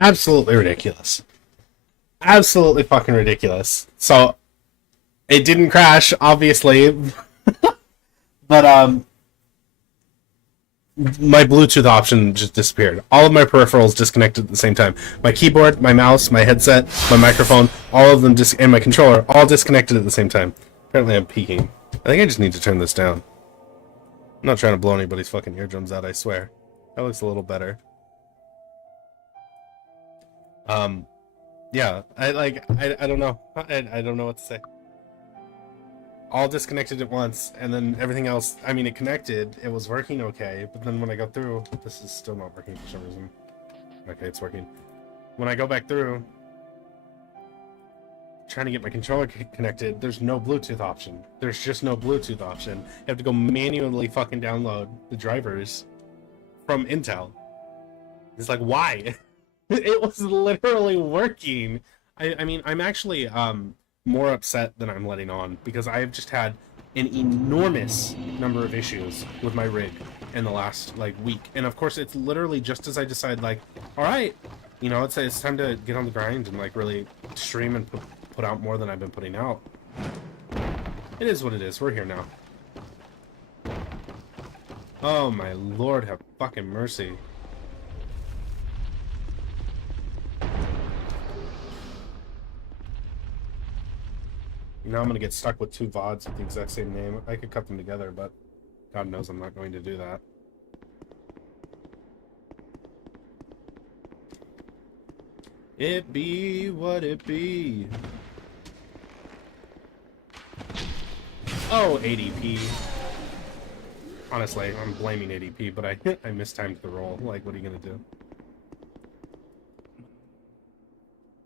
Absolutely ridiculous. Absolutely fucking ridiculous. So it didn't crash, obviously, but my Bluetooth option just disappeared. All of my peripherals disconnected at the same time. My keyboard, my mouse, my headset, my microphone, all of them and my controller all disconnected at the same time. Apparently I'm peaking. I think I just need to turn this down. I'm not trying to blow anybody's fucking eardrums out, I swear. That looks a little better. Yeah, I don't know. I don't know what to say. All disconnected at once, and then everything else, I mean, it connected, it was working okay, but then when I go through, this is still not working for some reason. Okay, it's working. When I go back through, trying to get my controller connected, there's no Bluetooth option. There's just no Bluetooth option. You have to go manually fucking download the drivers from Intel. It's like, why? It was literally working. I mean, I'm actually more upset than I'm letting on because I've just had an enormous number of issues with my rig in the last like week, and of course it's literally just as I decide like, all right, you know, it's time to get on the grind and like really stream and put out more than I've been putting out. It is what it is. We're here now. Oh my lord, have fucking mercy. Now I'm gonna get stuck with two VODs with the exact same name. I could cut them together, but God knows I'm not going to do that. It be what it be. Oh, ADP. Honestly, I'm blaming ADP, but I mistimed the roll. Like, what are you gonna do?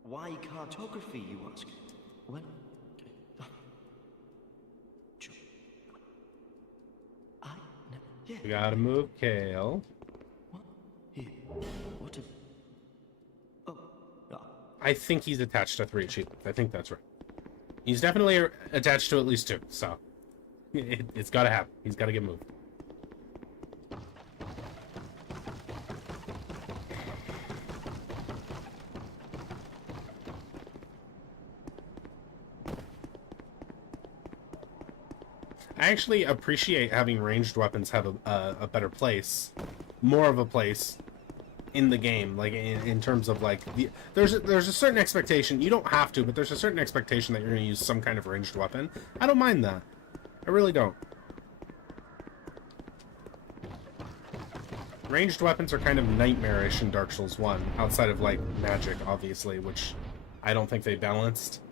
Why cartography, you ask? Well, yeah. We gotta move Kale. What? Here. What a... Oh. Ah. I think he's attached to 3 achievements. I think that's right. He's definitely attached to at least 2, so it's gotta happen. He's gotta get moved. I actually appreciate having ranged weapons have a better place, more of a place in the game. Like in terms of like there's a certain expectation. You don't have to, but there's a certain expectation that you're going to use some kind of ranged weapon. I don't mind that. I really don't. Ranged weapons are kind of nightmarish in Dark Souls 1, outside of like magic, obviously, which I don't think they balanced.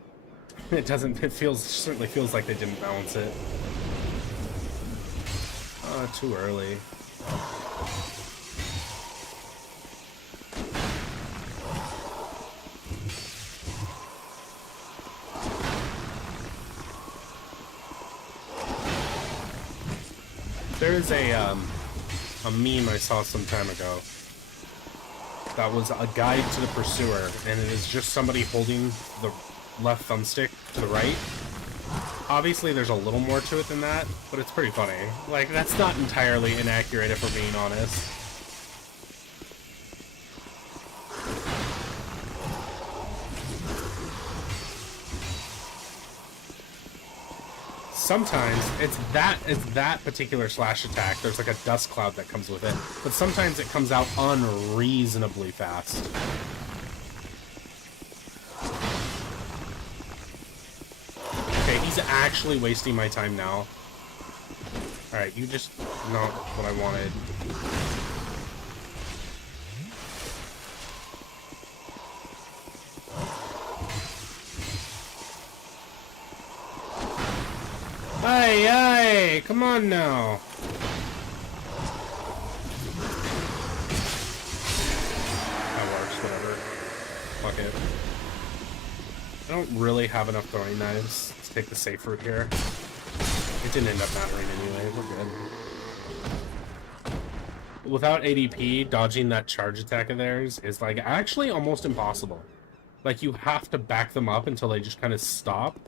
It doesn't. It certainly feels like they didn't balance it. Too early. There is a meme I saw some time ago that was a guide to the pursuer, and it is just somebody holding the left thumbstick to the right. Obviously, there's a little more to it than that, but it's pretty funny. Like, that's not entirely inaccurate, if we're being honest. Sometimes it's that particular slash attack. There's like a dust cloud that comes with it, but sometimes it comes out unreasonably fast. He's actually wasting my time now. Alright, you just... not what I wanted. Hey, hey! Come on now! That works, whatever. Fuck it. I don't really have enough throwing knives. Let's take the safe route here. It didn't end up mattering anyway. We're good. Without ADP, dodging that charge attack of theirs is like actually almost impossible. Like you have to back them up until they just kind of stop.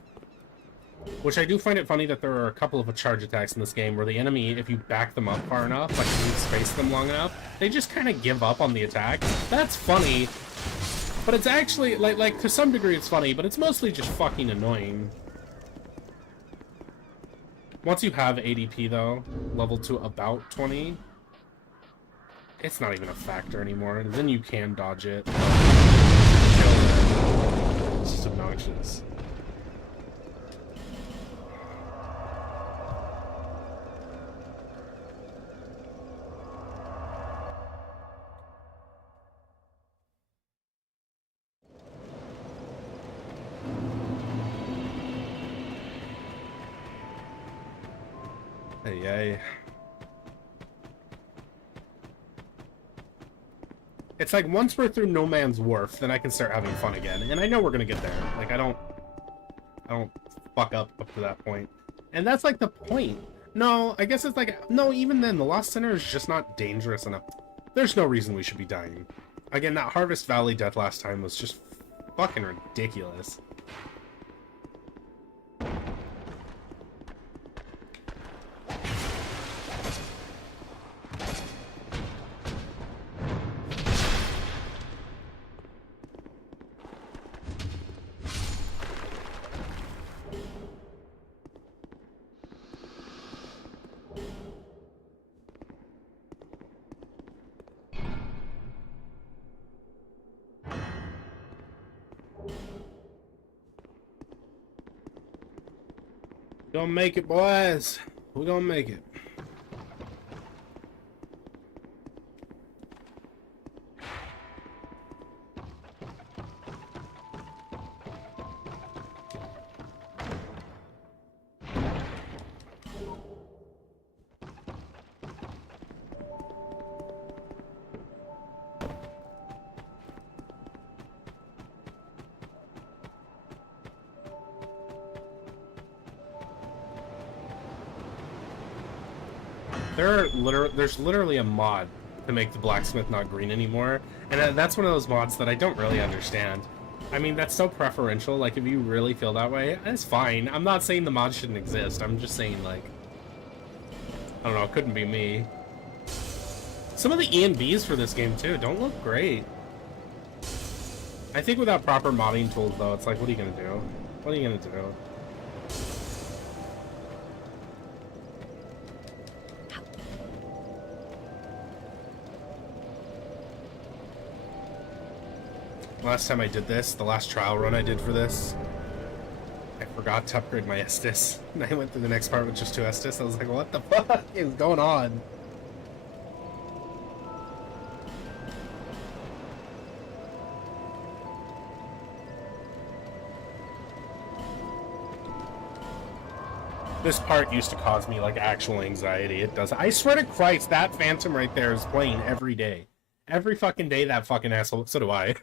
Which I do find it funny that there are a couple of charge attacks in this game where the enemy, if you back them up far enough, like if you space them long enough, they just kind of give up on the attack. That's funny. But it's actually, like to some degree it's funny, but it's mostly just fucking annoying. Once you have ADP, though, leveled to about 20, it's not even a factor anymore. Then you can dodge it. It's just obnoxious. Hey. It's like once we're through No Man's Wharf, then I can start having fun again. And I know we're gonna get there. Like I don't fuck up to that point. And that's like the point. No, I guess it's like no, even then the Lost Center is just not dangerous enough. There's no reason we should be dying. Again, that Harvest Valley death last time was just fucking ridiculous. We're gonna make it, boys. We're gonna make it. There's literally a mod to make the blacksmith not green anymore, and that's one of those mods that I don't really understand. I mean, that's so preferential. Like, if you really feel that way, that's fine. I'm not saying the mod shouldn't exist. I'm just saying, like, I don't know, it couldn't be me. Some of the E and Bs for this game, too, don't look great. I think without proper modding tools, though, it's like, what are you gonna do? What are you gonna do? Last time I did this, the last trial run I did for this, I forgot to upgrade my Estus. And I went through the next part with just 2 Estus. I was like, what the fuck is going on? This part used to cause me, like, actual anxiety. It does. I swear to Christ, that Phantom right there is playing every day. Every fucking day, that fucking asshole. So do I.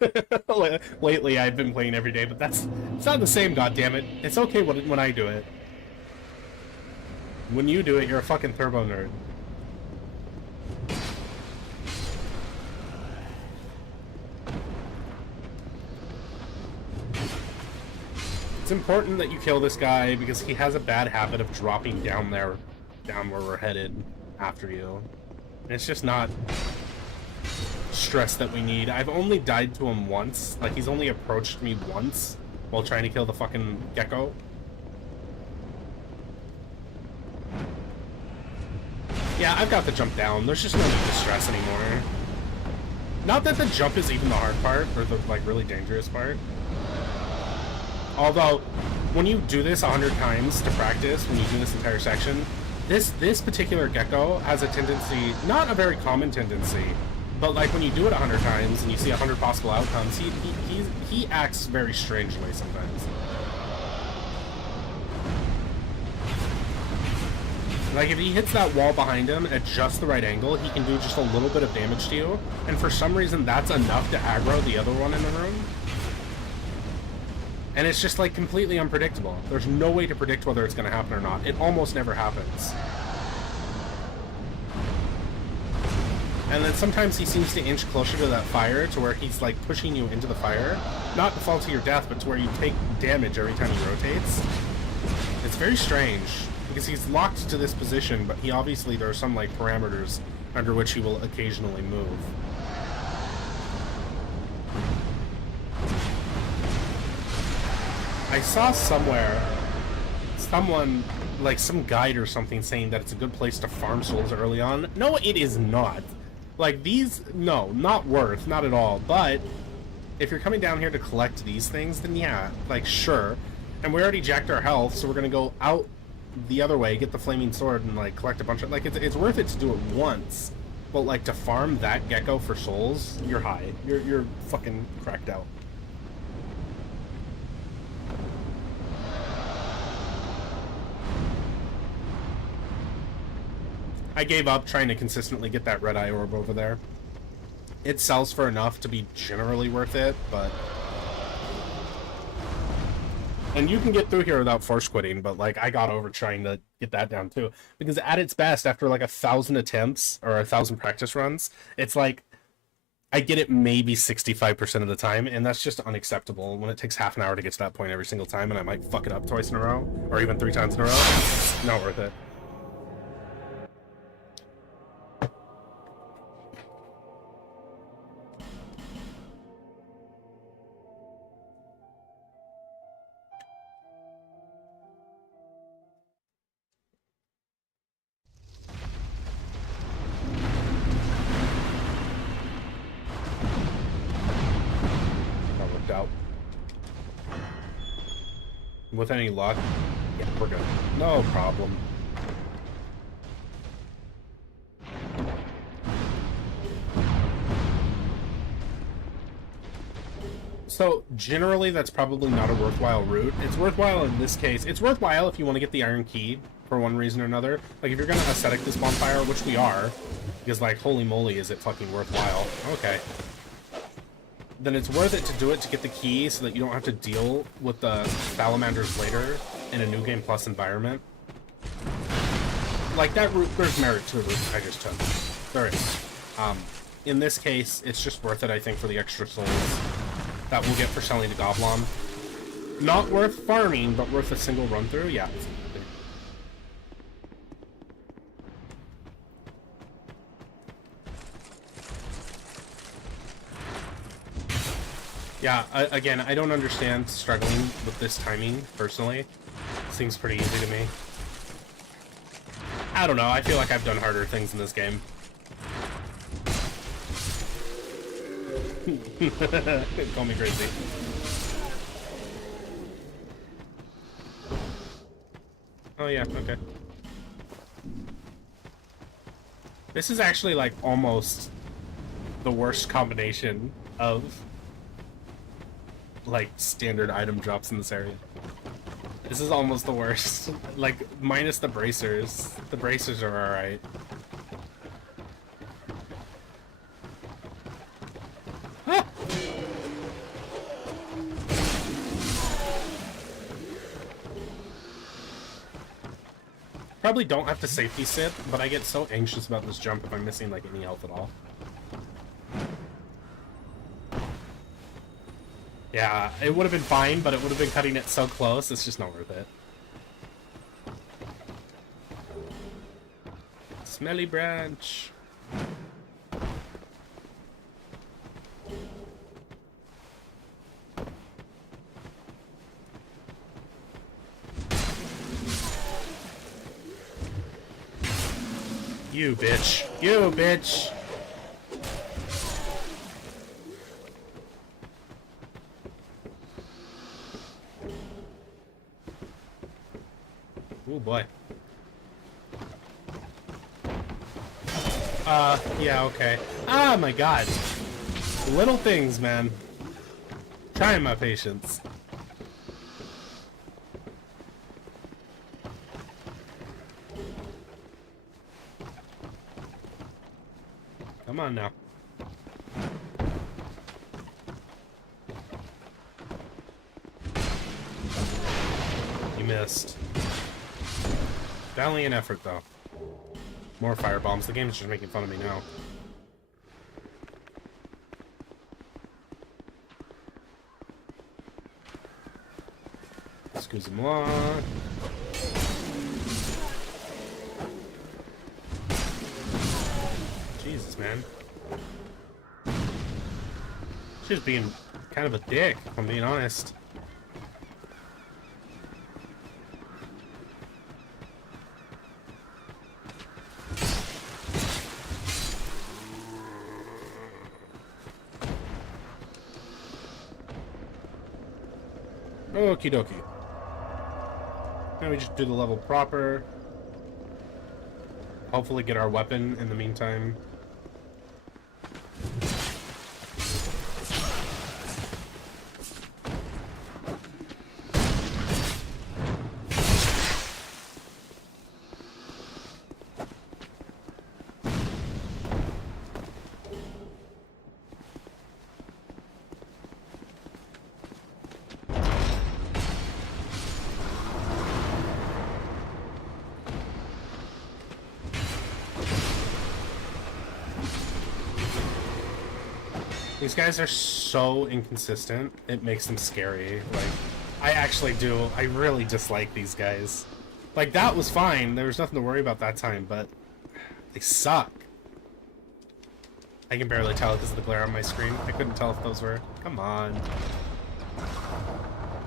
Lately, I've been playing every day, but it's not the same, goddammit. It's okay when I do it. When you do it, you're a fucking turbo nerd. It's important that you kill this guy because he has a bad habit of dropping down where we're headed after you. And it's just not stress that we need. I've only died to him once. Like, he's only approached me once while trying to kill the fucking gecko. Yeah, I've got the jump down. There's just no need to stress anymore. Not that the jump is even the hard part, or the, like, really dangerous part. Although, when you do this 100 times to practice, when you do this entire section, this particular gecko has a tendency, not a very common tendency, but like when you do it 100 times and you see 100 possible outcomes, he acts very strangely sometimes. Like if he hits that wall behind him at just the right angle, he can do just a little bit of damage to you, and for some reason that's enough to aggro the other one in the room. And it's just like completely unpredictable. There's no way to predict whether it's going to happen or not. It almost never happens. And then sometimes he seems to inch closer to that fire to where he's like pushing you into the fire. Not to fall to your death, but to where you take damage every time he rotates. It's very strange, because he's locked to this position, but he obviously, there are some like parameters under which he will occasionally move. I saw somewhere, someone, like some guide or something, saying that it's a good place to farm souls early on. No, it is not. Like, these, no, not worth, not at all. But if you're coming down here to collect these things, then yeah, like, sure. And we already jacked our health, so we're gonna go out the other way, get the flaming sword, and, like, collect a bunch of, like, it's worth it to do it once. But, like, to farm that gecko for souls, you're high. You're fucking cracked out. I gave up trying to consistently get that red eye orb over there. It sells for enough to be generally worth it, but... And you can get through here without force quitting, but, like, I got over trying to get that down, too. Because at its best, after, like, 1,000 attempts, or 1,000 practice runs, it's like, I get it maybe 65% of the time, and that's just unacceptable when it takes half an hour to get to that point every single time, and I might fuck it up twice in a row, or even 3 times in a row. It's not worth it. Out. With any luck, yeah, we're good. No problem. So, generally, that's probably not a worthwhile route. It's worthwhile in this case. It's worthwhile if you want to get the Iron Key for one reason or another. Like, if you're going to ascetic this bonfire, which we are, because, like, holy moly, is it fucking worthwhile. Okay. Then it's worth it to do it to get the key so that you don't have to deal with the salamanders later in a New Game Plus environment. Like, that route, there's merit to the route I just took. There is. In this case, it's just worth it, I think, for the extra souls that we'll get for selling to Goblin. Not worth farming, but worth a single run-through? Yeah. Yeah, again, I don't understand struggling with this timing, personally. Seems pretty easy to me. I don't know, I feel like I've done harder things in this game. Call me crazy. Oh yeah, okay. This is actually, like, almost the worst combination of like standard item drops in this area. This is almost the worst. Like, minus the bracers. The bracers are alright. Ah! Probably don't have to safety sit, but I get so anxious about this jump if I'm missing, like, any health at all. Yeah, it would have been fine, but it would have been cutting it so close, it's just not worth it. Smelly branch. You bitch. You bitch. Oh boy. Yeah, okay. Ah, my god. Little things, man. Trying my patience. Come on now. You missed. Valiant effort, though. More fire bombs. The game's just making fun of me now. Excuse-moi. Jesus, man. She's being kind of a dick, if I'm being honest. Okie dokie. Now we just do the level proper. Hopefully get our weapon in the meantime. These guys are so inconsistent, it makes them scary. Like, I really dislike these guys. Like, that was fine, there was nothing to worry about that time, but they suck. I can barely tell because of the glare on my screen. I couldn't tell if those were... Come on.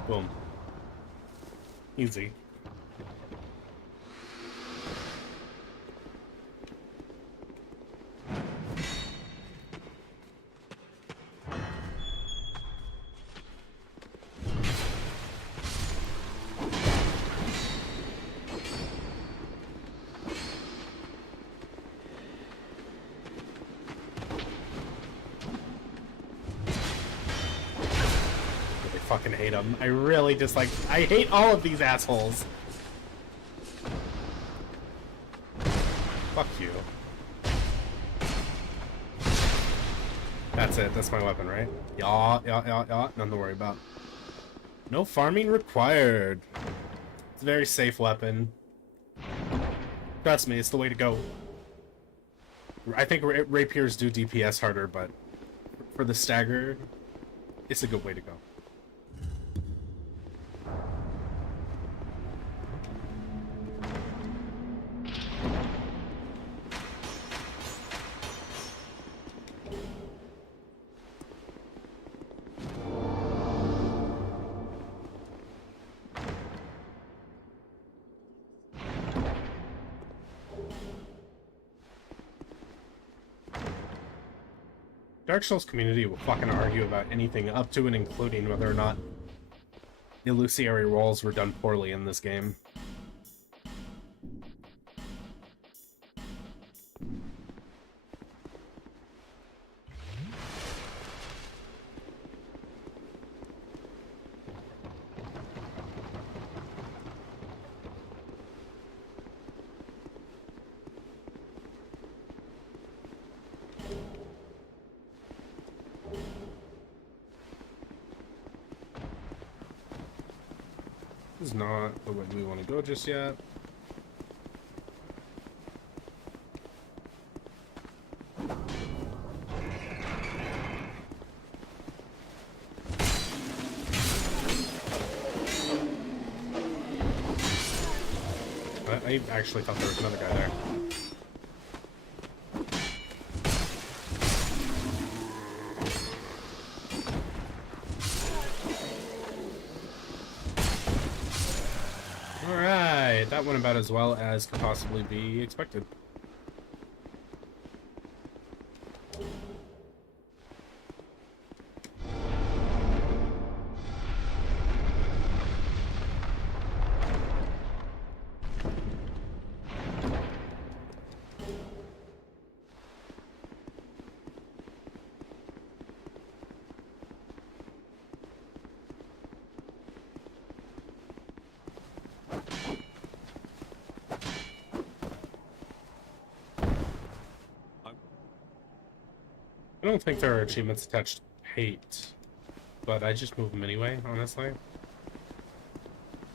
Boom. Easy. Fucking hate them. I really dislike... I hate all of these assholes. Fuck you. That's it. That's my weapon, right? Yeah. Nothing to worry about. No farming required. It's a very safe weapon. Trust me, it's the way to go. I think rapiers do DPS harder, but for the stagger, it's a good way to go. Dark Souls community will fucking argue about anything up to and including whether or not illusory rolls were done poorly in this game. This is not the way we want to go just yet. I actually thought there was another guy there. Alright, that went about as well as could possibly be expected. I don't think there are achievements attached to hate, but I just move them anyway, honestly.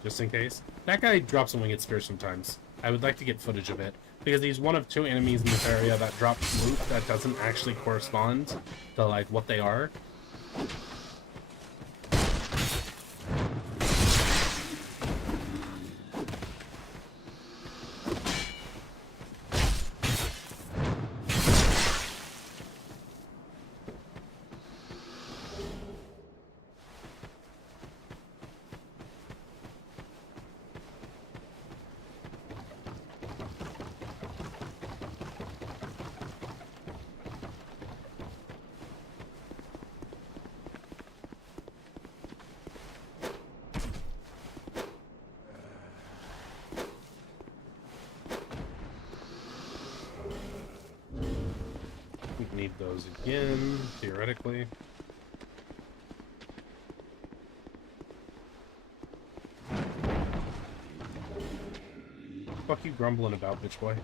Just in case. That guy drops a winged spear sometimes. I would like to get footage of it, because he's one of 2 enemies in this area that drop loot that doesn't actually correspond to, like, what they are. Need those again, theoretically. Fuck you grumbling about, bitch boy.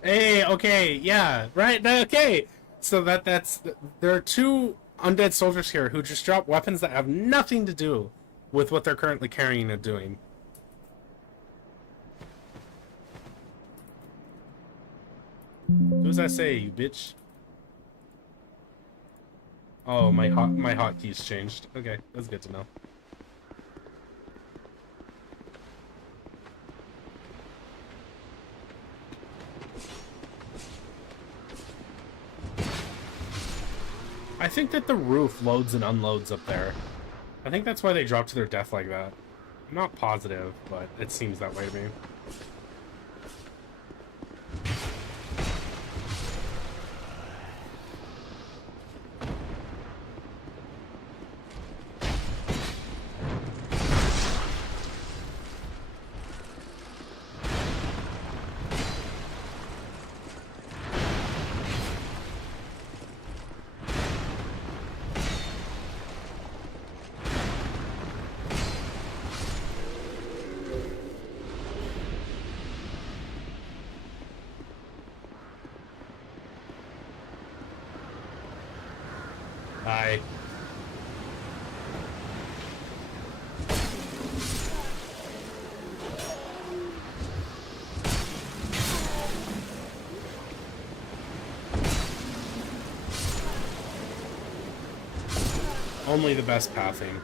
Hey, okay, yeah, right, okay. So that's there are two undead soldiers here who just drop weapons that have nothing to do with what they're currently carrying and doing. Who's that say, you bitch? Oh, my hotkeys changed. Okay, that's good to know. I think that the roof loads and unloads up there. I think that's why they drop to their death like that. I'm not positive, but it seems that way to me. Hi. Only the best pathing.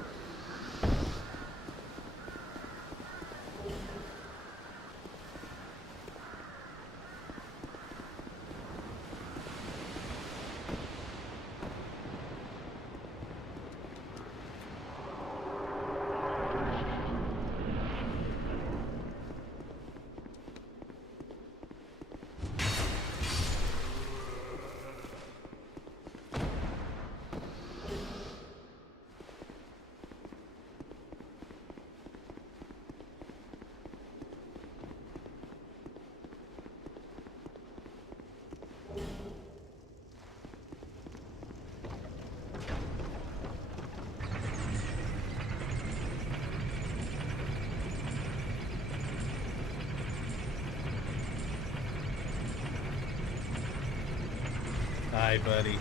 Hi, buddy.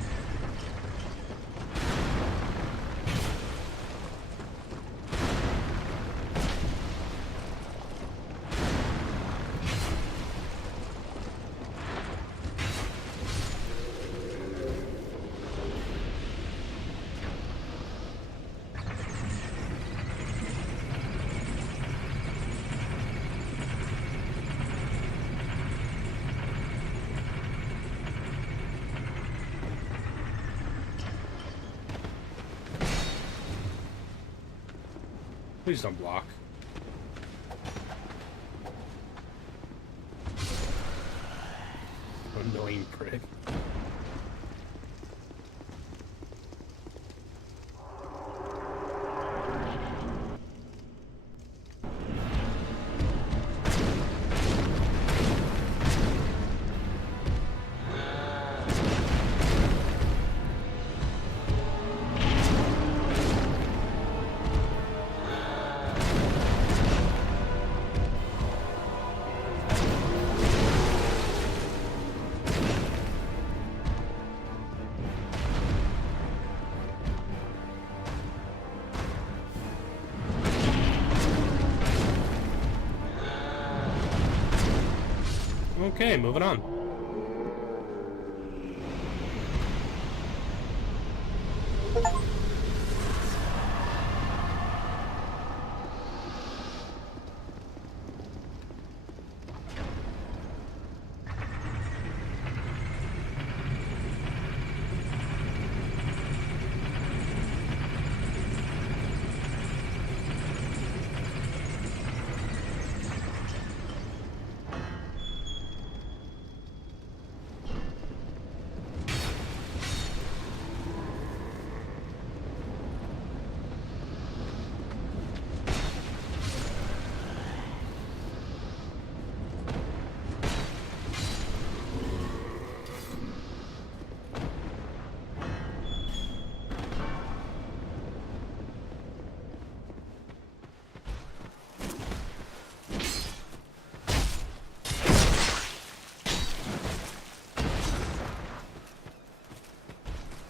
Please don't block. Annoying prick. Okay, moving on.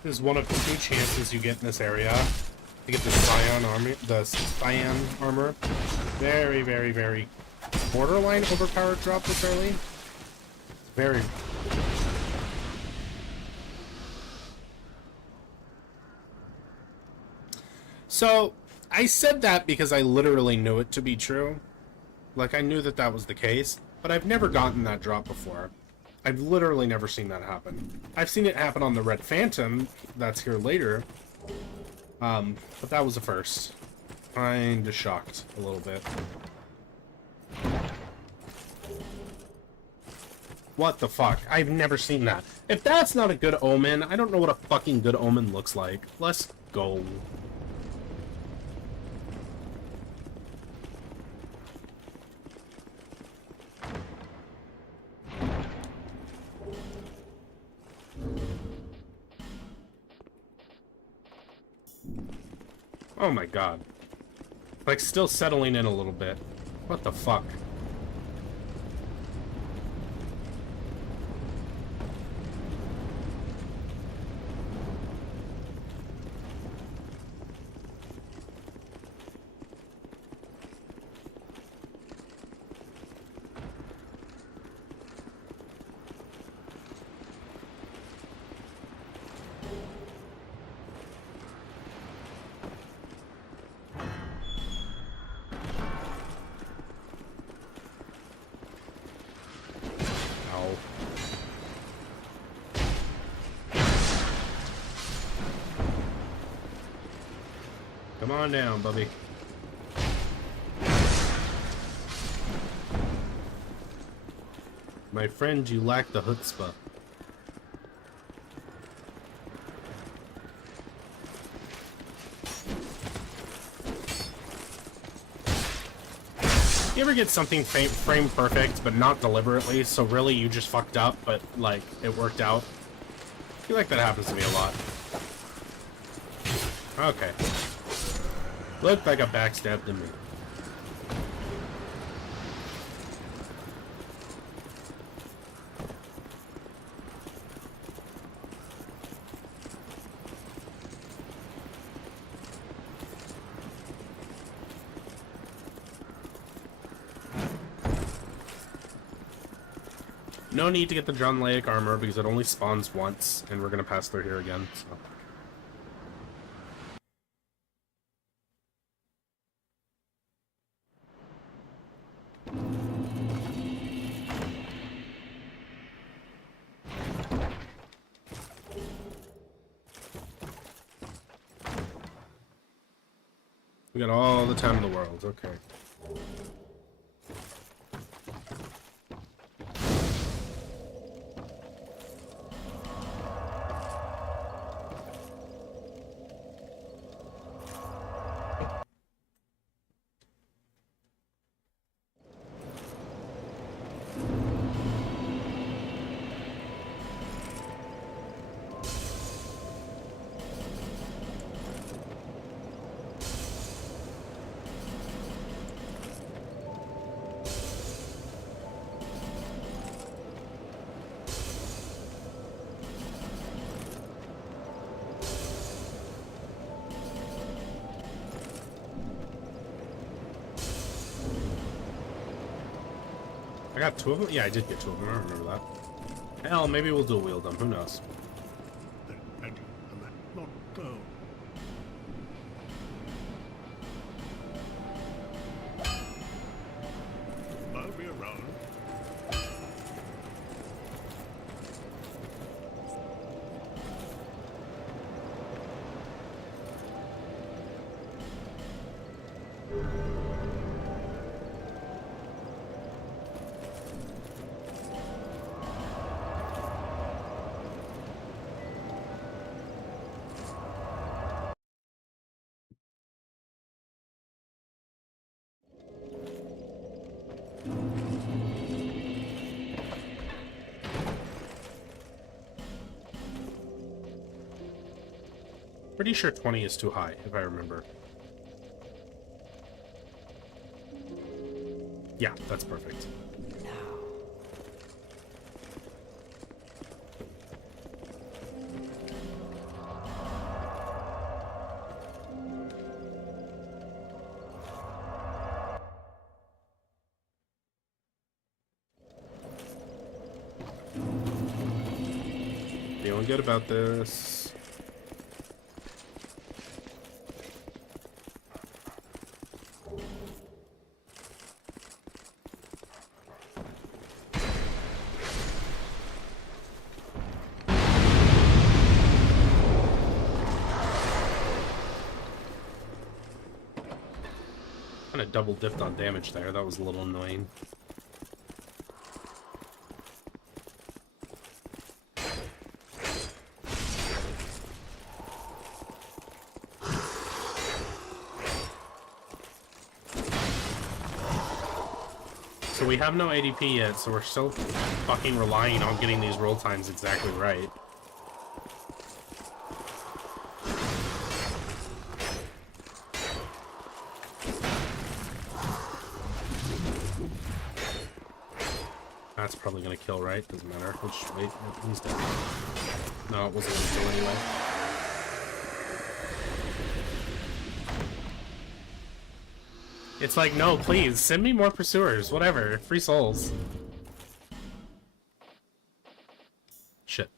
This is one of 2 chances you get in this area to get the cyan armor. Very, very, very borderline overpowered drop this early. Very. So, I said that because I literally knew it to be true. Like, I knew that that was the case, but I've never gotten that drop before. I've literally never seen that happen. I've seen it happen on the Red Phantom, that's here later. But that was the first. Kinda shocked a little bit. What the fuck? I've never seen that. If that's not a good omen, I don't know what a fucking good omen looks like. Let's go. Oh my god. Like, still settling in a little bit. What the fuck? Come on down, Bubby. My friend, you lack the chutzpah. You ever get something frame perfect, but not deliberately, so really you just fucked up, but, like, it worked out? I feel like that happens to me a lot. Okay. Looked like a backstab to me. No need to get the John Laic armor because it only spawns once, and we're gonna pass through here again, so. We got all the time in the world, okay. I got 2 of them? Yeah, I did get 2 of them. I remember that. Hell, maybe we'll dual wield them. Who knows? Not go. I'll be around. Pretty sure 20 is too high, if I remember. Yeah, that's perfect. feeling good about this. Kind of double dipped on damage there. That was a little annoying. So we have no ADP yet, so we're still fucking relying on getting these roll times exactly right. That's probably gonna kill, right? Doesn't matter. Which, wait, he's dead. No, it wasn't gonna kill anyway. It's like, no, please, send me more pursuers. Whatever. Free souls. Shit.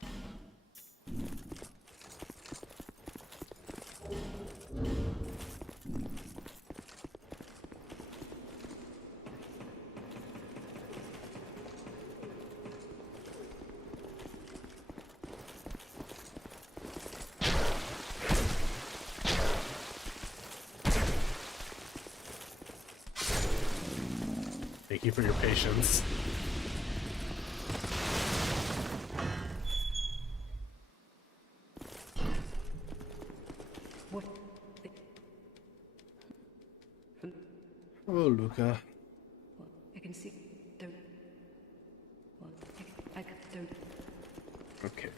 Thank you for your patience. What? Oh, Luca. What? I can see. Don't. What? I don't. Okay.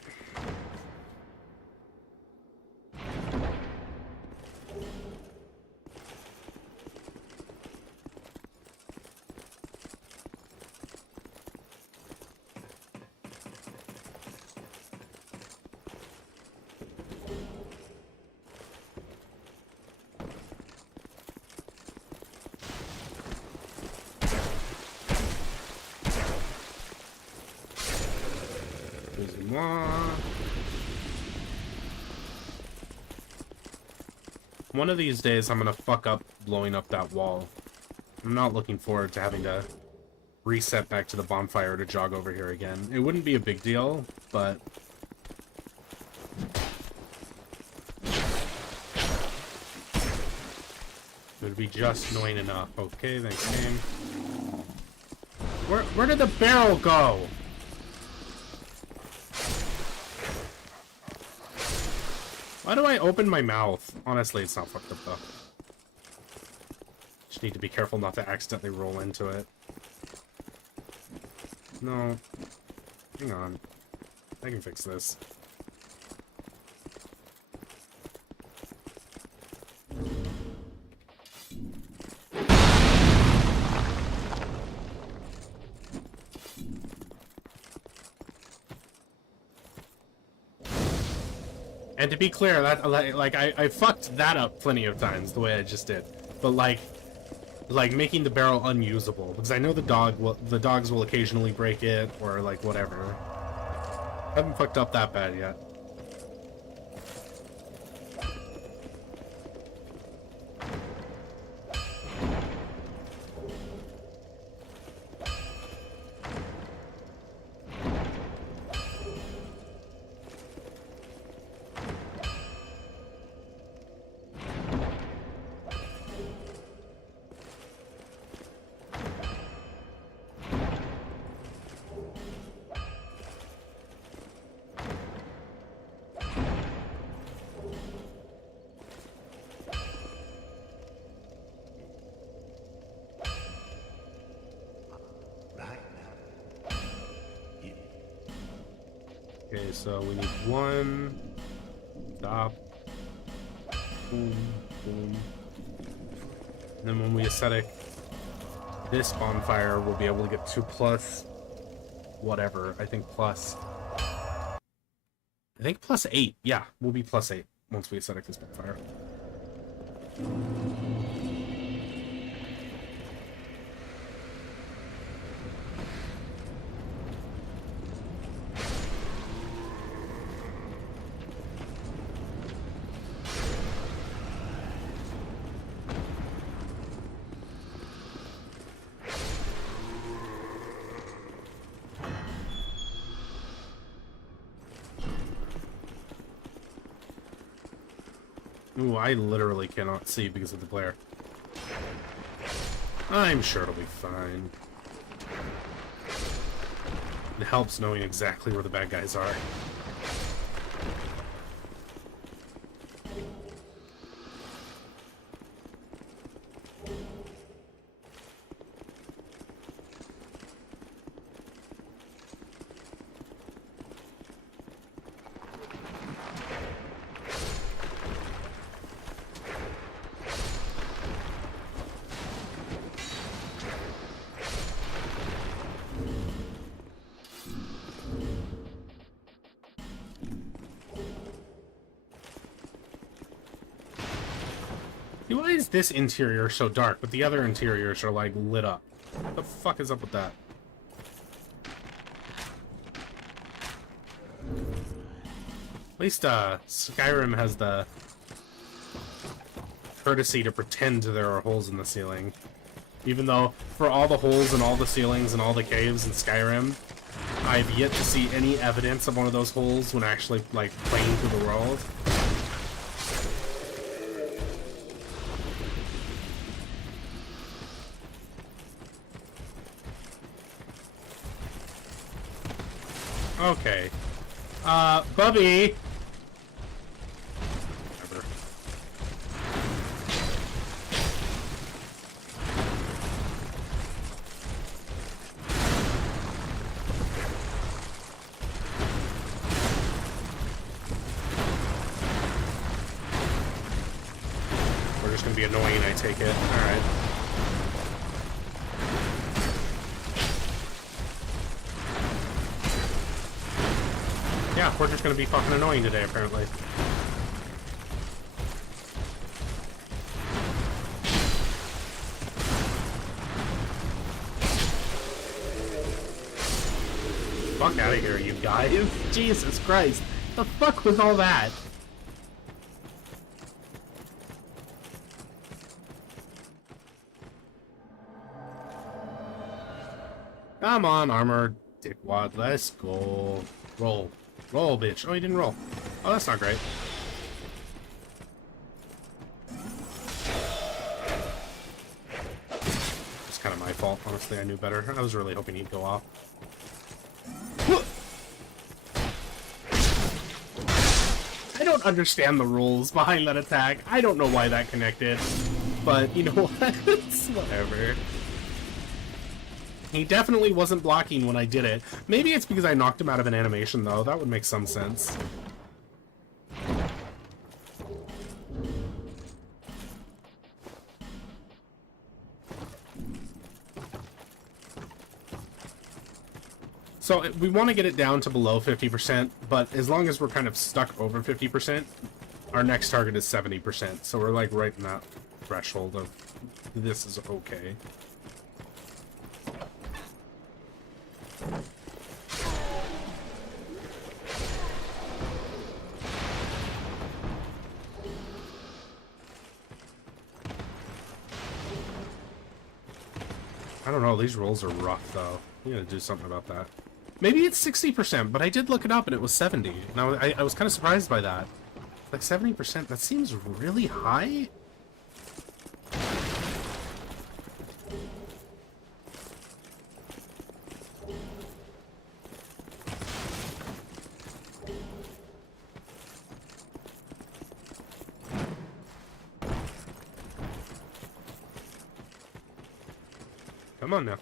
One of these days, I'm gonna fuck up blowing up that wall. I'm not looking forward to having to reset back to the bonfire to jog over here again. It wouldn't be a big deal, but... it would be just annoying enough. Okay, thanks, game. Where did the barrel go? Why do I open my mouth? Honestly, it's not fucked up though. Just need to be careful not to accidentally roll into it. No. Hang on. I can fix this. And to be clear, that like I fucked that up plenty of times the way I just did, but like making the barrel unusable because I know the dogs will occasionally break it or like whatever. I haven't fucked up that bad yet. Okay, so we need one. Stop. Boom, boom. And then when we ascetic this bonfire, we'll be able to get 2+ whatever. I think plus 8. Yeah, we'll be +8 once we ascetic this bonfire. Ooh, I literally cannot see because of the glare. I'm sure it'll be fine. It helps knowing exactly where the bad guys are. Why is this interior so dark, but the other interiors are, like, lit up? What the fuck is up with that? At least, Skyrim has the courtesy to pretend there are holes in the ceiling. Even though, for all the holes in all the ceilings and all the caves in Skyrim, I've yet to see any evidence of one of those holes when actually, like, playing through the world. Okay. Bubby! Whatever. We're just gonna be annoying, I take it. Alright. Yeah, we're just gonna be fucking annoying today, apparently. Fuck out of here, you guys. Jesus Christ. The fuck was all that? Come on, armor dickwad, let's go. Roll. Roll, bitch. Oh, he didn't roll. Oh, that's not great. It's kind of my fault, honestly. I knew better. I was really hoping he'd go off. I don't understand the rules behind that attack. I don't know why that connected. But, you know what? It's whatever. He definitely wasn't blocking when I did it. Maybe it's because I knocked him out of an animation, though. That would make some sense. So we want to get it down to below 50%, but as long as we're kind of stuck over 50%, our next target is 70%. So we're like right in that threshold of this is okay. I don't know, these rolls are rough, though. We gotta do something about that. Maybe it's 60%, but I did look it up and it was 70. And I was kind of surprised by that. Like 70%, that seems really high? Come on now.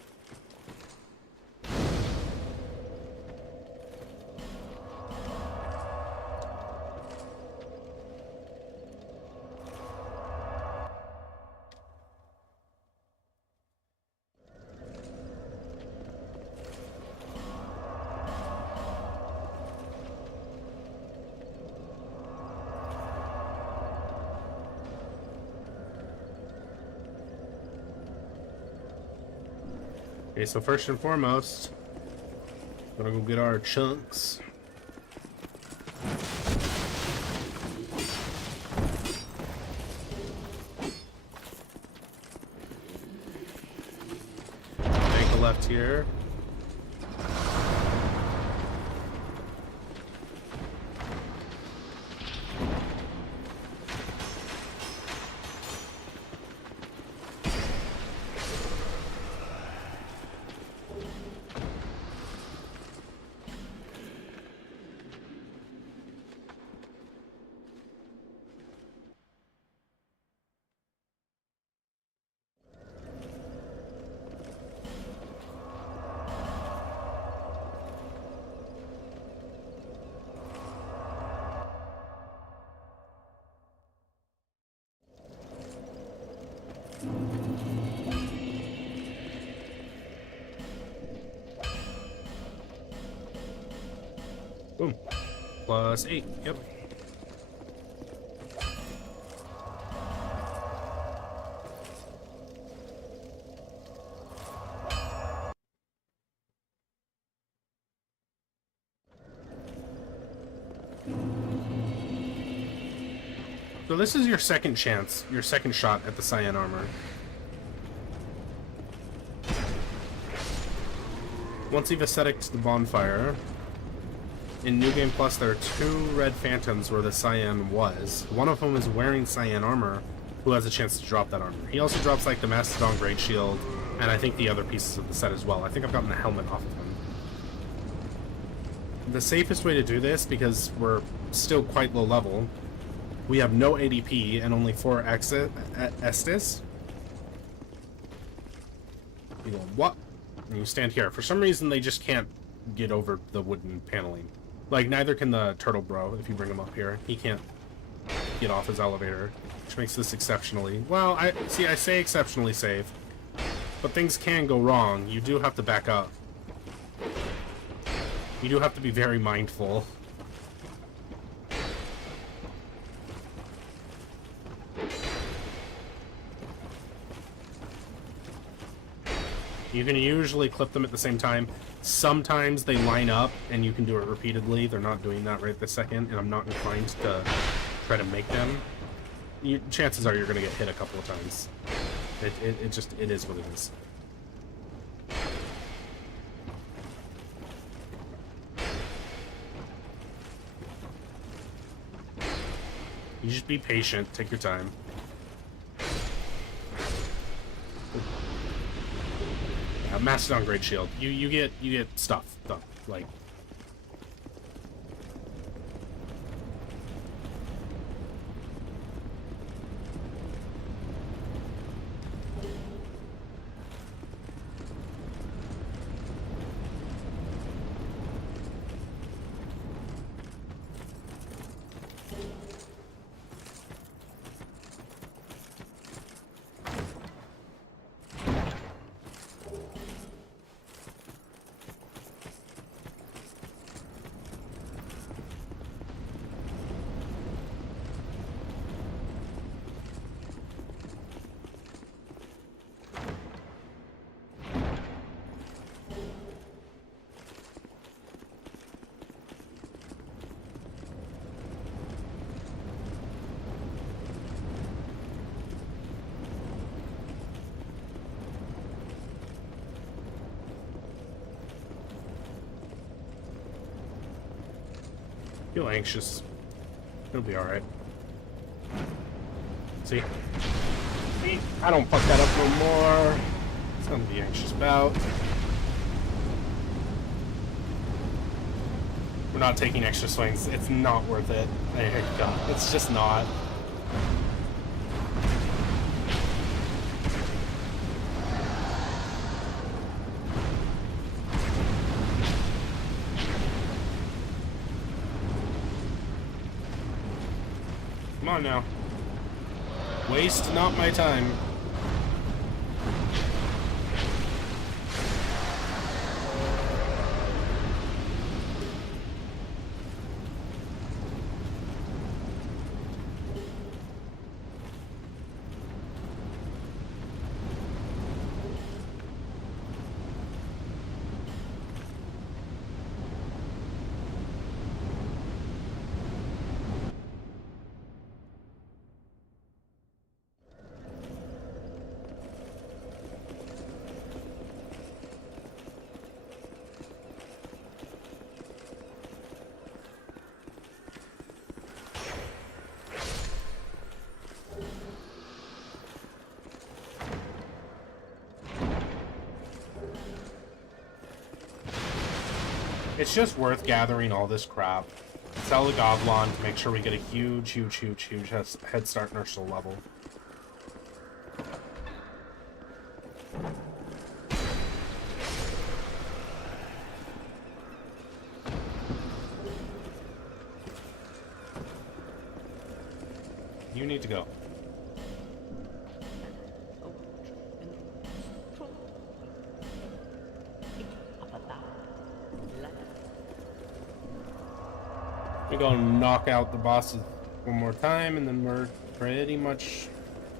Okay, so first and foremost, gonna go get our chunks. Make a left here. Boom. Plus 8. Yep. So this is your second chance, your second shot at the cyan armor. Once you've aestheticed the bonfire, in New Game Plus there are 2 red phantoms where the cyan was. One of them is wearing cyan armor, who has a chance to drop that armor. He also drops like the Mastodon Great Shield, and I think the other pieces of the set as well. I think I've gotten the helmet off of him. The safest way to do this, because we're still quite low level, we have no ADP and only 4 Estus. You go, what? And you stand here. For some reason, they just can't get over the wooden paneling. Like, neither can the turtle bro, if you bring him up here. He can't get off his elevator, which makes this exceptionally... Well, I say exceptionally safe, but things can go wrong. You do have to back up. You do have to be very mindful. You can usually clip them at the same time. Sometimes they line up and you can do it repeatedly. They're not doing that right this second, and I'm not inclined to try to make them. Chances are you're going to get hit a couple of times. It is what it is. You just be patient, take your time. Mastodon Great Shield. You get stuff though. Like, feel anxious. It'll be alright. See? See? I don't fuck that up no more. It's something to be anxious about. We're not taking extra swings. It's not worth it. It's just not. Come on now. Waste not my time. It's just worth gathering all this crap. Sell the Goblin to make sure we get a huge head start in our soul level. You need to go. We go knock out the bosses one more time, and then we're pretty much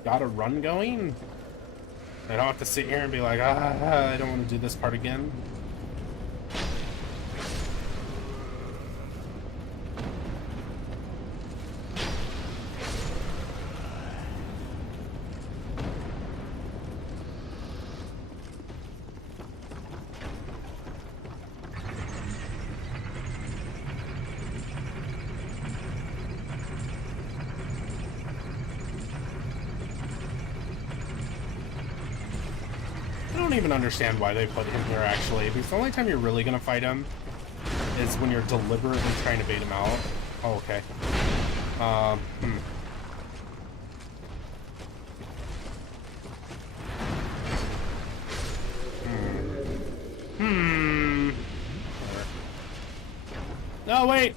got a run going. I don't have to sit here and be like, I don't want to do this part again. I don't even understand why they put him here, actually, because the only time you're really gonna fight him is when you're deliberately trying to bait him out. Oh, okay. No, wait!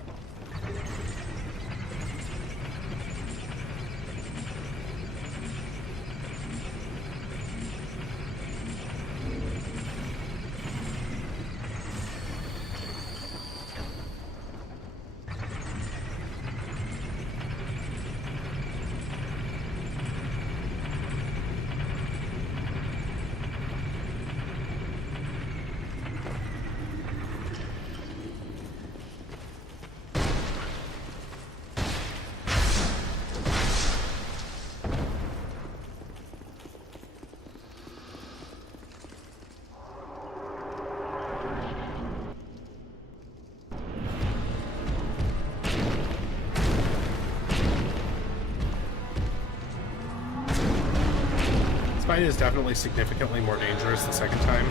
This fight is definitely significantly more dangerous the second time.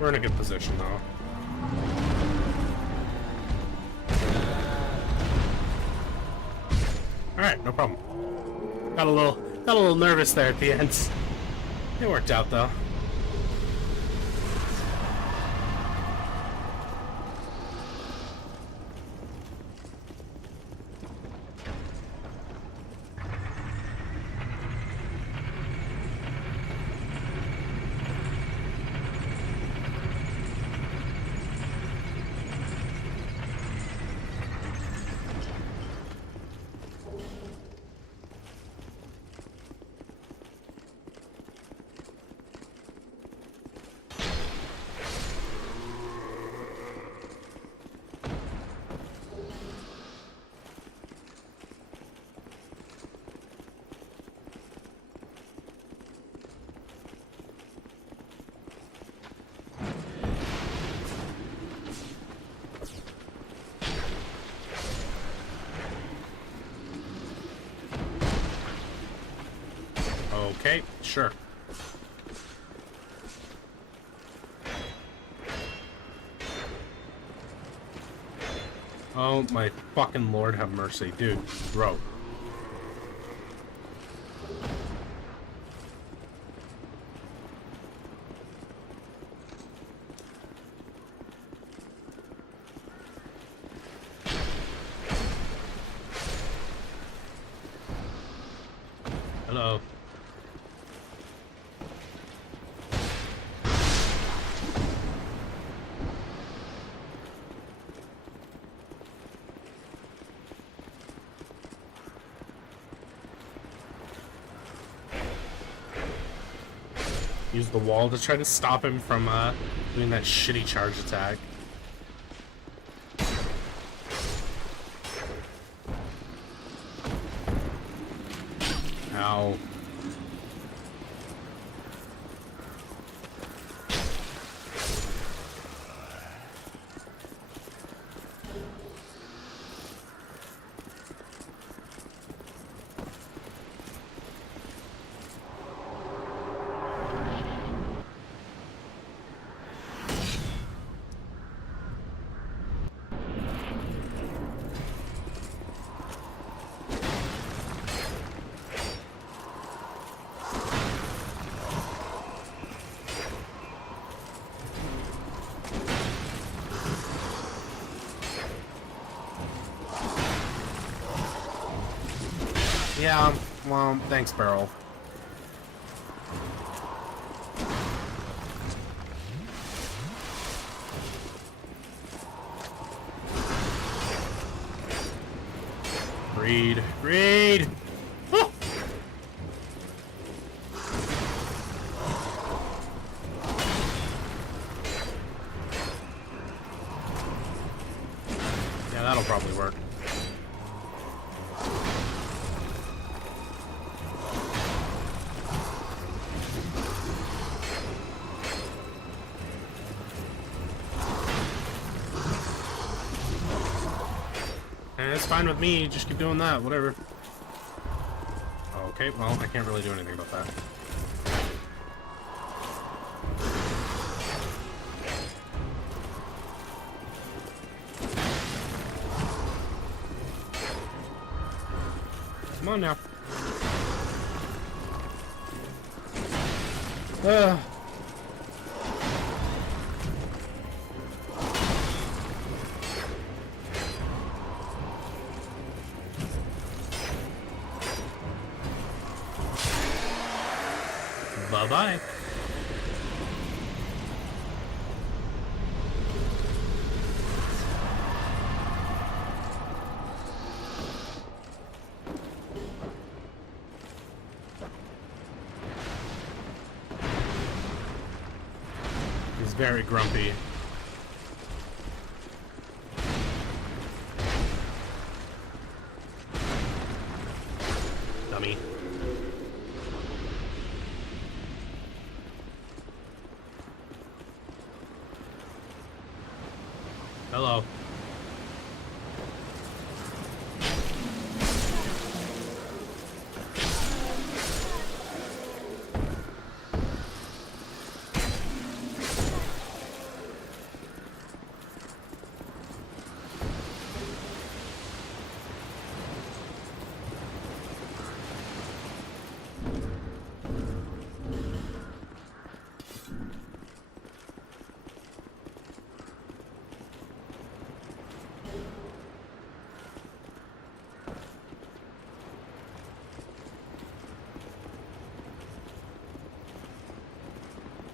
We're in a good position though. Alright, no problem. Got a little nervous there at the end. It worked out though. Okay, sure. Oh my fucking Lord have mercy, dude, bro. Hello. Use the wall to try to stop him from doing that shitty charge attack. Ow. Yeah, well, thanks, Barrel. Greed. Greed! Oh! Yeah, that'll probably work. And it's fine with me, just keep doing that, whatever. Okay, well, I can't really do anything about that. Come on now. Bye-bye. He's very grumpy. Dummy. Hello.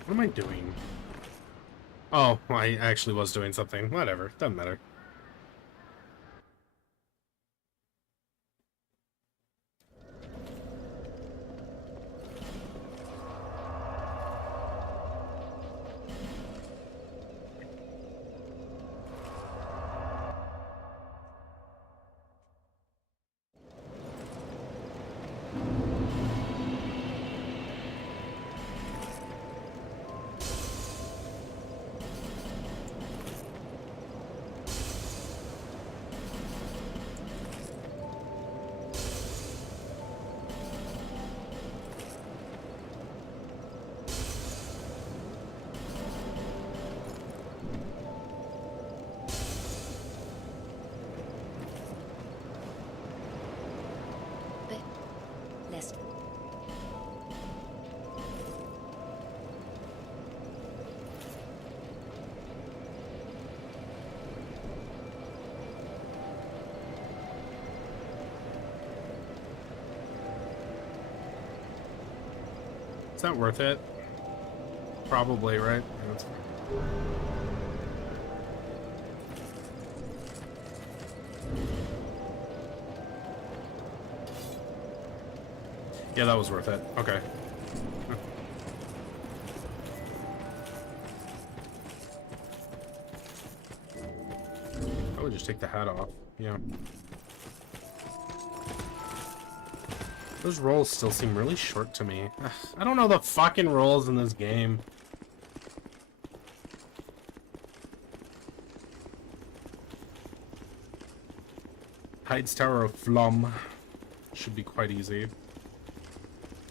What am I doing? Oh, well, I actually was doing something. Whatever, doesn't matter. Less. Is that worth it? Probably, right? That's... Yeah, that was worth it. Okay. I would just take the hat off. Yeah. Those rolls still seem really short to me. Ugh, I don't know the fucking rolls in this game. Heights Tower of Flum should be quite easy.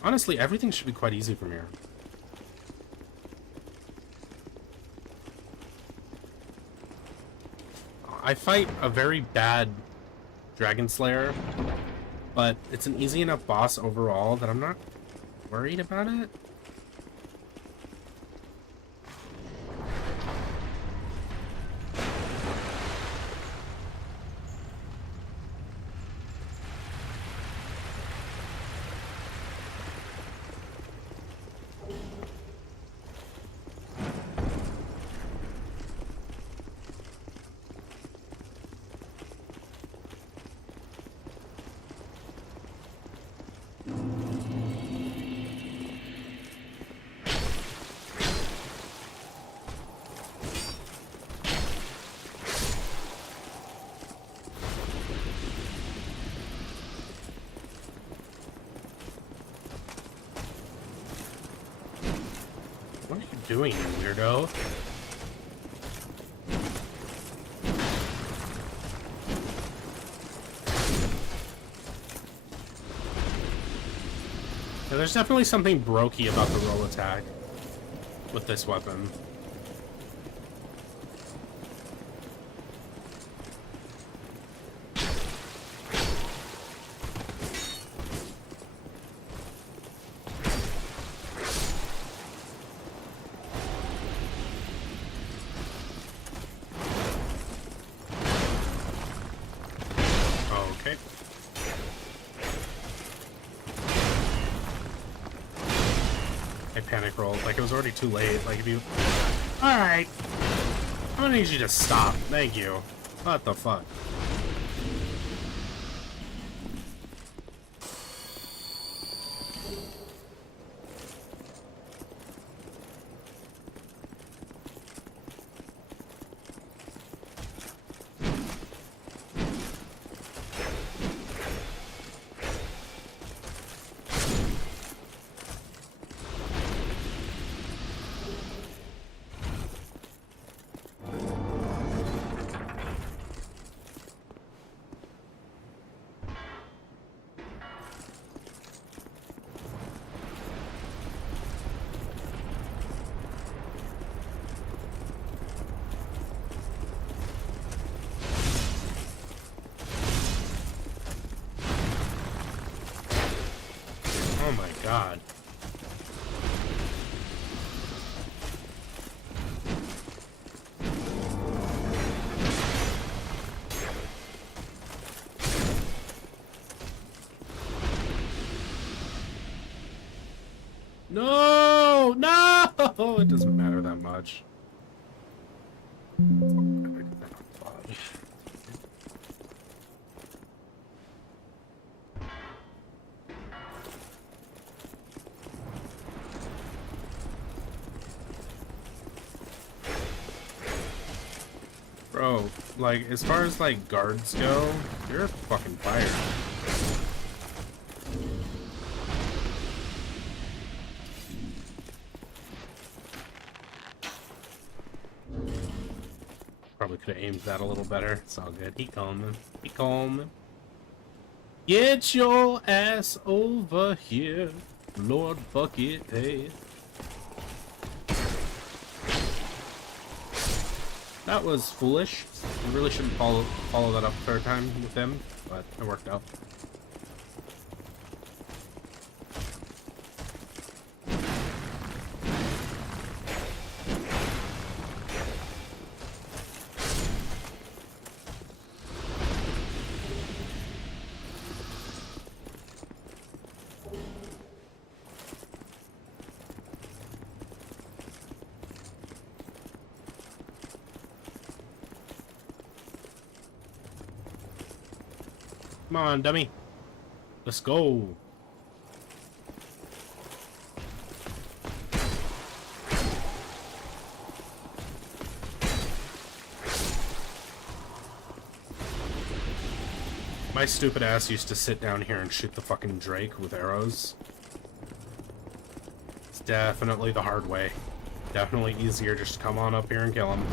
Honestly, everything should be quite easy from here. I fight a very bad Dragon Slayer, but it's an easy enough boss overall that I'm not worried about it. doing, you weirdo? Yeah, there's definitely something brokey about the roll attack with this weapon. Okay. I panic rolled. Like, it was already too late. Like, if you... Alright. I'm gonna need you to stop. Thank you. What the fuck? Oh my god. No! No! It doesn't matter that much. Bro, like, as far as, like, guards go, you're fucking fired. Probably could have aimed that a little better. It's all good. He coming. He coming. Get your ass over here, Lord Buckethead. That was foolish. You really shouldn't follow that up a third time with him, but it worked out. Come on, dummy. Let's go. My stupid ass used to sit down here and shoot the fucking Drake with arrows. It's definitely the hard way. Definitely easier just to come on up here and kill him.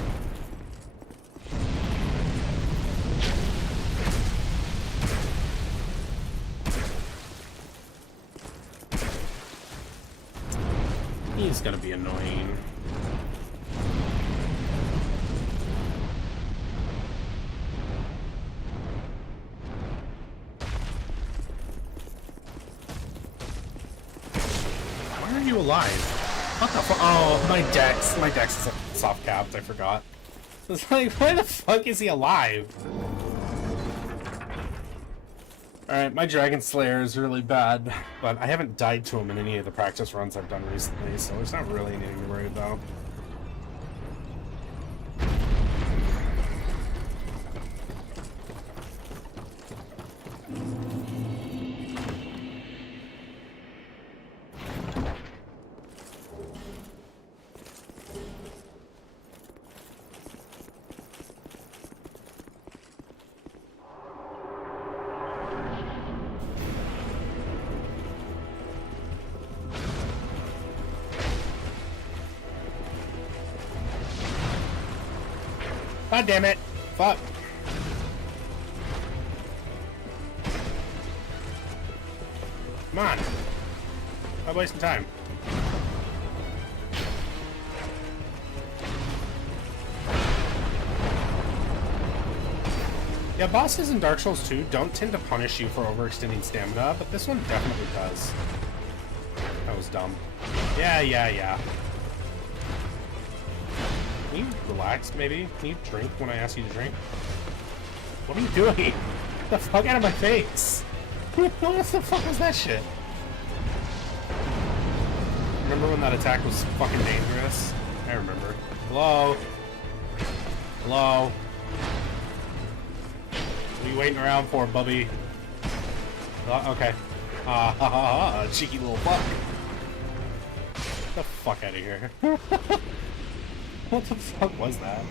He's gonna be annoying. Why are you alive? What the fuck? Oh, my dex is soft capped, I forgot. It's like, why the fuck is he alive? Alright, my Dragon Slayer is really bad, but I haven't died to him in any of the practice runs I've done recently, so there's not really anything to worry about. God damn it! Fuck! Come on! I'm wasting time. Yeah, bosses in Dark Souls 2 don't tend to punish you for overextending stamina, but this one definitely does. That was dumb. Yeah. Can you relax, maybe? Can you drink when I ask you to drink? What are you doing? Get the fuck out of my face! What the fuck was that shit? Remember when that attack was fucking dangerous? I remember. Hello? Hello? What are you waiting around for, Bubby? Okay. Cheeky little fuck. Get the fuck out of here. What the fuck was that?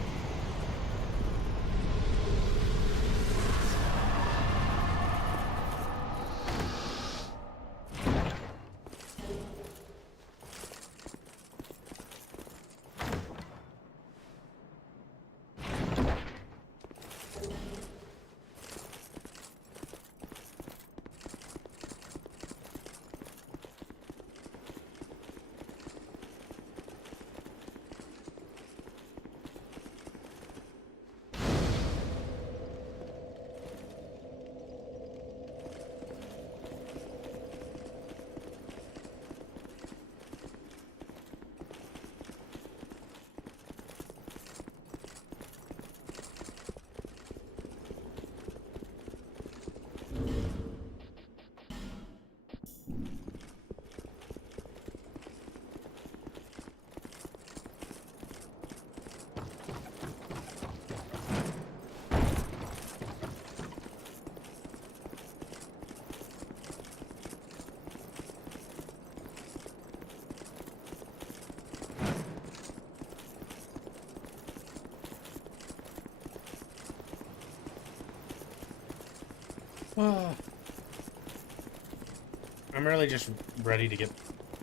I'm really just ready to get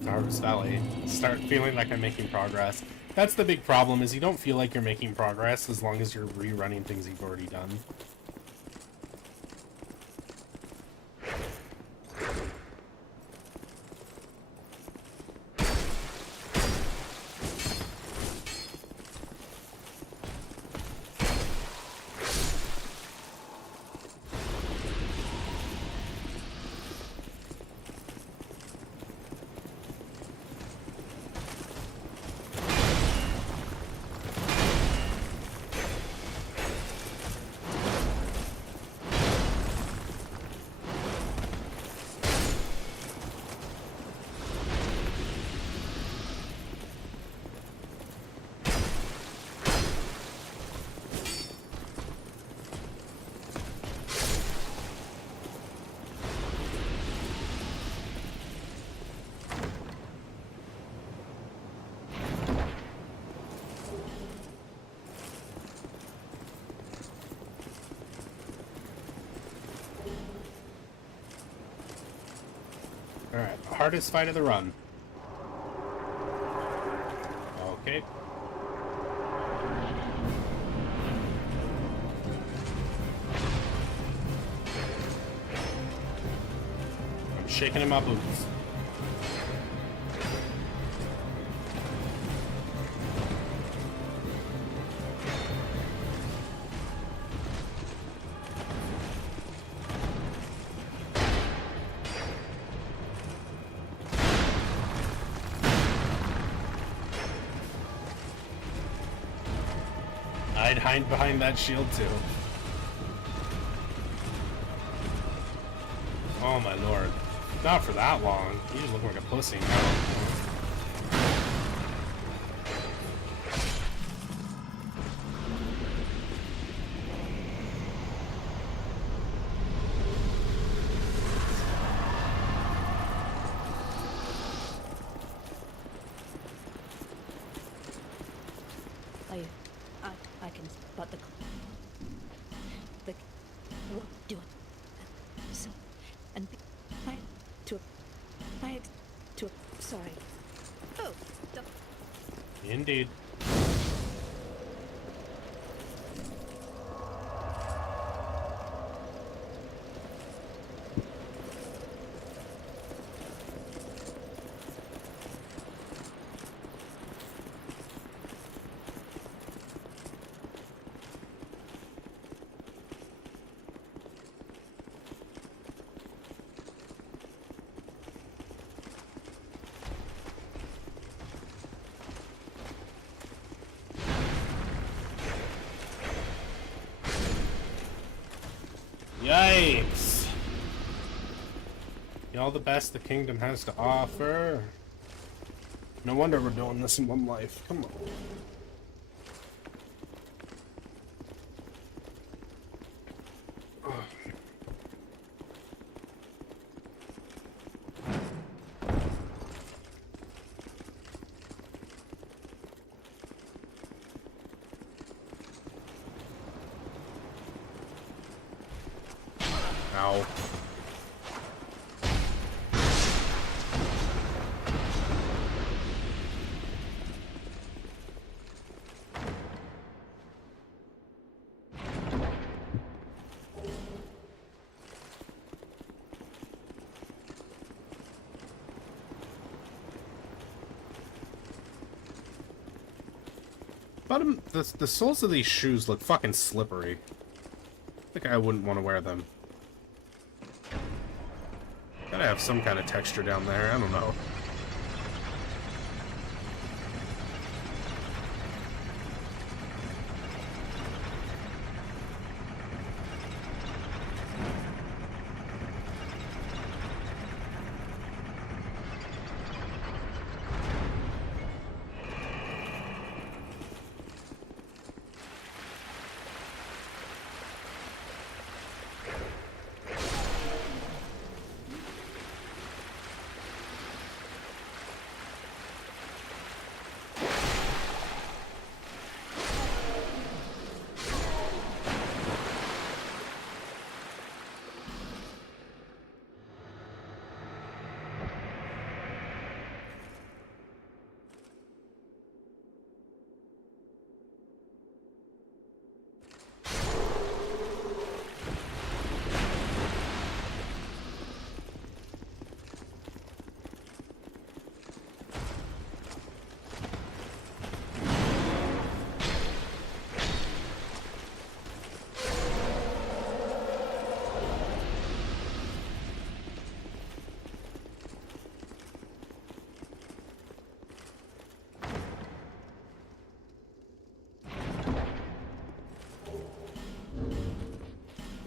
to Harvest Valley. Start feeling like I'm making progress. That's the big problem, is you don't feel like you're making progress as long as you're rerunning things you've already done. Alright, hardest fight of the run. Okay. I'm shaking in my boots. I'd hide behind that shield too. Oh my lord. Not for that long. You just look like a pussy now. I can spot the what do it? So and I to sorry. Oh, Indeed. Yikes! All the best the kingdom has to offer. No wonder we're doing this in one life. Come on. Ow. Bottom, the soles of these shoes look fucking slippery. I think I wouldn't want to wear them. Gotta have some kind of texture down there, I don't know.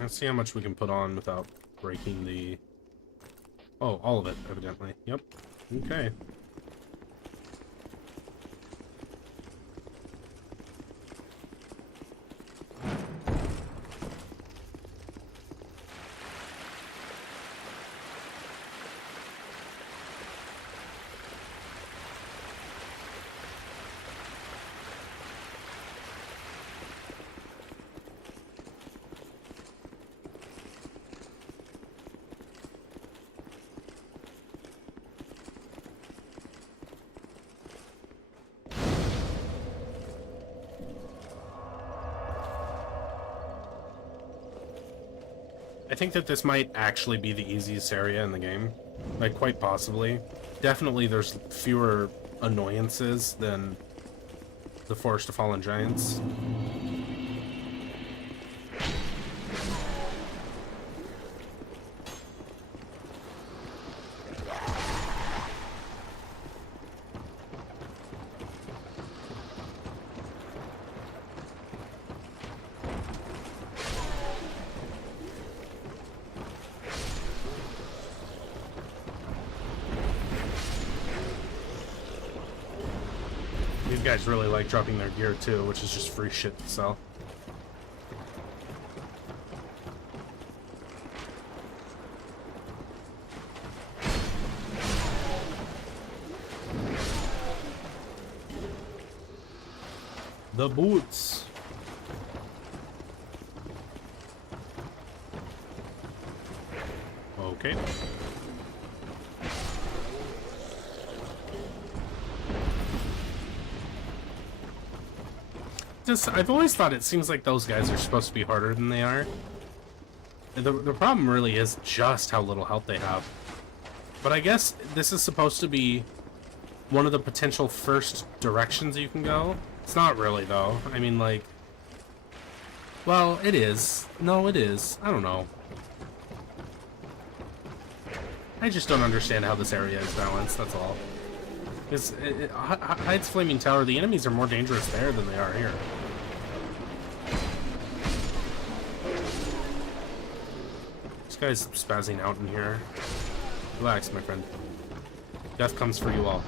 Let's see how much we can put on without breaking the... Oh, all of it, evidently. Yep. Okay. I think that this might actually be the easiest area in the game. Like, quite possibly. Definitely there's fewer annoyances than the Forest of Fallen Giants. These guys really like dropping their gear too, which is just free shit to sell. The boots. Okay. I've always thought it seems like those guys are supposed to be harder than they are. The problem really is just how little health they have. But I guess this is supposed to be one of the potential first directions you can go. It's not really, though. I mean, like... Well, it is. No, it is. I don't know. I just don't understand how this area is balanced, that's all. Because Hyde's Flaming Tower, the enemies are more dangerous there than they are here. guy's spazzing out in here. Relax, my friend. Death comes for you all.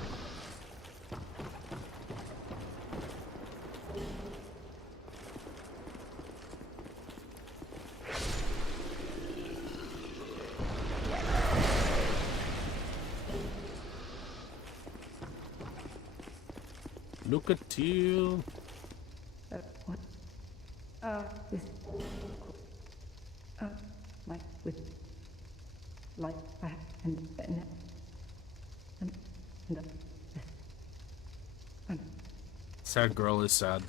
Look at you. What? With... like, with... like, Sad girl is sad.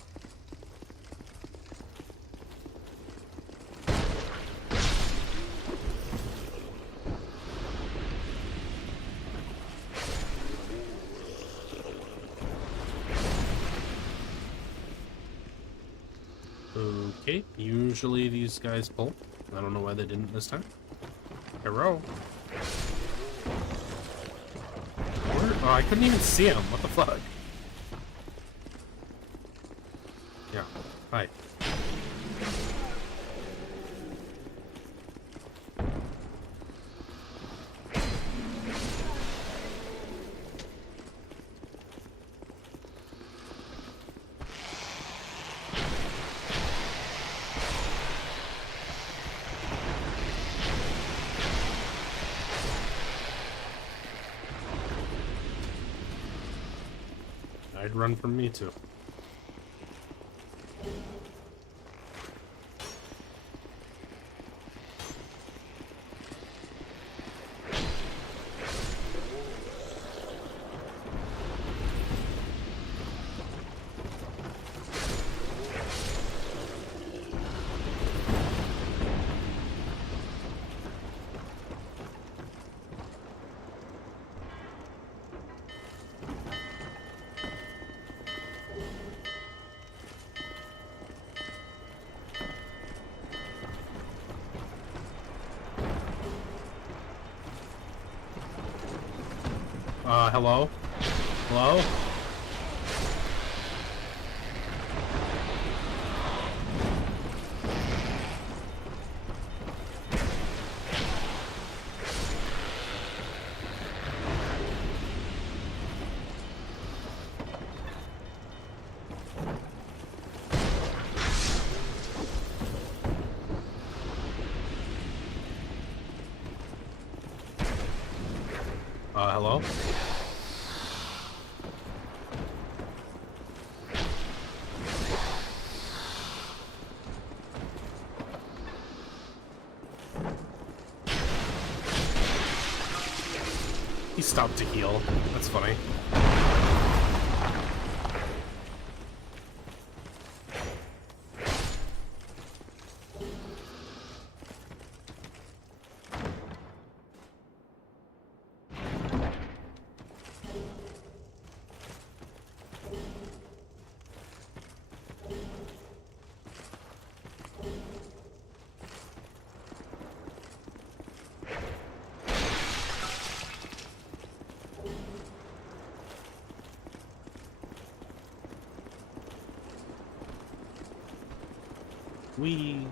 Okay, usually these guys pull. I don't know why they didn't this time. Hero. Oh, I couldn't even see him. What the fuck? Yeah. Hi. I'd run from me too. Hello? Hello? Hello? He stopped to heal. That's funny. We.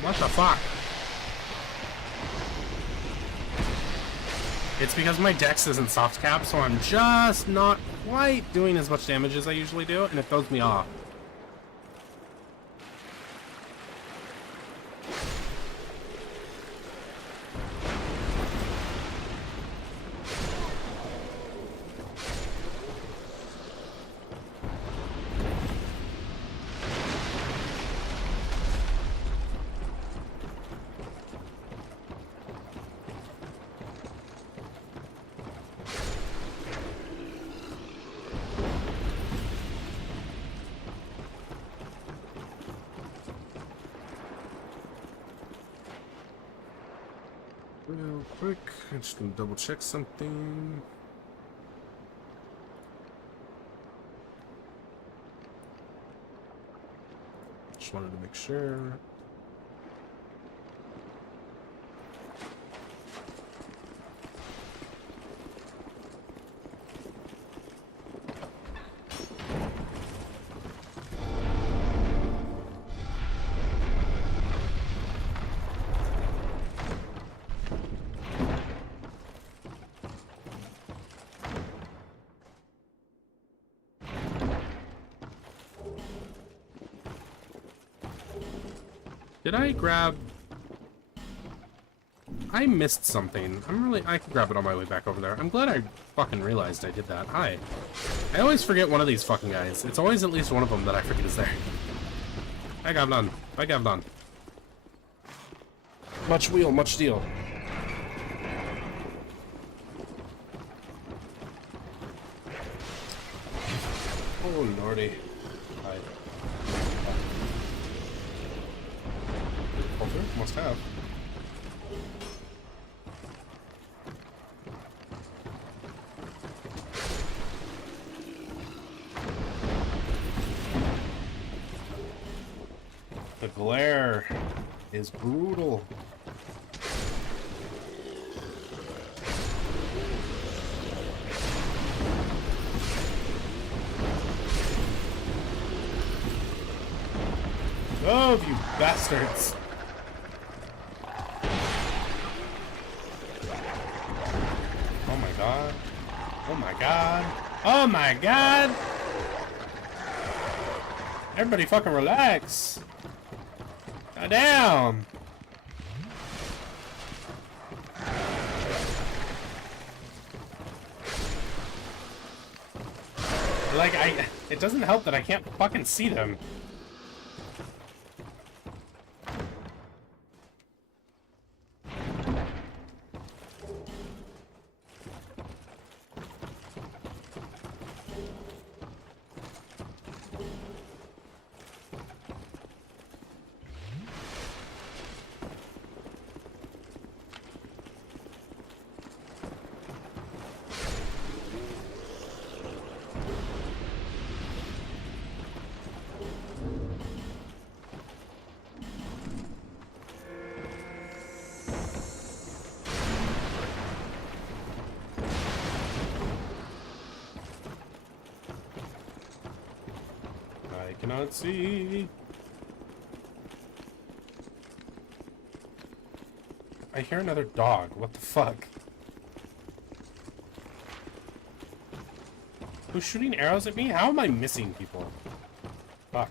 What the fuck? It's because my dex isn't soft cap, so I'm just not quite doing as much damage as I usually do, and it throws me off. Real quick, I'm just gonna double check something. Just wanted to make sure. Did I grab... I missed something. I can grab it on my way back over there. I'm glad I fucking realized I did that. Hi. I always forget one of these fucking guys. It's always at least one of them that I forget is there. Bye, Gavlon. Bye, Gavlon. Much wheel, much deal. Oh, lordy. Hi. Filter? Must have. The glare is brutal. Oh, you bastards! Oh my god. Oh my god. Oh my god! Everybody fucking relax. God damn! Like, it doesn't help that I can't fucking see them. I cannot see. I hear another dog. What the fuck? Who's shooting arrows at me? How am I missing people? Fuck.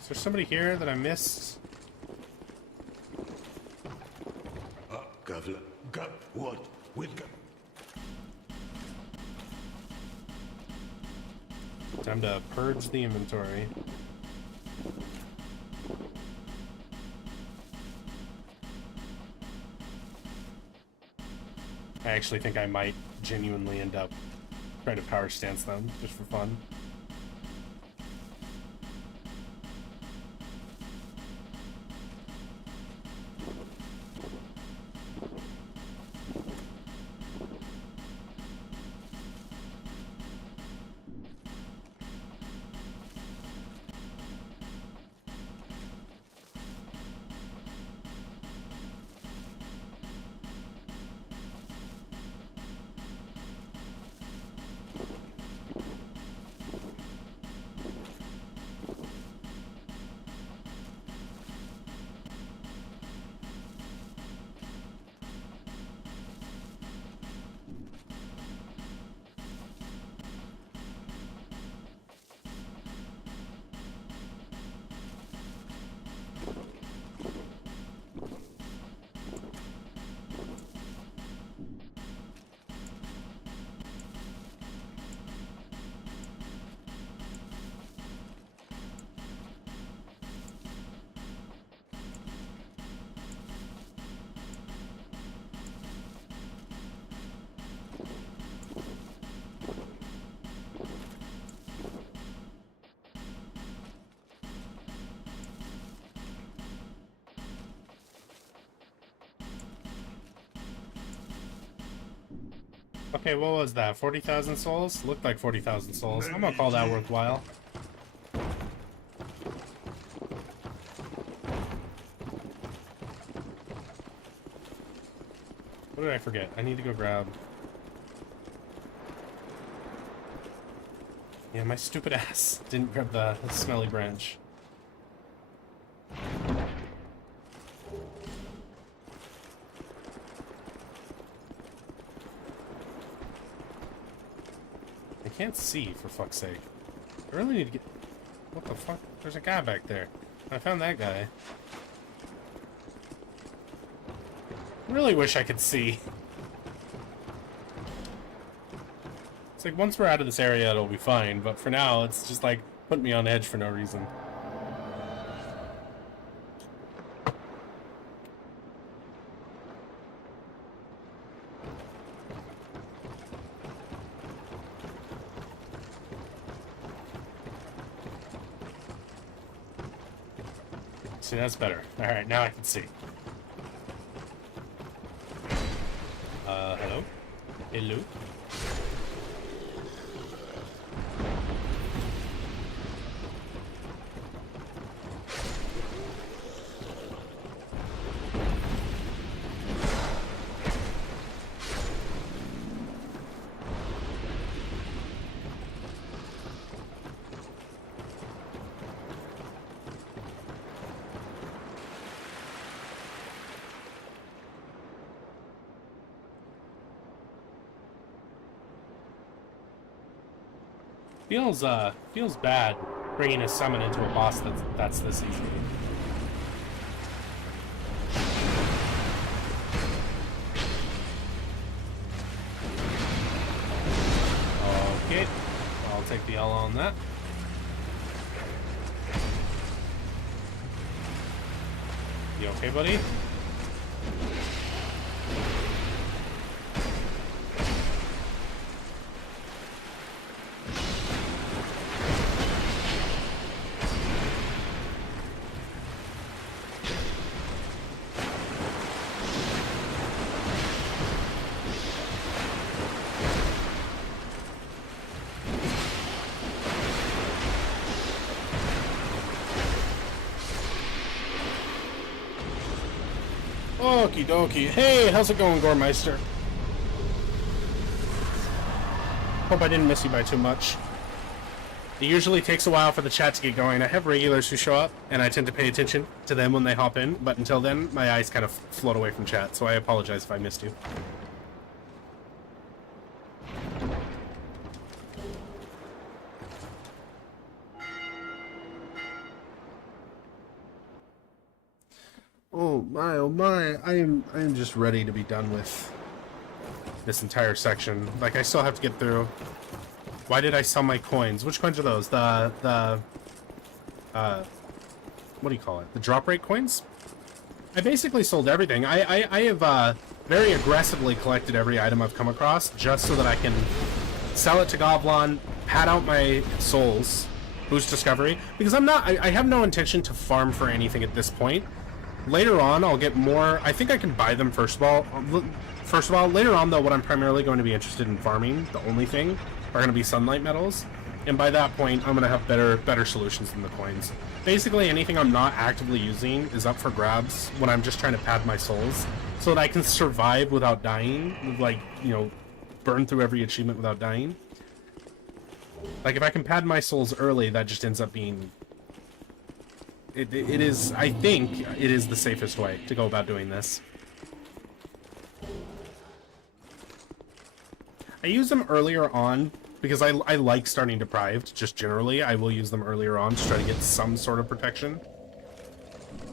Is there somebody here that I missed? Gavla. What? With Time to purge the inventory. I actually think I might genuinely end up trying to power stance them just for fun. Okay, what was that? 40,000 souls? Looked like 40,000 souls. I'm gonna call that worthwhile. What did I forget? I need to go grab... Yeah, my stupid ass didn't grab the smelly branch. I can't see, for fuck's sake. I really need to get... What the fuck? There's a guy back there. I found that guy. I really wish I could see. It's like, once we're out of this area, it'll be fine, but for now, it's just like, putting me on edge for no reason. See, that's better. Alright, now I can see. Hello? Hello? Feels bad bringing a summon into a boss that's this easy. Okay, I'll take the L on that. You okay, buddy? Okie dokie. Hey, how's it going, Goremeister? Hope I didn't miss you by too much. It usually takes a while for the chat to get going. I have regulars who show up, and I tend to pay attention to them when they hop in, but until then, my eyes kind of float away from chat, so I apologize if I missed you. Oh my, I am just ready to be done with this entire section. Like, I still have to get through. Why did I sell my coins? Which coins are those? What do you call it? The drop rate coins? I basically sold everything. I have very aggressively collected every item I've come across just so that I can sell it to Goblin, pad out my souls, boost discovery, because I have no intention to farm for anything at this point. Later on, I'll get more. I think I can buy them first of all. Later on, though, what I'm primarily going to be interested in farming, the only thing, are going to be sunlight metals. And by that point, I'm going to have better solutions than the coins. Basically, anything I'm not actively using is up for grabs when I'm just trying to pad my souls, so that I can survive without dying, like, you know, burn through every achievement without dying. Like, if I can pad my souls early, that just ends up being... It is, I think, it is the safest way to go about doing this. I use them earlier on because I like starting deprived, just generally. I will use them earlier on to try to get some sort of protection.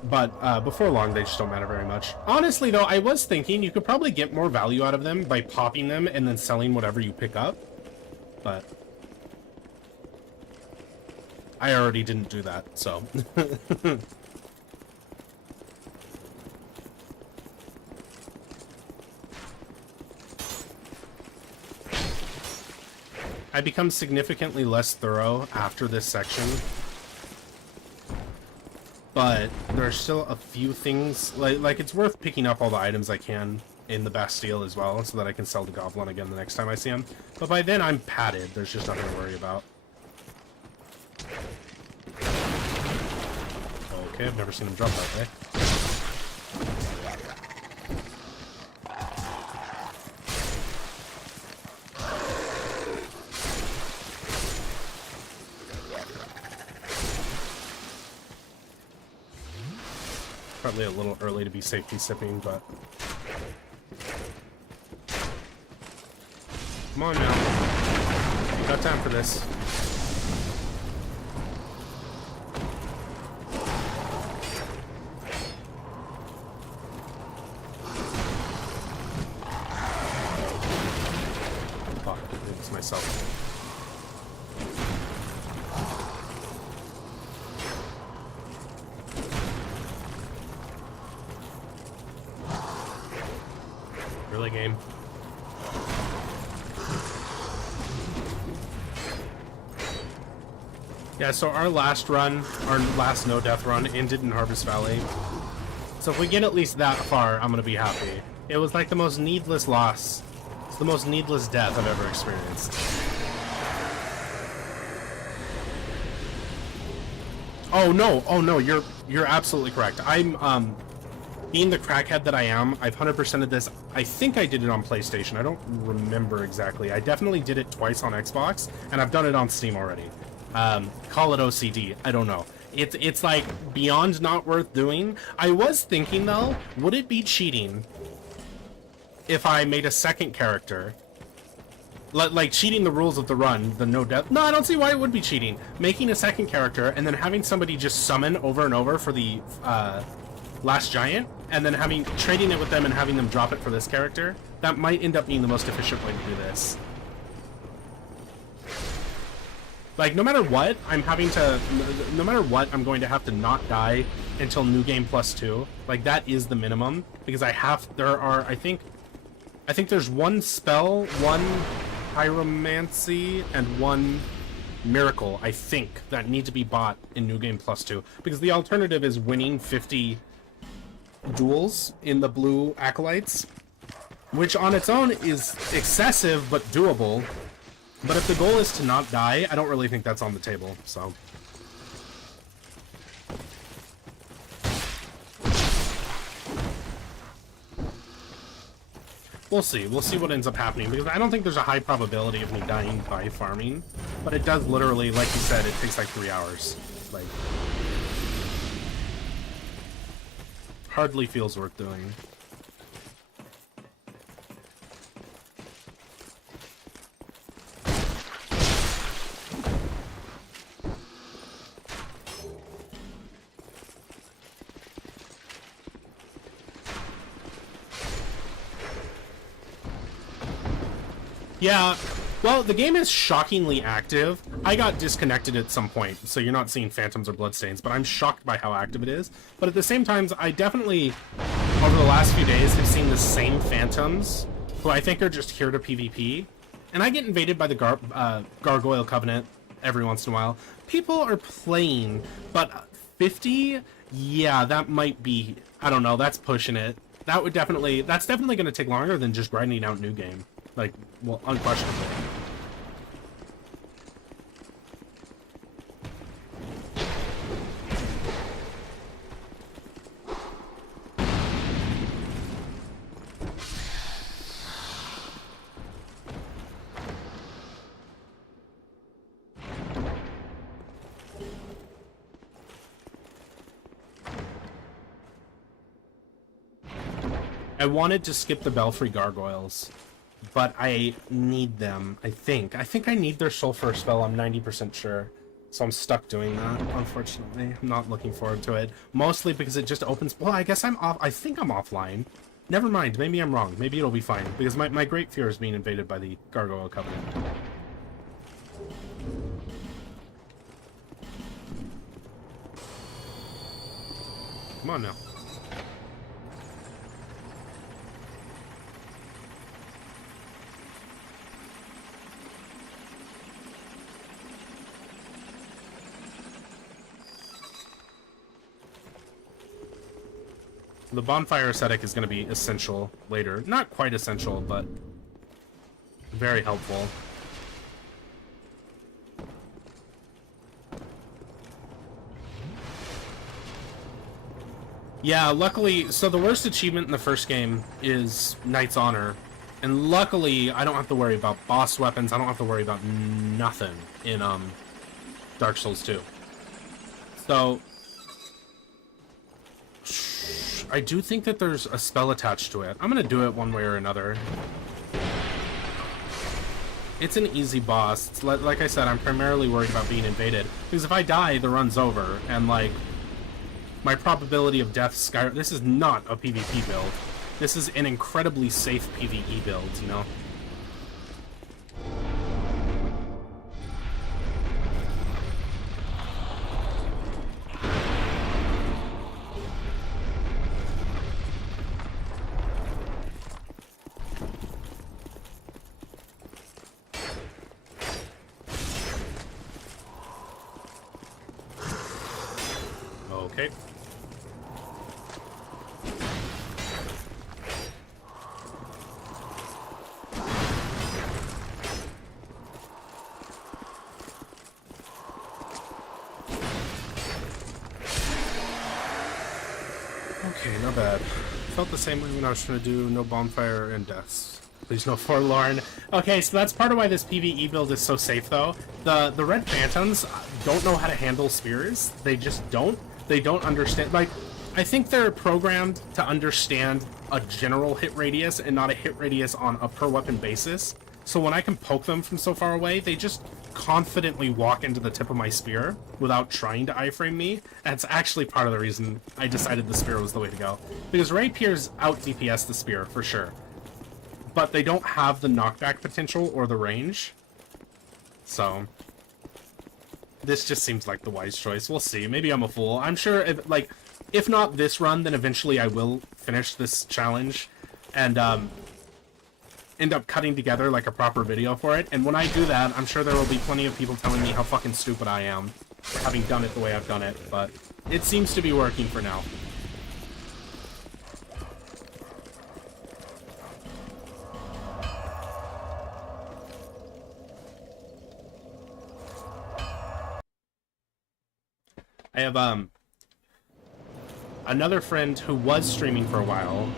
But before long, they just don't matter very much. Honestly, though, I was thinking you could probably get more value out of them by popping them and then selling whatever you pick up. But I already didn't do that, so... I become significantly less thorough after this section, but there are still a few things, like it's worth picking up all the items I can in the Bastille as well, so that I can sell to Goblin again the next time I see him. But by then I'm padded, there's just nothing to worry about. Okay, I've never seen him jump that way. Probably a little early to be safety sipping, but... Come on now. Got time for this. Fuck, it's myself. Really, game? Yeah, so our last run, our last no-death run, ended in Harvest Valley. So if we get at least that far, I'm gonna be happy. It was like the most needless loss. It's the most needless death I've ever experienced. Oh no, you're absolutely correct. I'm, being the crackhead that I am, I've 100%ed this. I think I did it on PlayStation. I don't remember exactly. I definitely did it twice on Xbox, and I've done it on Steam already. Call it OCD. I don't know. It's like beyond not worth doing. I was thinking though, would it be cheating if I made a second character? Like cheating the rules of the run, the no death. No, I don't see why it would be cheating. Making a second character and then having somebody just summon over and over for the last giant, and then trading it with them and having them drop it for this character. That might end up being the most efficient way to do this. Like, no matter what, I'm going to have to not die until New Game +2. Like, that is the minimum. Because I think there's one spell, one pyromancy, and one miracle, I think, that need to be bought in New Game +2. Because the alternative is winning 50 duels in the blue acolytes, which on its own is excessive, but doable. But if the goal is to not die, I don't really think that's on the table, so. We'll see. We'll see what ends up happening, because I don't think there's a high probability of me dying by farming. But it does literally, like you said, it takes like 3 hours. Like, hardly feels worth doing. Yeah, well, the game is shockingly active. I got disconnected at some point, so you're not seeing phantoms or bloodstains, but I'm shocked by how active it is. But at the same time, I definitely, over the last few days, have seen the same phantoms, who I think are just here to PvP. And I get invaded by the Gargoyle Covenant every once in a while. People are playing, but 50? Yeah, that might be, I don't know, that's pushing it. That's definitely going to take longer than just grinding out New Game. Like, well, unquestionably. I wanted to skip the Belfry Gargoyles, but I need them, I think. I think I need their Sulfur spell, I'm 90% sure. So I'm stuck doing that, unfortunately. I'm not looking forward to it. Mostly because it just opens... Well, I guess I'm off... I think I'm offline. Never mind, maybe I'm wrong. Maybe it'll be fine. Because my great fear is being invaded by the Gargoyle Covenant. Come on now. The bonfire ascetic is going to be essential later. Not quite essential, but very helpful. Yeah, luckily, so the worst achievement in the first game is Knight's Honor. And luckily, I don't have to worry about boss weapons. I don't have to worry about nothing in Dark Souls 2. So I do think that there's a spell attached to it. I'm gonna do it one way or another. It's an easy boss. It's like I said, I'm primarily worried about being invaded. Because if I die, the run's over. And, like, my probability of death this is not a PvP build. This is an incredibly safe PvE build, you know? Okay. Okay, not bad. Felt the same way when I was trying to do no bonfire and deaths. Please no forlorn. Okay, so that's part of why this PvE build is so safe, though. The Red Phantoms don't know how to handle spears. They just don't. They don't understand. Like, I think they're programmed to understand a general hit radius and not a hit radius on a per weapon basis. So when I can poke them from so far away, they just confidently walk into the tip of my spear without trying to iframe me. And it's actually part of the reason I decided the spear was the way to go. Because rapiers out DPS the spear, for sure. But they don't have the knockback potential or the range. So this just seems like the wise choice. We'll see. Maybe I'm a fool. I'm sure, if not this run, then eventually I will finish this challenge and end up cutting together like a proper video for it. And when I do that, I'm sure there will be plenty of people telling me how fucking stupid I am for having done it the way I've done it. But it seems to be working for now. I have another friend who was streaming for a while,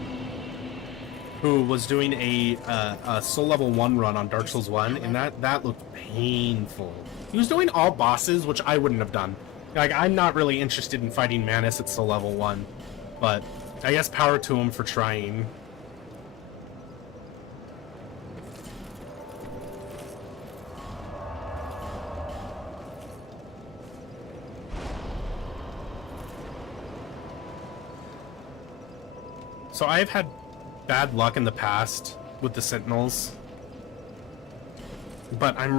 who was doing a soul level 1 run on Dark Souls 1, and that looked painful. He was doing all bosses, which I wouldn't have done. Like, I'm not really interested in fighting Manus at soul level 1, but I guess power to him for trying. So I've had bad luck in the past with the Sentinels, but I'm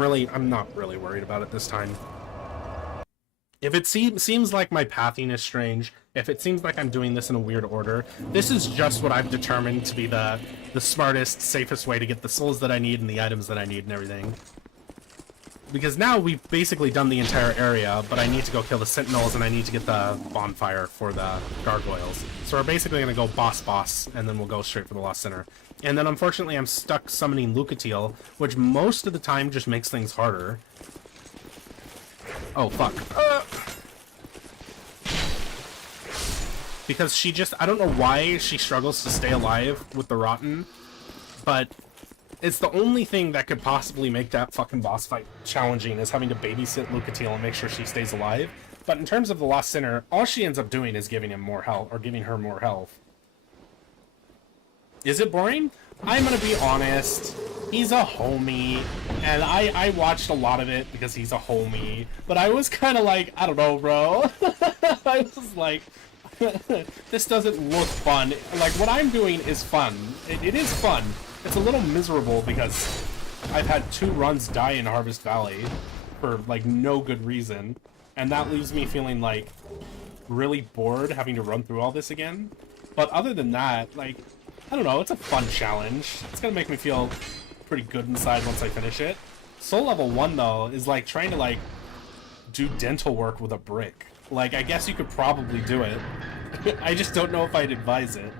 not really worried about it this time. If it seems like my pathing is strange, if it seems like I'm doing this in a weird order, this is just what I've determined to be the smartest, safest way to get the souls that I need and the items that I need and everything. Because now we've basically done the entire area, but I need to go kill the Sentinels and I need to get the bonfire for the gargoyles. So we're basically going to go boss, and then we'll go straight for the Lost Center. And then unfortunately I'm stuck summoning Lucatiel, which most of the time just makes things harder. Oh, fuck. Because she just, I don't know why she struggles to stay alive with the Rotten, but it's the only thing that could possibly make that fucking boss fight challenging, is having to babysit Lucatiel and make sure she stays alive. But in terms of the Lost Sinner, all she ends up doing is giving him more health, or giving her more health. Is it boring? I'm gonna be honest. He's a homie, and I watched a lot of it because he's a homie. But I was kind of like, I don't know, bro. I was like, this doesn't look fun. Like, what I'm doing is fun. It is fun. It's a little miserable because I've had 2 runs die in Harvest Valley for, like, no good reason. And that leaves me feeling, like, really bored having to run through all this again. But other than that, like, I don't know, it's a fun challenge. It's gonna make me feel pretty good inside once I finish it. Soul level 1, though, is like trying to, like, do dental work with a brick. Like, I guess you could probably do it. I just don't know if I'd advise it.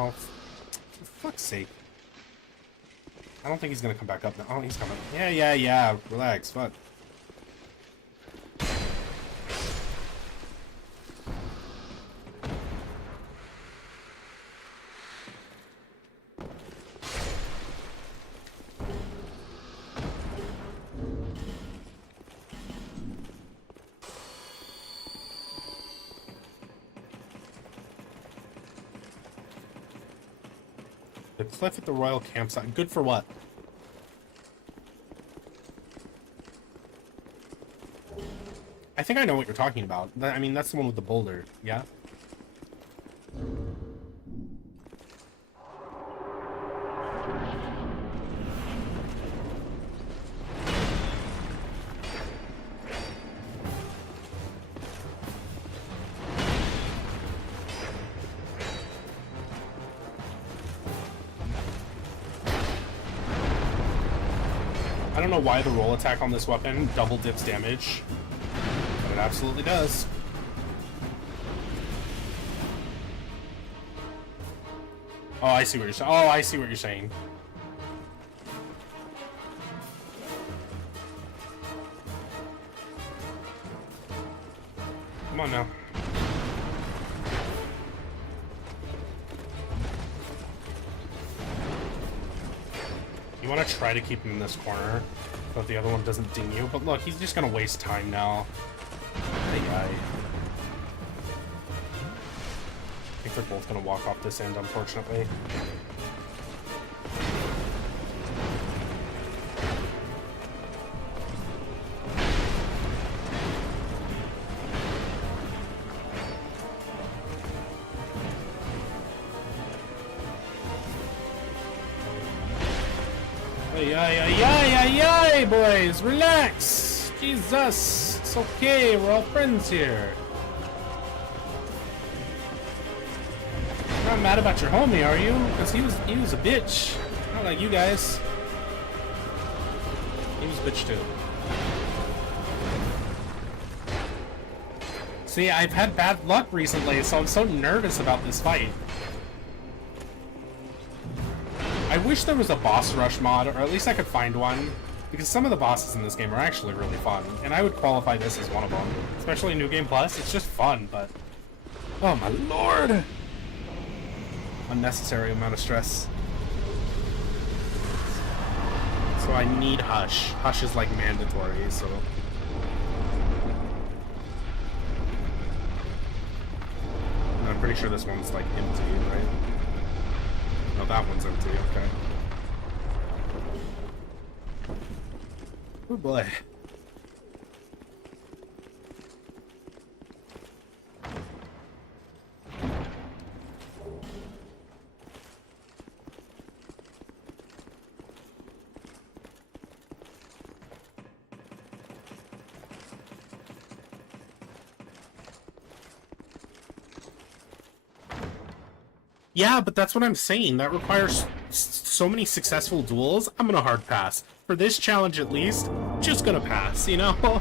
Oh, for fuck's sake. I don't think he's gonna come back up now. Oh, he's coming. Yeah. Relax. Fuck. The cliff at the royal campsite. Good for what? I think I know what you're talking about. I mean, that's the one with the boulder, yeah? I don't know why the roll attack on this weapon double dips damage, but it absolutely does. Oh, I see what you're saying. Oh, I see what you're saying. Come on now. You want to try to keep him in this corner so that the other one doesn't ding you, but look, he's just going to waste time now. I think they're both going to walk off this end, unfortunately. Ay, boys, relax. Jesus, it's okay. We're all friends here. You're not mad about your homie, are you? Because he was a bitch. Not like you guys. He was a bitch too. See, I've had bad luck recently, so I'm so nervous about this fight. I wish there was a boss rush mod, or at least I could find one, because some of the bosses in this game are actually really fun, and I would qualify this as one of them. Especially New Game Plus, it's just fun, but... oh my lord! Unnecessary amount of stress. So I need Hush. Hush is like mandatory, so... and I'm pretty sure this one's like empty, right? No, that one's empty, okay. Oh boy. Yeah, but that's what I'm saying. That requires so many successful duels. I'm gonna hard pass. For this challenge at least, just gonna pass, you know?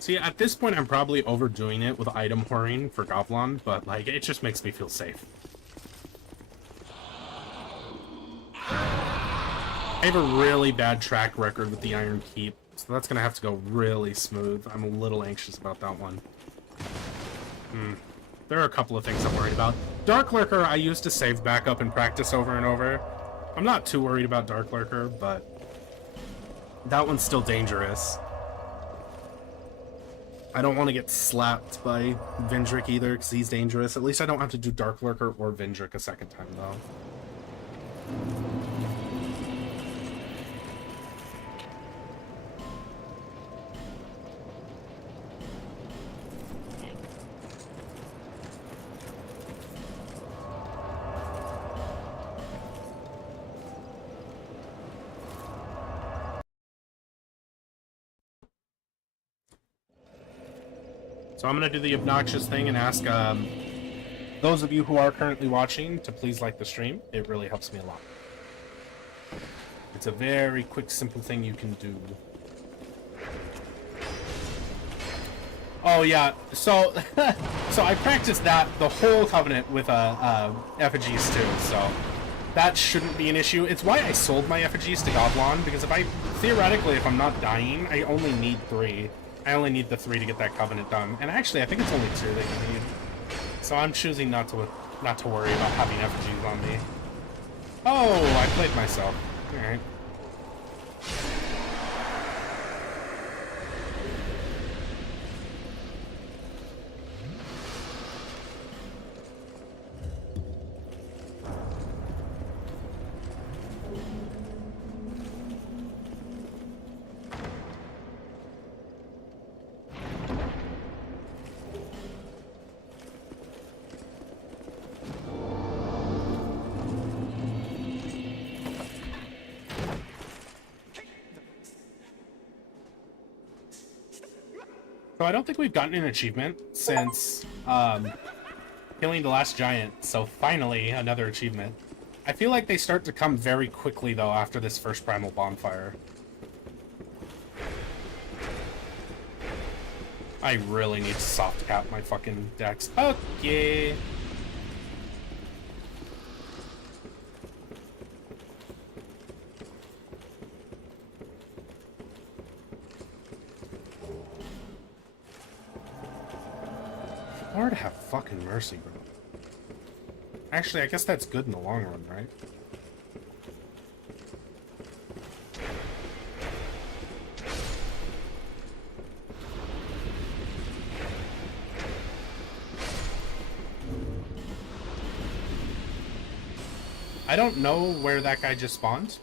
See, at this point, I'm probably overdoing it with item whoring for Goblin, but, like, it just makes me feel safe. I have a really bad track record with the Iron Keep, so that's gonna have to go really smooth. I'm a little anxious about that one. There are a couple of things I'm worried about. Dark Lurker, I used to save back up and practice over and over. I'm not too worried about Dark Lurker, but that one's still dangerous. I don't want to get slapped by Vindrick either, because he's dangerous. At least I don't have to do Dark Lurker or Vindrick a second time, though. So I'm going to do the obnoxious thing and ask those of you who are currently watching to please like the stream. It really helps me a lot. It's a very quick, simple thing you can do. Oh yeah, so so I practiced that the whole Covenant with effigies too. So that shouldn't be an issue. It's why I sold my effigies to Goblin, because theoretically, if I'm not dying, I only need 3. I only need the 3 to get that Covenant done. And actually, I think it's only 2 that you need. So I'm choosing not to worry about having effigies on me. Oh, I played myself. Alright. So I don't think we've gotten an achievement since killing the last giant, so finally another achievement. I feel like they start to come very quickly though after this first primal bonfire. I really need to soft cap my fucking decks. Okay. Lord have fucking mercy, bro. Actually, I guess that's good in the long run, right? I don't know where that guy just spawned.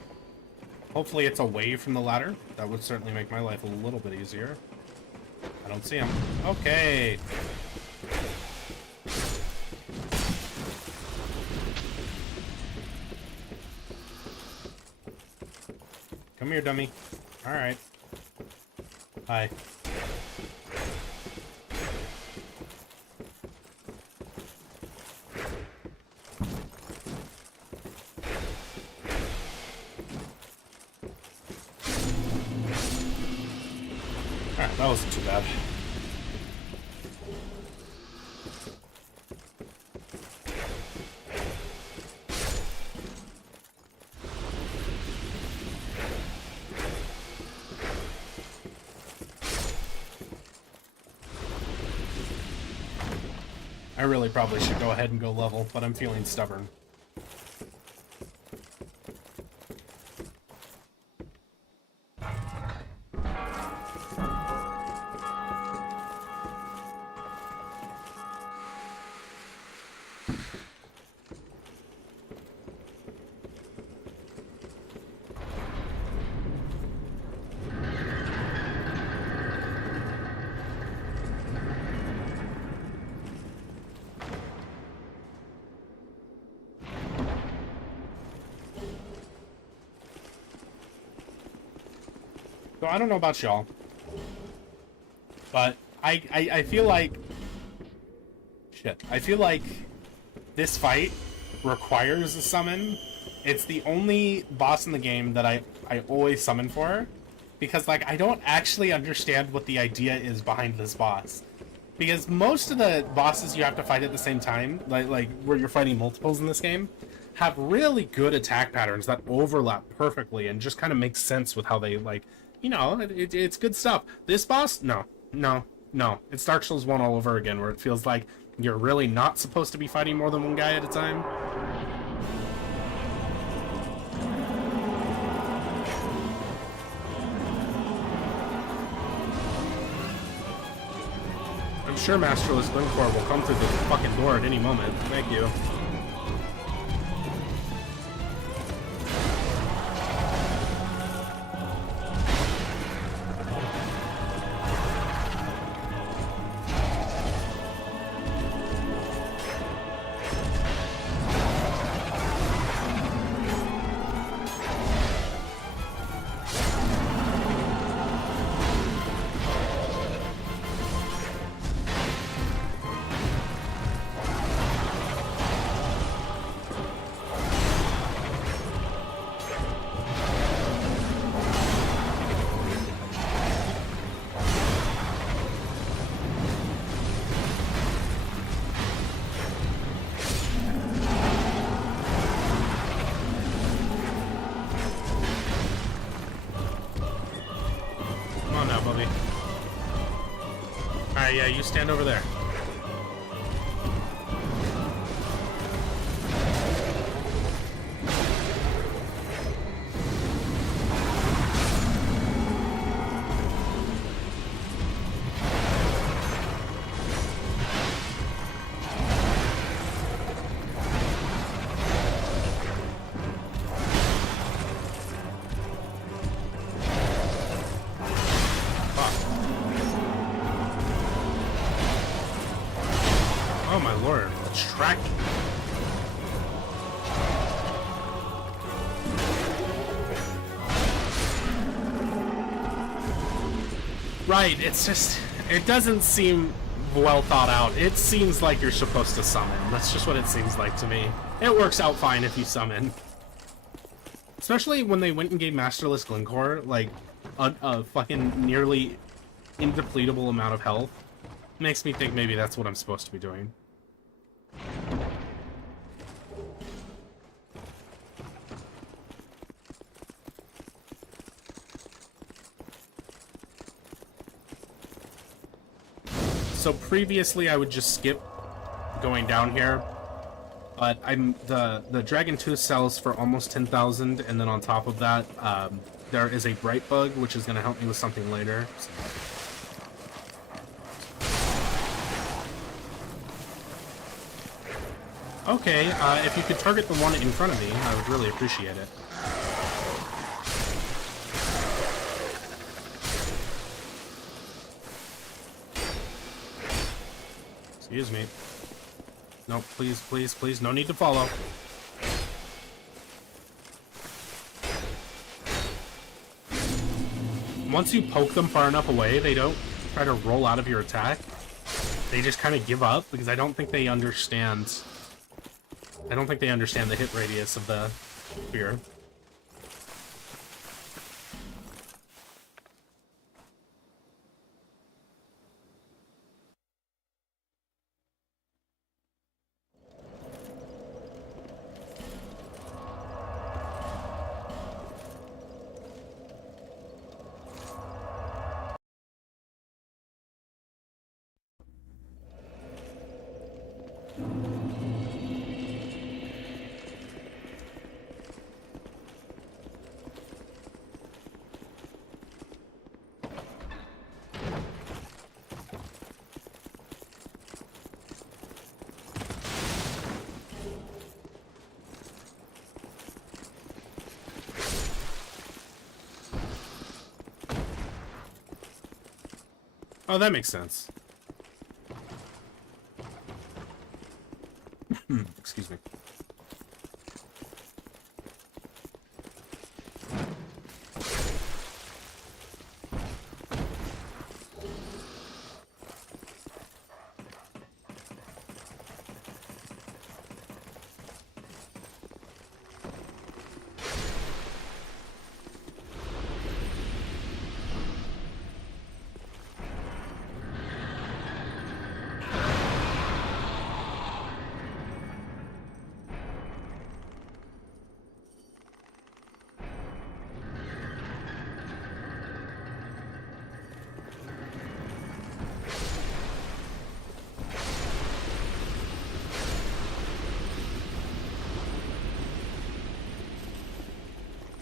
Hopefully it's away from the ladder. That would certainly make my life a little bit easier. I don't see him. Okay. Come here, dummy. Alright. Hi. Alright, that wasn't too bad. I really probably should go ahead and go level, but I'm feeling stubborn. So I don't know about y'all, but I feel like I feel like this fight requires a summon. It's the only boss in the game that I always summon for, because like I don't actually understand what the idea is behind this boss. Because most of the bosses you have to fight at the same time, like where you're fighting multiples in this game, have really good attack patterns that overlap perfectly and just kind of make sense with how they, like, you know, it's good stuff. This boss, no. It's Dark Souls 1 all over again, where it feels like you're really not supposed to be fighting more than one guy at a time. I'm sure Masterless Glencore will come through the fucking door at any moment. Thank you. Yeah, you stand over there. Oh my lord, it's tracking. Right, it's just, it doesn't seem well thought out. It seems like you're supposed to summon. That's just what it seems like to me. It works out fine if you summon. Especially when they went and gave Masterless Glencore, like, a fucking nearly indepletable amount of health. Makes me think maybe that's what I'm supposed to be doing. So previously I would just skip going down here, but the Dragon Tooth sells for almost 10,000, and then on top of that, there is a Bright Bug, which is going to help me with something later. Okay, if you could target the one in front of me, I would really appreciate it. Excuse me. No, please, please, please, no need to follow. Once you poke them far enough away, they don't try to roll out of your attack. They just kind of give up, because I don't think they understand... I don't think they understand the hit radius of the spear. Oh, that makes sense. Excuse me.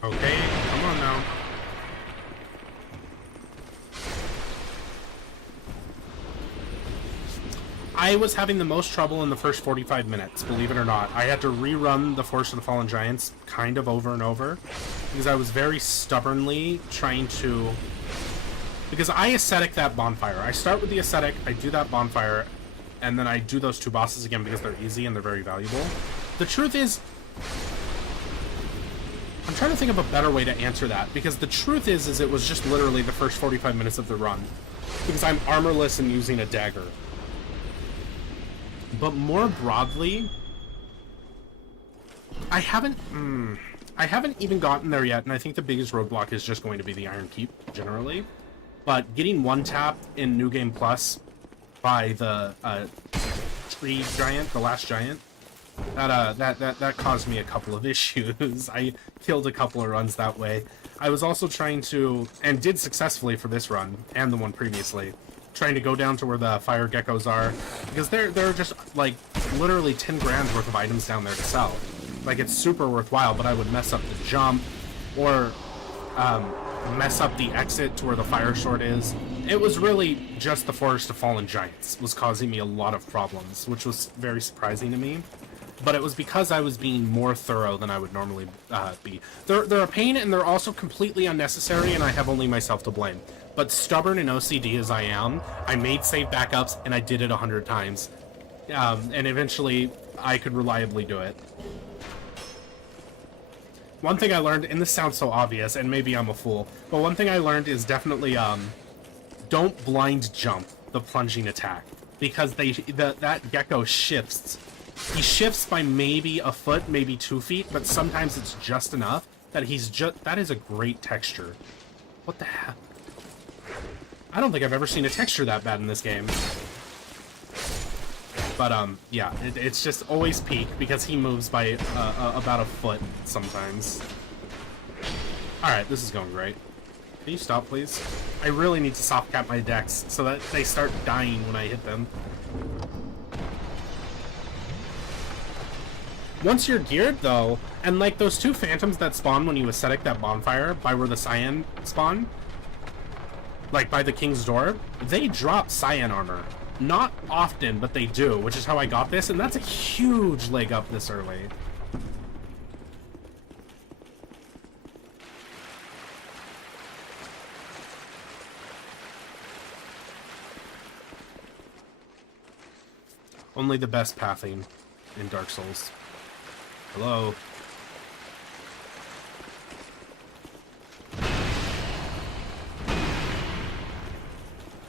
Okay, come on now. I was having the most trouble in the first 45 minutes, believe it or not. I had to rerun the Force of the Fallen Giants kind of over and over, because I was very stubbornly trying to... Because I ascetic that bonfire. I start with the ascetic, I do that bonfire, and then I do those two bosses again because they're easy and they're very valuable. The truth is... I'm trying to think of a better way to answer that, because the truth is it was just literally the first 45 minutes of the run, because I'm armorless and using a dagger. But more broadly, I haven't even gotten there yet, and I think the biggest roadblock is just going to be the Iron Keep, generally. But getting one-tapped in New Game Plus by the tree giant, the last giant, that caused me a couple of issues. I killed a couple of runs that way. I was also trying to, and did successfully for this run, and the one previously, trying to go down to where the fire geckos are, because there are just like literally 10 grand worth of items down there to sell. Like, it's super worthwhile, but I would mess up the jump or mess up the exit to where the fire sword is. It was really just the Forest of Fallen Giants was causing me a lot of problems, which was very surprising to me. But it was because I was being more thorough than I would normally be. They're a pain, and they're also completely unnecessary, and I have only myself to blame. But stubborn and OCD as I am, I made save backups, and I did it 100 times. And eventually, I could reliably do it. One thing I learned, and this sounds so obvious, and maybe I'm a fool, but one thing I learned is definitely, don't blind jump the plunging attack. Because that gecko shifts. He shifts by maybe a foot, maybe 2 feet, but sometimes it's just enough that that is a great texture. What the heck? I don't think I've ever seen a texture that bad in this game. But, yeah, it's just always peak because he moves by about a foot sometimes. Alright, this is going great. Can you stop, please? I really need to soft cap my decks so that they start dying when I hit them. Once you're geared, though, and like those 2 phantoms that spawn when you ascetic that bonfire by where the cyan spawn, like by the king's door, they drop cyan armor. Not often, but they do, which is how I got this, and that's a huge leg up this early. Only the best pathing in Dark Souls. Hello?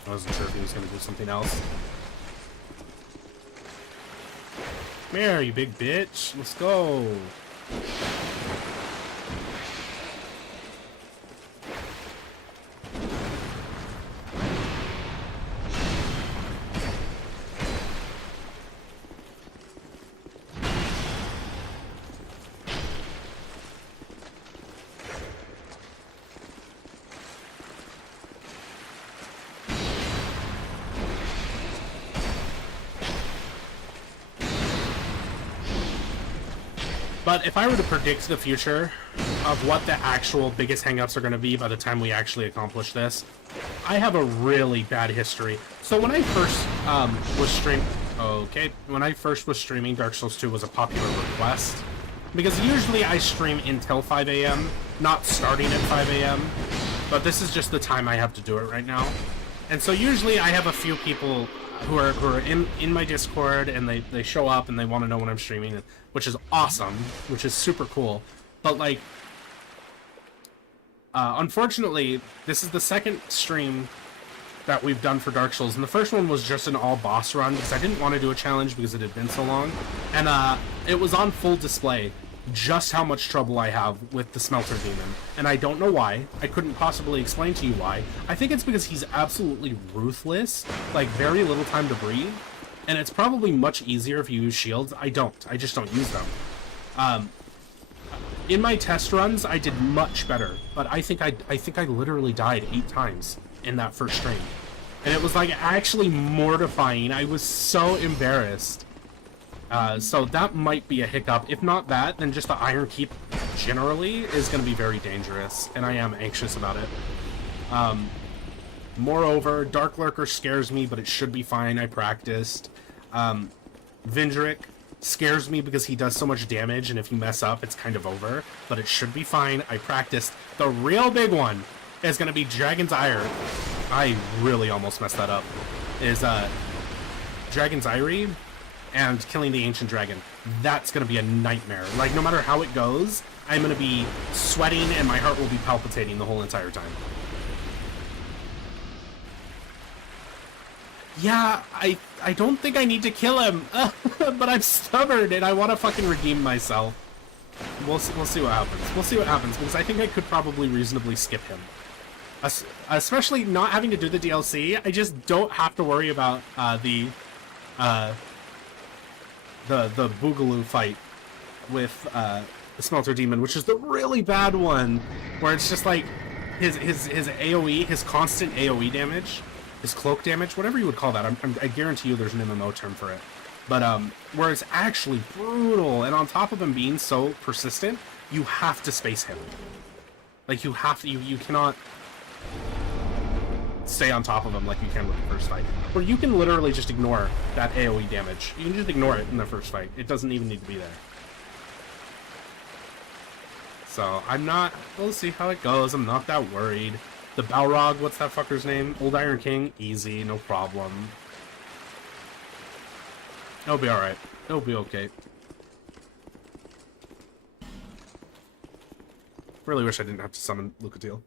I wasn't sure if he was going to do something else. Come here, you big bitch. Let's go. But if I were to predict the future of what the actual biggest hangups are going to be by the time we actually accomplish this, I have a really bad history. So when I first when I first was streaming, Dark Souls 2 was a popular request. Because usually I stream until 5 a.m., not starting at 5 a.m. But this is just the time I have to do it right now. And so usually I have a few people who are in my Discord, and they show up and they want to know when I'm streaming, which is awesome, which is super cool. But like, unfortunately, this is the second stream that we've done for Dark Souls, and the first one was just an all boss run because I didn't want to do a challenge because it had been so long, and it was on full display just how much trouble I have with the Smelter Demon, and I don't know why. I couldn't possibly explain to you why. I think it's because he's absolutely ruthless, like very little time to breathe, and it's probably much easier if you use shields. I just don't use them. In my test runs, I did much better, but I think I literally died 8 times in that first stream, and it was like actually mortifying. I was so embarrassed. So that might be a hiccup. If not that, then just the Iron Keep generally is going to be very dangerous, and I am anxious about it. Moreover, Dark Lurker scares me, but it should be fine. I practiced. Vindrick scares me because he does so much damage, and if you mess up, it's kind of over, but it should be fine. I practiced. The real big one is going to be Dragon's Ire. I really almost messed that up. Is Dragon's Ire and killing the Ancient Dragon. That's going to be a nightmare. Like, no matter how it goes, I'm going to be sweating and my heart will be palpitating the whole entire time. Yeah, I don't think I need to kill him, but I'm stubborn and I want to fucking redeem myself. We'll see what happens. We'll see what happens, because I think I could probably reasonably skip him. Especially not having to do the DLC, I just don't have to worry about the Boogaloo fight with the Smelter Demon, which is the really bad one, where it's just like his AoE, his constant AoE damage his cloak damage, whatever you would call that. I guarantee you there's an MMO term for it. But where it's actually brutal, and on top of him being so persistent, you have to space him. Like you have to, you cannot stay on top of him like you can with the first fight. Or you can literally just ignore that AoE damage. You can just ignore it in the first fight. It doesn't even need to be there. So I'm not, we'll see how it goes. I'm not that worried. The Balrog, what's that fucker's name? Old Iron King, easy, no problem. It'll be alright. It'll be okay. Really wish I didn't have to summon Lucatiel.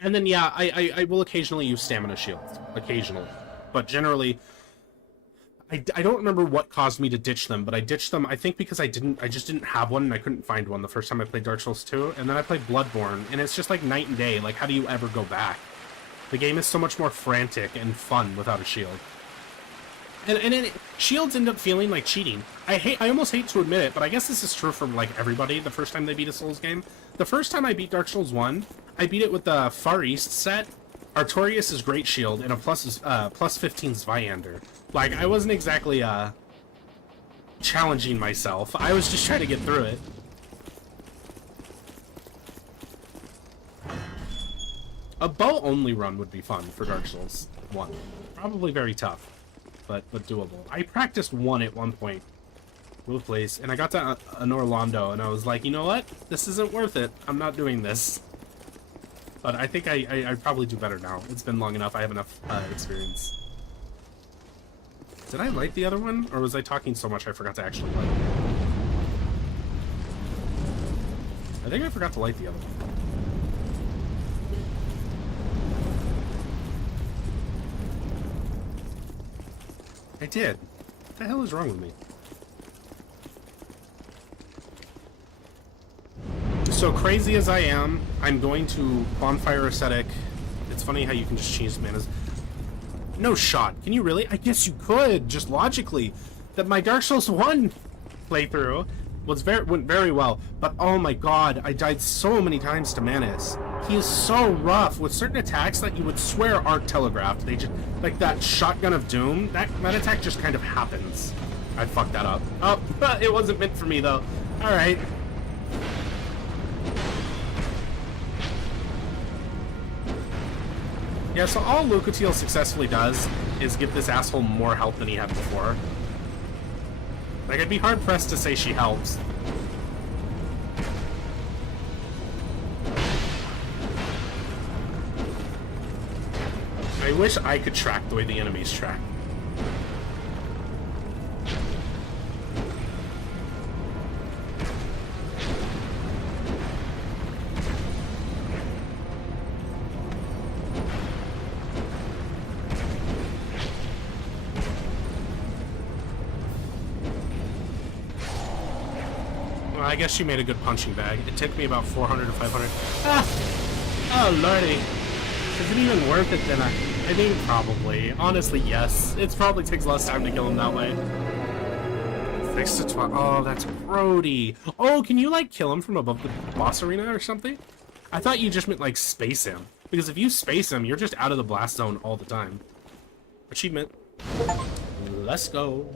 And then, yeah, I will occasionally use stamina shields. Occasionally. But generally, I don't remember what caused me to ditch them, but I ditched them, I think because I just didn't have one, and I couldn't find one the first time I played Dark Souls 2, and then I played Bloodborne, and it's just like night and day. Like, how do you ever go back? The game is so much more frantic and fun without a shield. And shields end up feeling like cheating. I almost hate to admit it, but I guess this is true for, like, everybody the first time they beat a Souls game. The first time I beat Dark Souls 1, I beat it with the Far East set, Artorias' Great Shield, and a plus 15 Zweihander. Like, I wasn't exactly, challenging myself. I was just trying to get through it. A bow-only run would be fun for Dark Souls 1. Probably very tough, but doable. I practiced one at one point. Move, please. And I got to an Orlando, and I was like, you know what? This isn't worth it. I'm not doing this. But I think I probably do better now. It's been long enough. I have enough experience. Did I light the other one? Or was I talking so much I forgot to actually light it? I think I forgot to light the other one. I did. What the hell is wrong with me? So crazy as I am, I'm going to Bonfire Ascetic. It's funny how you can just change manas. No shot. Can you really? I guess you could, just logically. That my Dark Souls 1 playthrough went very well. But oh my god, I died so many times to Manus. He is so rough with certain attacks that you would swear aren't telegraphed. They just, like that Shotgun of Doom, that attack just kind of happens. I fucked that up. Oh, it wasn't meant for me though. Alright. Yeah, so all Lucatiel successfully does is give this asshole more health than he had before. Like, I'd be hard-pressed to say she helps. I wish I could track the way the enemies track. I guess she made a good punching bag. It took me about 400 to 500. Ah! Oh, lordy. Is it even worth it then? I think probably. Honestly, yes. It probably takes less time to kill him that way. 6 to 12. Oh, that's grody. Oh, can you, like, kill him from above the boss arena or something? I thought you just meant, like, space him. Because if you space him, you're just out of the blast zone all the time. Achievement. Let's go.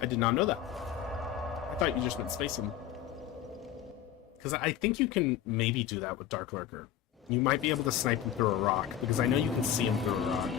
I did not know that. I thought you just meant space him. Because I think you can maybe do that with Dark Lurker. You might be able to snipe him through a rock, because I know you can see him through a rock.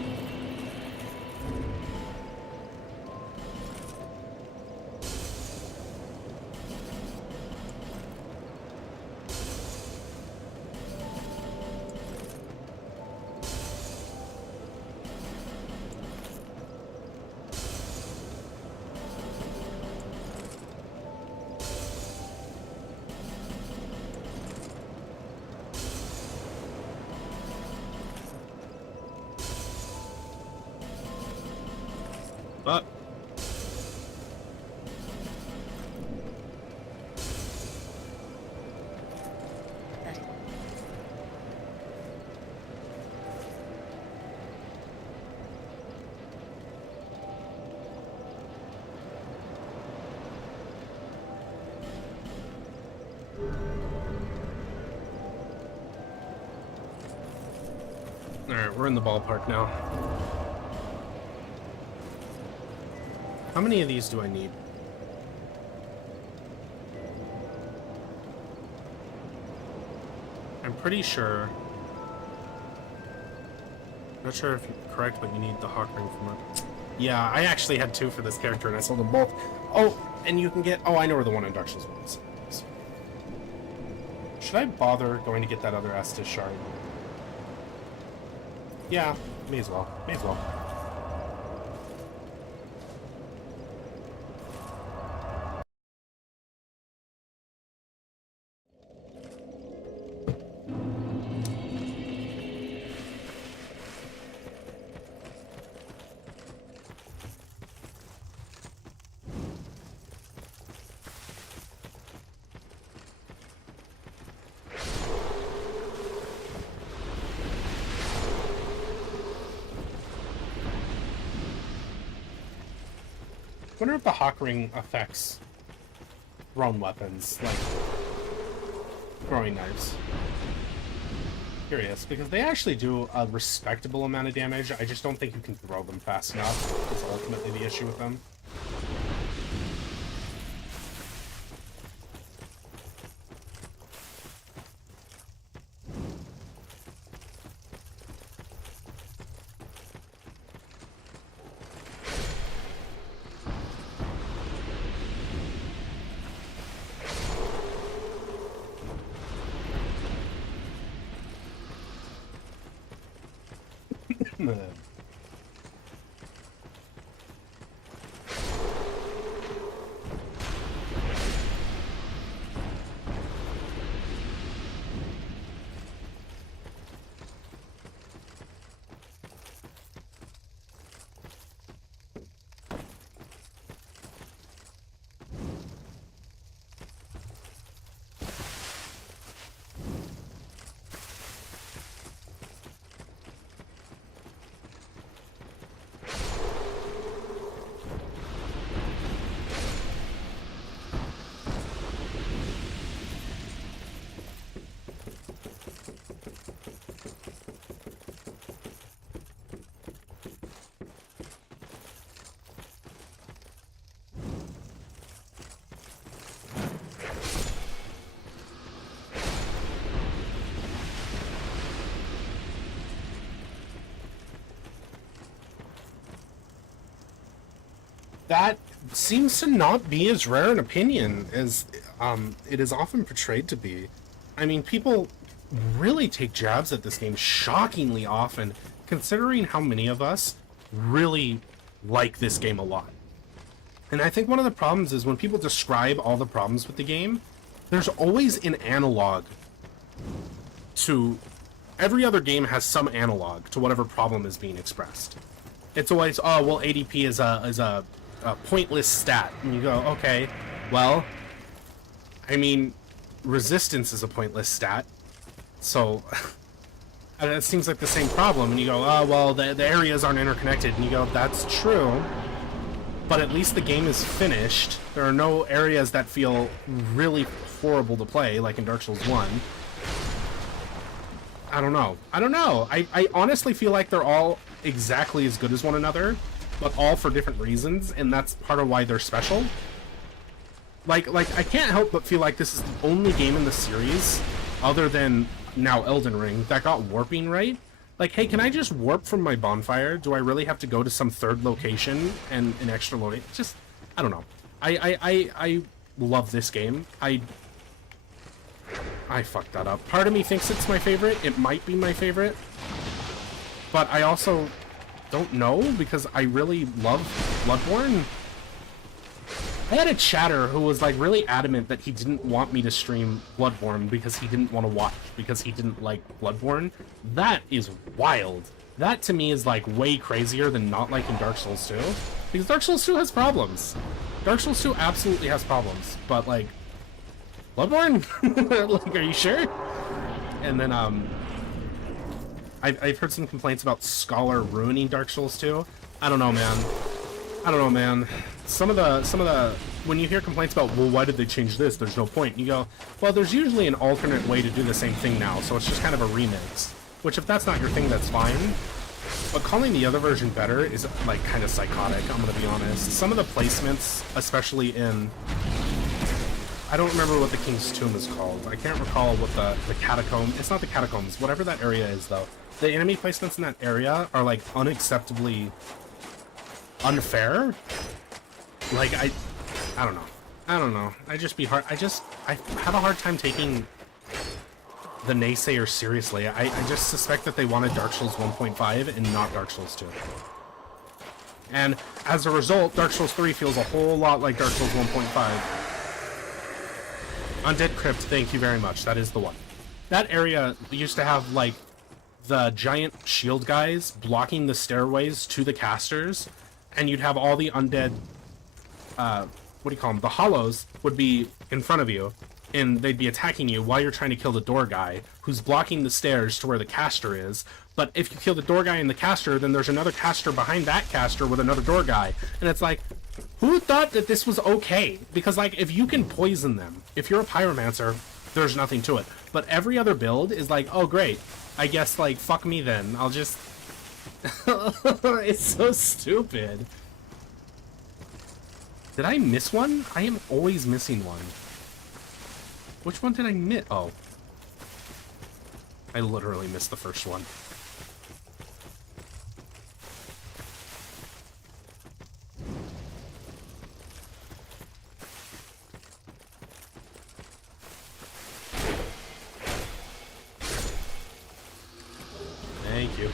But Alright, we're in the ballpark now. How many of these do I need? I'm pretty sure... Not sure if you're correct, but you need the hawk ring from it. Yeah, I actually had 2 for this character, and I sold them both. Oh, and you can get... Oh, I know where the one in Dark Souls was. Should I bother going to get that other Estus shard? Yeah, may as well. May as well. I wonder if the hawk ring affects thrown weapons, like throwing knives. Curious, because they actually do a respectable amount of damage. I just don't think you can throw them fast enough. Is ultimately the issue with them. That seems to not be as rare an opinion as it is often portrayed to be. I mean, people really take jabs at this game shockingly often, considering how many of us really like this game a lot. And I think one of the problems is when people describe all the problems with the game, there's always an analog to... Every other game has some analog to whatever problem is being expressed. It's always, oh, well, ADP is a pointless stat. And you go, okay, well, I mean, resistance is a pointless stat. So, it seems like the same problem. And you go, oh, well, the areas aren't interconnected. And you go, that's true. But at least the game is finished. There are no areas that feel really horrible to play, like in Dark Souls 1. I don't know. I honestly feel like they're all exactly as good as one another, but all for different reasons, and that's part of why they're special. Like I can't help but feel like this is the only game in the series, other than now Elden Ring, that got warping right. Like, hey, can I just warp from my bonfire? Do I really have to go to some third location and an extra loading? Just, I don't know. I love this game. I fucked that up. Part of me thinks it's my favorite. It might be my favorite. But I also don't know, because I really love Bloodborne. I had a chatter who was like really adamant that he didn't want me to stream Bloodborne because he didn't want to watch, because he didn't like Bloodborne. That is wild. That to me is like way crazier than not liking Dark Souls 2. Because Dark Souls 2 has problems. Dark Souls 2 absolutely has problems. But like, Bloodborne? Like, are you sure? And then I've heard some complaints about Scholar ruining Dark Souls 2. I don't know, man. Some of the when you hear complaints about, well, why did they change this? There's no point. And you go, well, there's usually an alternate way to do the same thing now, so it's just kind of a remix. Which, if that's not your thing, that's fine. But calling the other version better is, like, kind of psychotic, I'm gonna be honest. Some of the placements, especially in... I don't remember what the King's Tomb is called. I can't recall what the catacomb... It's not the catacombs, whatever that area is, though. The enemy placements in that area are, like, unacceptably unfair. Like, I don't know. I don't know. I have a hard time taking the naysayers seriously. I just suspect that they wanted Dark Souls 1.5 and not Dark Souls 2. And as a result, Dark Souls 3 feels a whole lot like Dark Souls 1.5. Undead Crypt, thank you very much. That is the one. That area used to have, like, the giant shield guys blocking the stairways to the casters, and you'd have all the undead, what do you call them? The hollows would be in front of you, and they'd be attacking you while you're trying to kill the door guy, who's blocking the stairs to where the caster is. But if you kill the door guy and the caster, then there's another caster behind that caster with another door guy. And it's like, who thought that this was okay? Because, like, if you can poison them, if you're a pyromancer, there's nothing to it. But every other build is like, oh, great. I guess, like, fuck me then. I'll just... It's so stupid. Did I miss one? I am always missing one. Which one did I miss? Oh. I literally missed the first one. Thank you.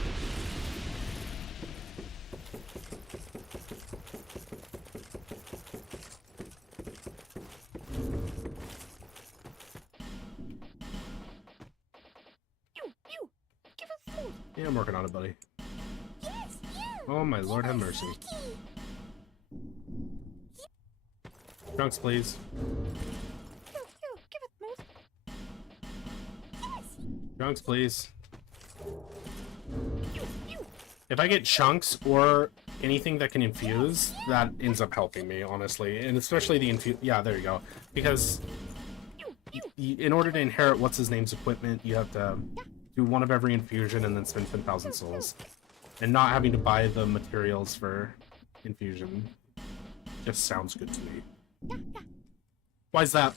Yeah, I'm working on it, buddy. Yes, Oh my lord, have mercy. Trunks, please. Chunks, please. If I get chunks or anything that can infuse, that ends up helping me, honestly. And especially the infuse... Yeah, there you go. Because in order to inherit what's-his-name's equipment, you have to do one of every infusion and then spend 10,000 souls. And not having to buy the materials for infusion just sounds good to me. Why is that?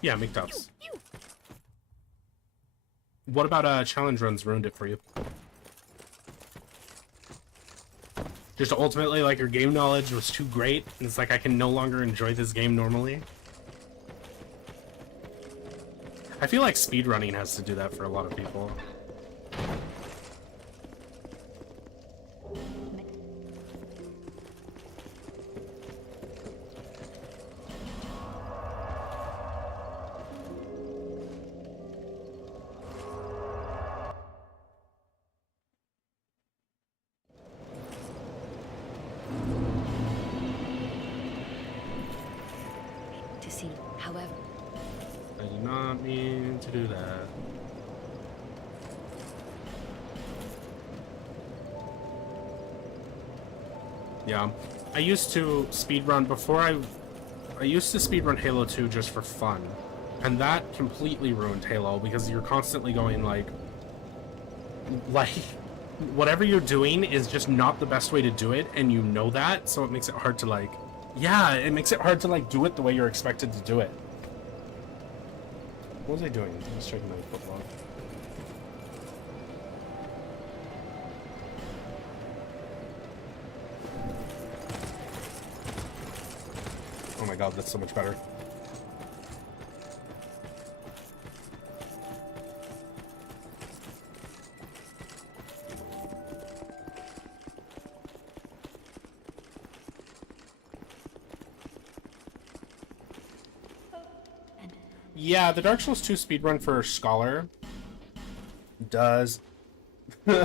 Yeah, McDuff's. What about challenge runs ruined it for you? Just ultimately, like, your game knowledge was too great, and it's like I can no longer enjoy this game normally. I feel like speedrunning has to do that for a lot of people. To see, however. I did not mean to do that. Yeah, I used to speedrun before I used to speedrun Halo 2 just for fun. And that completely ruined Halo because you're constantly going like whatever you're doing is just not the best way to do it, and you know that, so it makes it hard to like it makes it hard to like do it the way you're expected to do it. What was I doing? I was checking my foot log. Oh my god, that's so much better. Yeah, the Dark Souls 2 speedrun for Scholar does... why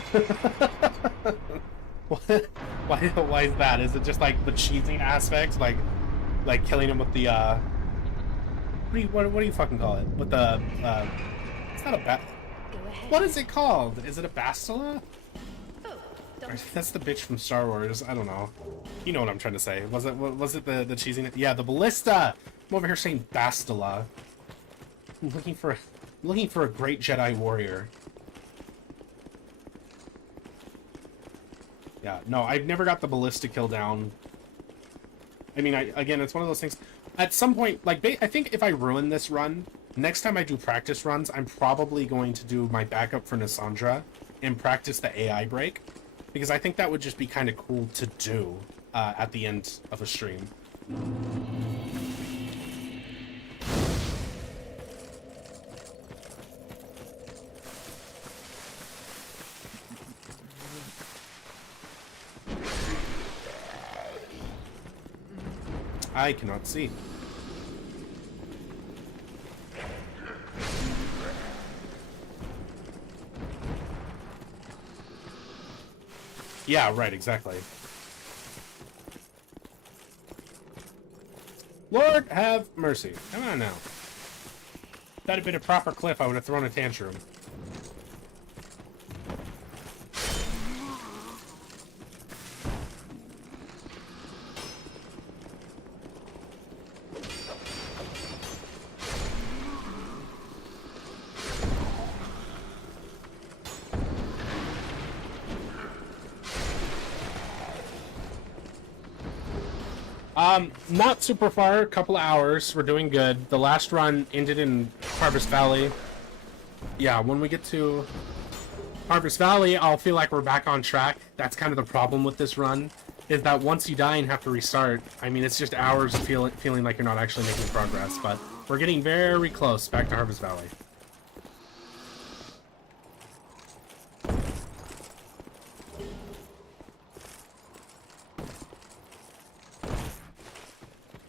is that? Is it just like the cheesing aspect? Like killing him with the, what do you fucking call it? With the, it's not a bat... Go ahead. What is it called? Is it a Bastila? Oh, Or that's the bitch from Star Wars. I don't know. You know what I'm trying to say. Was it the cheesy? Yeah, the ballista. I'm over here saying Bastila. I'm looking for a great Jedi warrior. Yeah, no, I've never got the ballista kill down. I mean, again, it's one of those things. At some point, like, I think if I ruin this run, next time I do practice runs, I'm probably going to do my backup for Nassandra and practice the AI break, because I think that would just be kind of cool to do at the end of a stream. I cannot see. Yeah, right, exactly. Lord have mercy. Come on now. If that had been a proper cliff, I would have thrown a tantrum. Not super far, a couple of hours. We're doing good. The last run ended in Harvest Valley. Yeah, when we get to Harvest Valley, I'll feel like we're back on track. That's kind of the problem with this run, is that once you die and have to restart, I mean, it's just hours of feeling like you're not actually making progress, but we're getting very close back to Harvest Valley.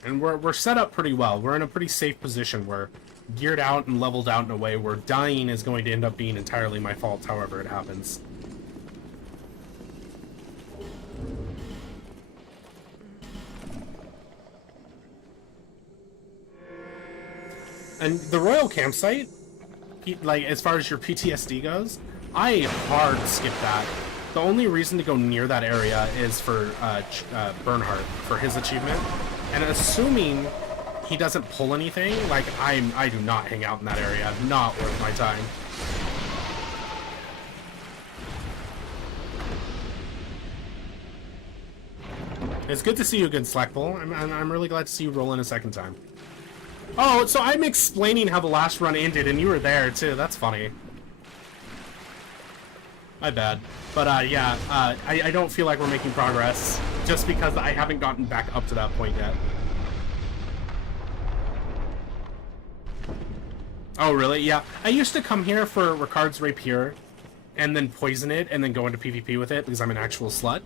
And we're set up pretty well. We're in a pretty safe position. We're geared out and leveled out in a way where dying is going to end up being entirely my fault, however it happens. And the Royal Campsite, like, as far as your PTSD goes, I hard skip that. The only reason to go near that area is for Bernhardt, for his achievement. And assuming he doesn't pull anything, like, I do not hang out in that area. Not worth my time. It's good to see you again, Slackbull. I'm really glad to see you roll in a second time. Oh, so I'm explaining how the last run ended, and you were there, too. That's funny. My bad. But, yeah, I don't feel like we're making progress, just because I haven't gotten back up to that point yet. Oh, really? Yeah. I used to come here for Ricard's Rapier, and then poison it, and then go into PvP with it, because I'm an actual slut.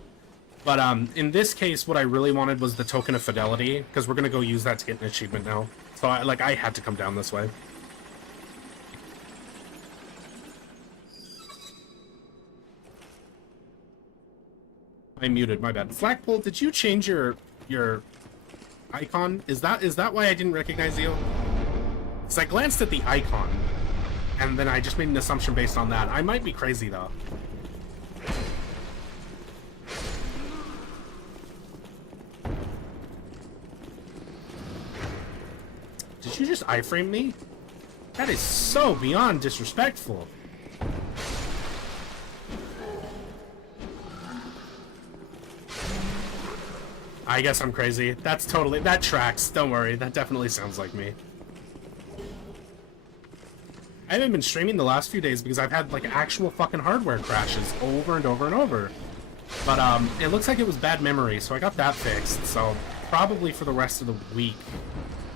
But, in this case, what I really wanted was the Token of Fidelity, because we're gonna go use that to get an achievement now. So, I had to come down this way. I muted, my bad. Flagpole, did you change your icon? Is that why I didn't recognize you? Because I glanced at the icon, and then I just made an assumption based on that. I might be crazy, though. Did you just iframe me? That is so beyond disrespectful. I guess I'm crazy. That tracks. Don't worry. That definitely sounds like me. I haven't been streaming the last few days because I've had, like, actual fucking hardware crashes over and over and over. But, it looks like it was bad memory, so I got that fixed. So, probably for the rest of the week,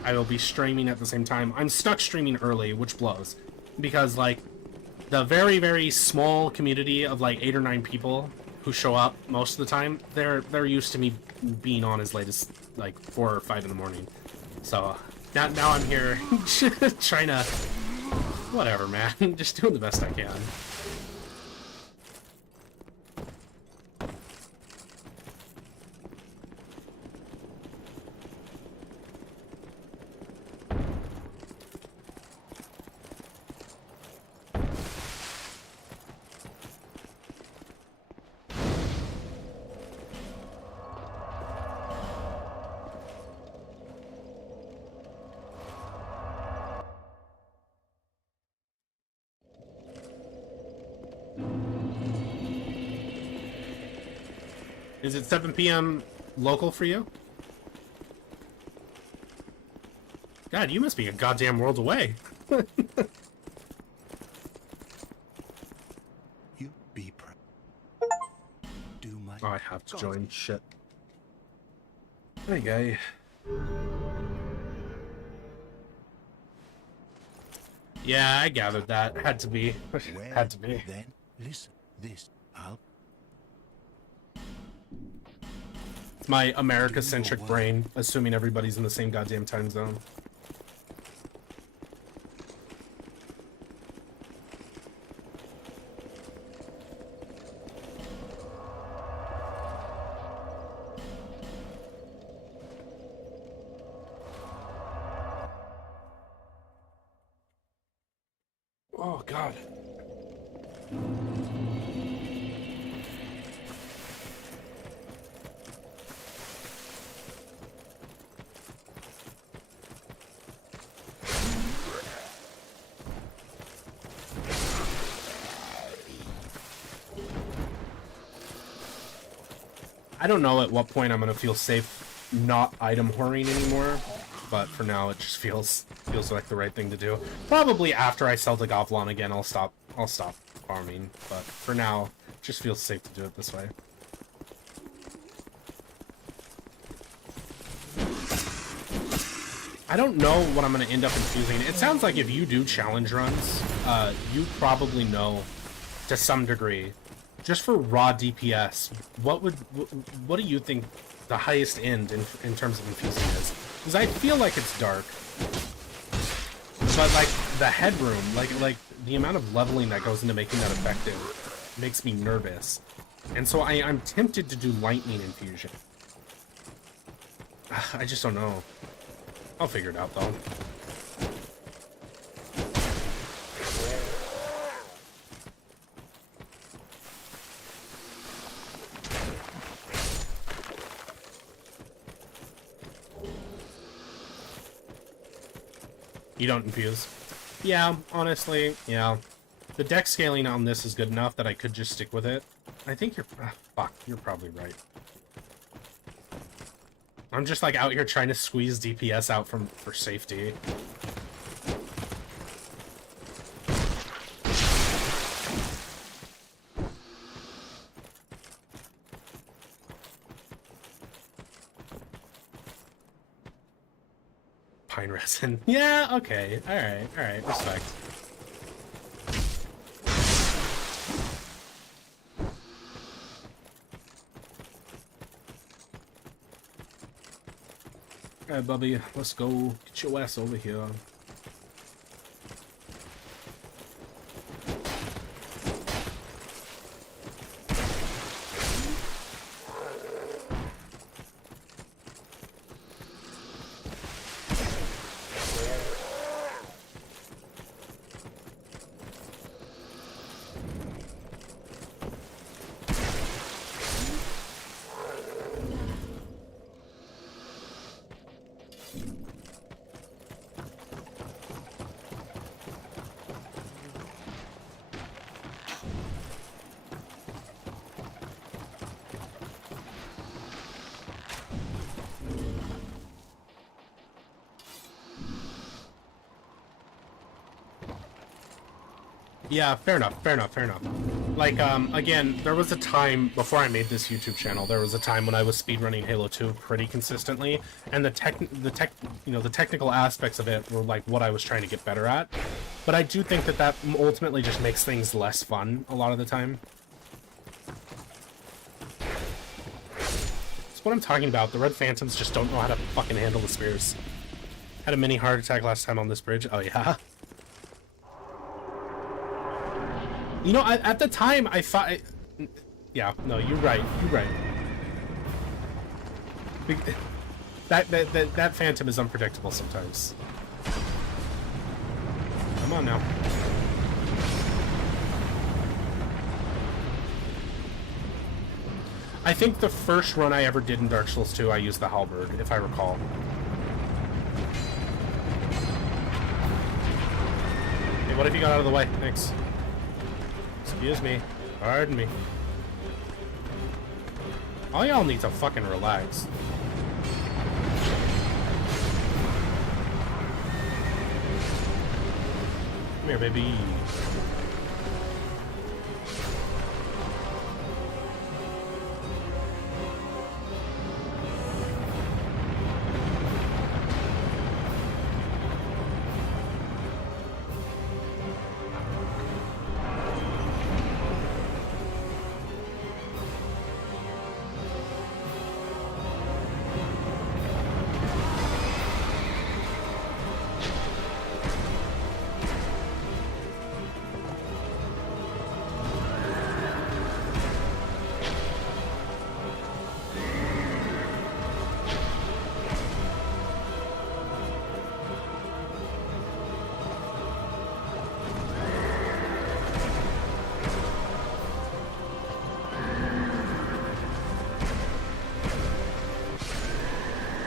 I will be streaming at the same time. I'm stuck streaming early, which blows. Because, like, the very, very small community of, like, 8 or 9 people who show up most of the time, they're used to me being on as late as, like, 4 or 5 in the morning. So, now I'm here trying to... Whatever, man. Just doing the best I can. Is it 7 p.m. local for you? God, you must be a goddamn world away. You be proud. Do my Oh, I have to join. Shit. There you go. Yeah, I gathered that. Had to be. Had to be. Then listen, this I'll It's my America-centric brain, assuming everybody's in the same goddamn time zone. Oh, God. I don't know at what point I'm gonna feel safe not item whoring anymore, but for now it just feels like the right thing to do. Probably after I sell to Goblin again, I'll stop farming, but for now, it just feels safe to do it this way. I don't know what I'm gonna end up infusing. It sounds like if you do challenge runs, you probably know to some degree. Just for raw DPS, what do you think the highest end in terms of infusing is? Because I feel like it's dark, but like the headroom, like the amount of leveling that goes into making that effective makes me nervous, and so I'm tempted to do lightning infusion. I just don't know. I'll figure it out though. You don't infuse? Yeah, honestly, yeah. The deck scaling on this is good enough that I could just stick with it. I think you're... fuck, you're probably right. I'm just like out here trying to squeeze DPS out for safety. Pine resin. Yeah, okay. Alright, respect. Alright, Bubby, let's go. Get your ass over here. Yeah, fair enough. Like, again, there was a time, before I made this YouTube channel, there was a time when I was speedrunning Halo 2 pretty consistently, and the technical aspects of it were, like, what I was trying to get better at. But I do think that ultimately just makes things less fun a lot of the time. That's what I'm talking about. The Red Phantoms just don't know how to fucking handle the spears. Had a mini heart attack last time on this bridge. Oh, yeah? You know, at the time, I thought... Yeah, no, you're right. That Phantom is unpredictable sometimes. Come on now. I think the first run I ever did in Dark Souls 2, I used the Halberd, if I recall. Hey, what if you got out of the way? Thanks. Excuse me. Pardon me. All y'all need to fucking relax. Come here, baby.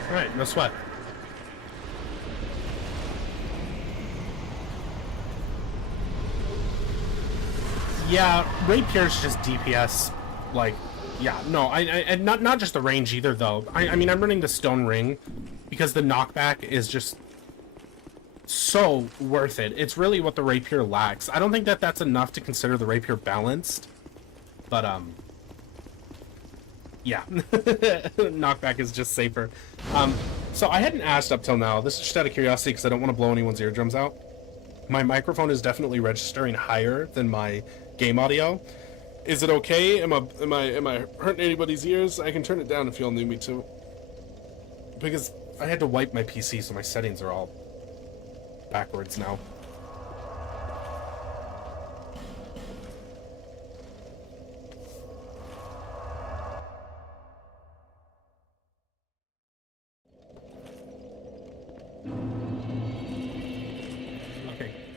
Alright, no sweat. Yeah, Rapier's just DPS, like, yeah, no, and not just the range either, though. I mean, I'm running the Stone Ring because the knockback is just so worth it. It's really what the Rapier lacks. I don't think that that's enough to consider the Rapier balanced, but, yeah, knockback is just safer. So I hadn't asked up till now. This is just out of curiosity because I don't want to blow anyone's eardrums out. My microphone is definitely registering higher than my game audio. Is it okay? Am I hurting anybody's ears? I can turn it down if y'all need me to. Because I had to wipe my PC, so my settings are all backwards now.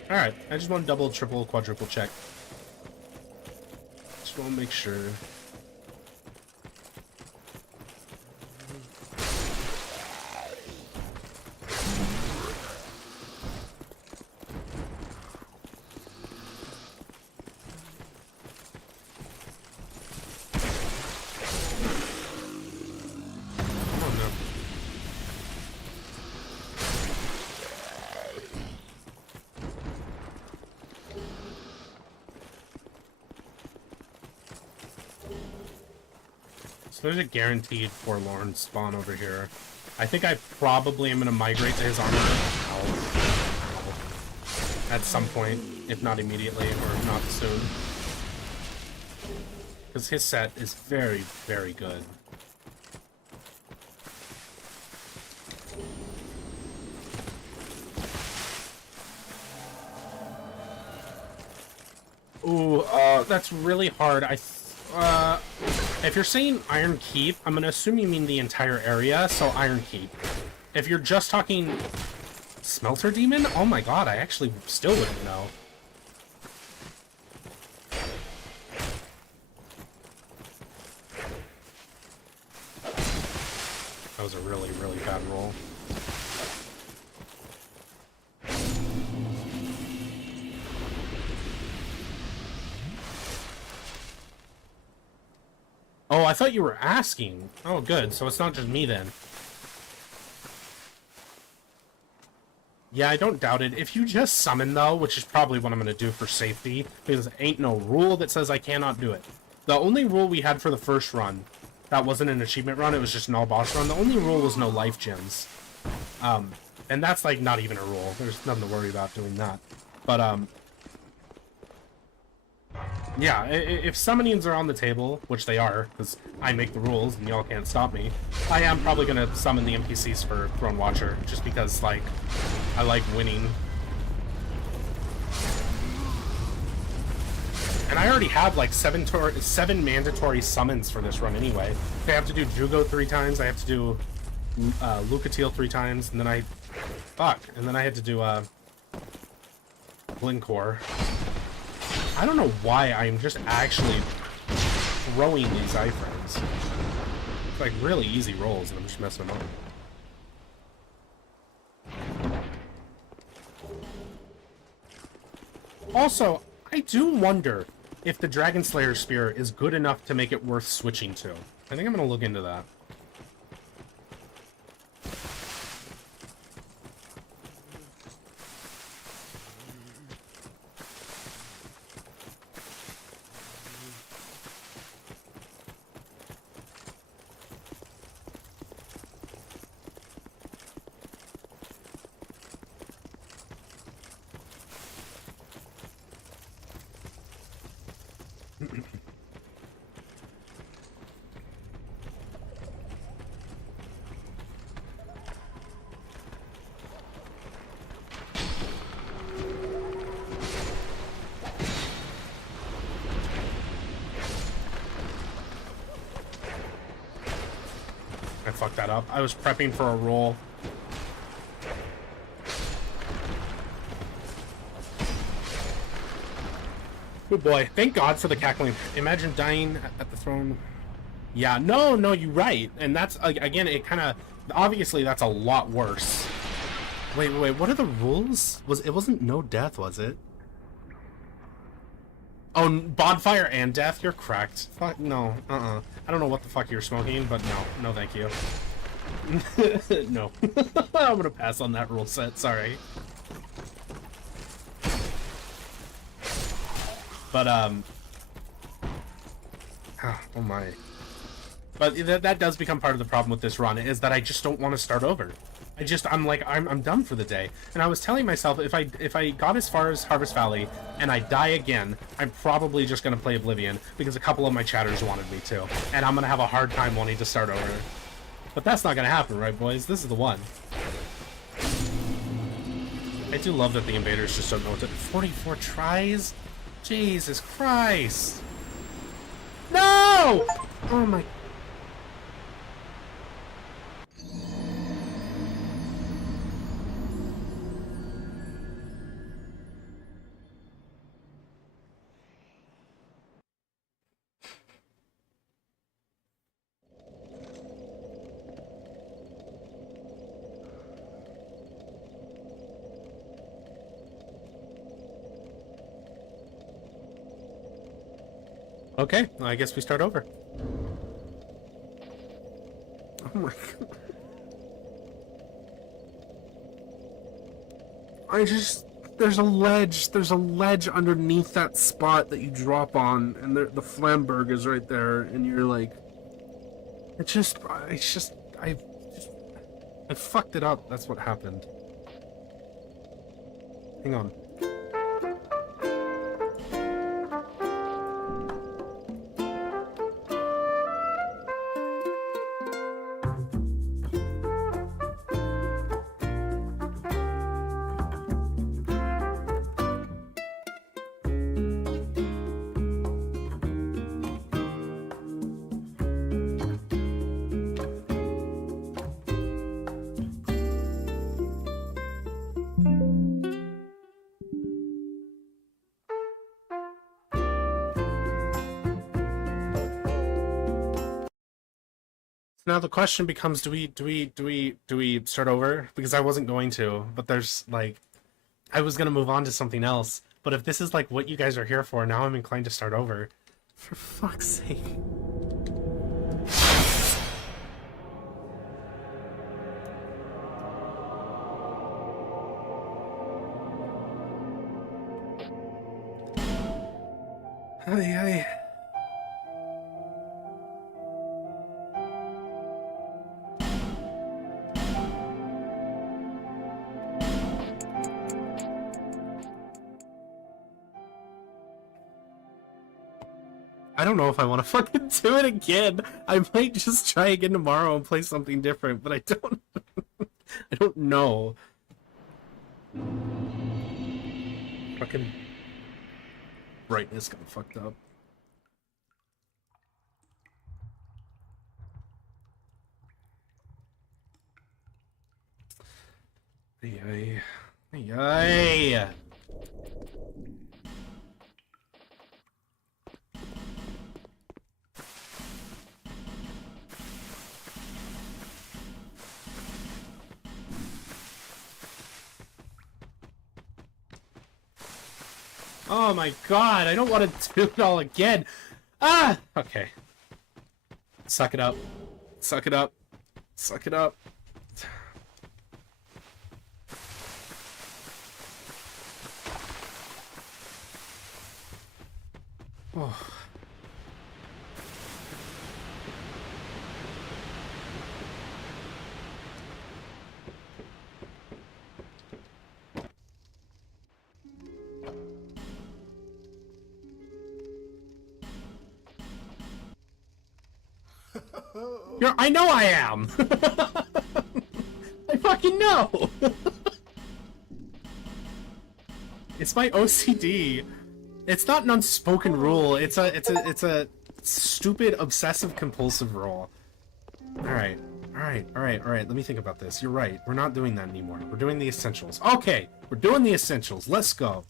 Alright, I just want to double, triple, quadruple check. Just want to make sure. So there's a guaranteed forlorn spawn over here. I think I probably am going to migrate to his armor at some point, if not immediately, or not soon. Because his set is very, very good. Ooh, that's really hard. If you're saying Iron Keep, I'm gonna assume you mean the entire area, so Iron Keep. If you're just talking Smelter Demon, oh my god, I actually still wouldn't know. That was a really, really bad roll. Oh, I thought you were asking. Oh, good. So it's not just me then. Yeah, I don't doubt it. If you just summon, though, which is probably what I'm going to do for safety, because ain't no rule that says I cannot do it. The only rule we had for the first run, that wasn't an achievement run, it was just an all-boss run, the only rule was no life gems. And that's, like, not even a rule. There's nothing to worry about doing that. But, yeah, if summonings are on the table, which they are, because I make the rules and y'all can't stop me, I am probably going to summon the NPCs for Throne Watcher, just because, like, I like winning. And I already have, like, seven mandatory summons for this run anyway. I have to do Jugo 3 times, I have to do Lucatiel 3 times, and then I... Fuck. And then I had to do, Blinkor. I don't know why I'm just actually throwing these iframes. It's like really easy rolls and I'm just messing them up. Also, I do wonder if the Dragon Slayer Spear is good enough to make it worth switching to. I think I'm gonna look into that. I fucked that up. I was prepping for a roll. Good boy. Thank God for the cackling. Imagine dying at the throne. Yeah, no, you're right. And that's, again, it kind of... Obviously, that's a lot worse. Wait, what are the rules? It wasn't no death, was it? Oh, bonfire and death? You're correct. Fuck, no, I don't know what the fuck you're smoking, but no, thank you. No. I'm gonna pass on that rule set, sorry. But, oh my. But that does become part of the problem with this run, is that I just don't want to start over. I'm done for the day. And I was telling myself, if I got as far as Harvest Valley and I die again, I'm probably just gonna play Oblivion, because a couple of my chatters wanted me to. And I'm gonna have a hard time wanting to start over. But that's not gonna happen, right, boys? This is the one. I do love that the invaders just don't know what to... 44 tries? Jesus Christ! No! Oh my... Okay, I guess we start over. Oh my god. There's a ledge underneath that spot that you drop on, and the Flamberg is right there, and you're like... I fucked it up, that's what happened. Hang on. Now the question becomes, do we start over? Because I wasn't going to, but there's like, I was gonna move on to something else. But if this is like what you guys are here for, now I'm inclined to start over. For fuck's sake. Ay. I don't know if I want to fucking do it again. I might just try again tomorrow and play something different, but I don't... I don't know. Fucking... brightness got fucked up. Ay. Oh my god, I don't want to do it all again. Ah! Okay. Suck it up. Suck it up. Suck it up. Oh. I know I am! I fucking know! It's my OCD. It's not an unspoken rule. It's a stupid obsessive compulsive rule. Alright. Let me think about this. You're right. We're not doing that anymore. We're doing the essentials. Okay, we're doing the essentials. Let's go.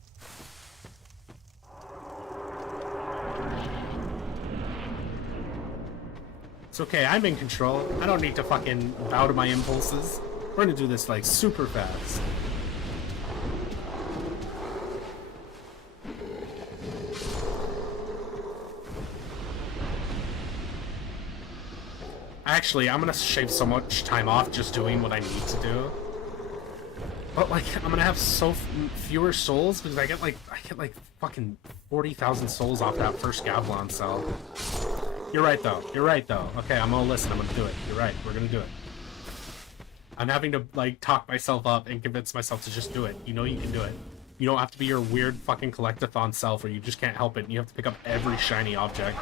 It's okay, I'm in control. I don't need to fucking bow to my impulses. We're gonna do this, like, super fast. Actually, I'm gonna shave so much time off just doing what I need to do. But, like, I'm gonna have so fewer souls because I get like fucking 40,000 souls off that first Gablon cell. You're right, though. You're right, though. Okay, I'm gonna listen. I'm gonna do it. You're right. We're gonna do it. I'm having to, like, talk myself up and convince myself to just do it. You know you can do it. You don't have to be your weird fucking collectathon self where you just can't help it and you have to pick up every shiny object.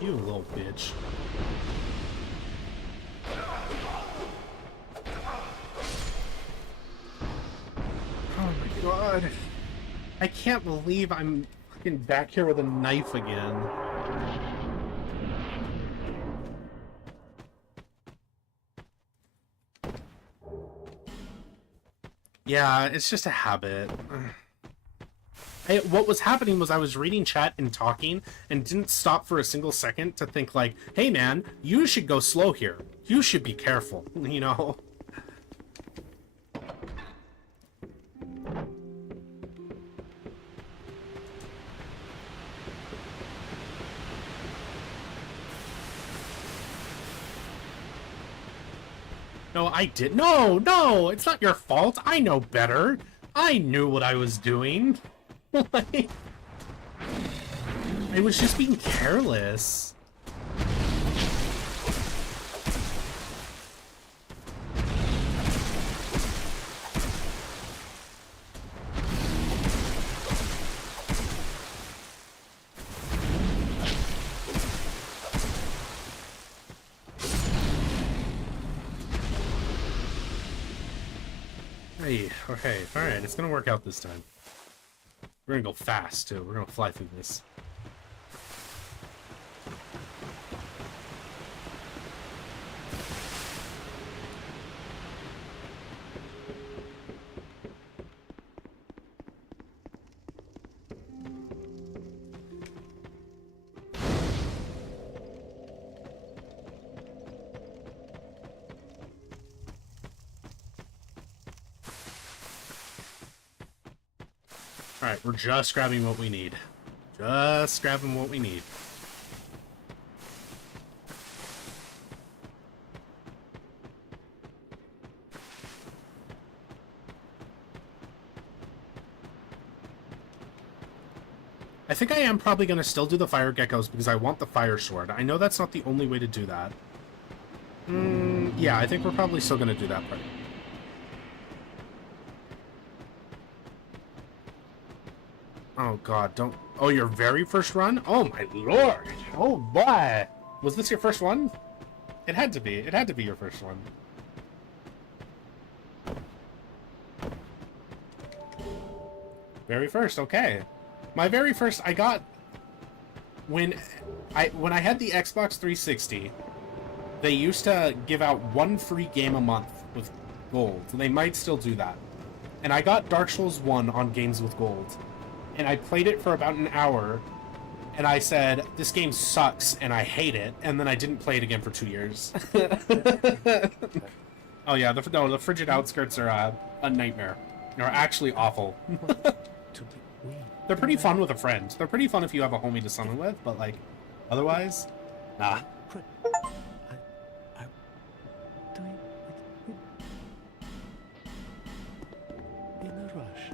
You little bitch. Oh my god. I can't believe I'm fucking back here with a knife again. Yeah, it's just a habit. What was happening was I was reading chat and talking and didn't stop for a single second to think like, hey man, you should go slow here. You should be careful, you know? No, I did. No, it's not your fault. I know better. I knew what I was doing. Like, I was just being careless. Hey, okay, alright, it's gonna work out this time. We're gonna go fast, too. We're gonna fly through this. Alright, we're just grabbing what we need. Just grabbing what we need. I think I am probably going to still do the fire geckos because I want the fire sword. I know that's not the only way to do that. Yeah, I think we're probably still going to do that part. Oh god, don't... Oh, your very first run? Oh my lord! Oh boy! Was this your first one? It had to be. It had to be your first one. Very first, okay. My very first, I got... When I had the Xbox 360, they used to give out one free game a month with gold. They might still do that. And I got Dark Souls 1 on Games with Gold. And I played it for about an hour, and I said, this game sucks and I hate it, and then I didn't play it again for 2 years. Oh yeah, the frigid outskirts are a nightmare. They're actually awful. To be we. They're pretty fun with a friend. They're pretty fun if you have a homie to summon with, but like, otherwise, nah. I doing it in a rush.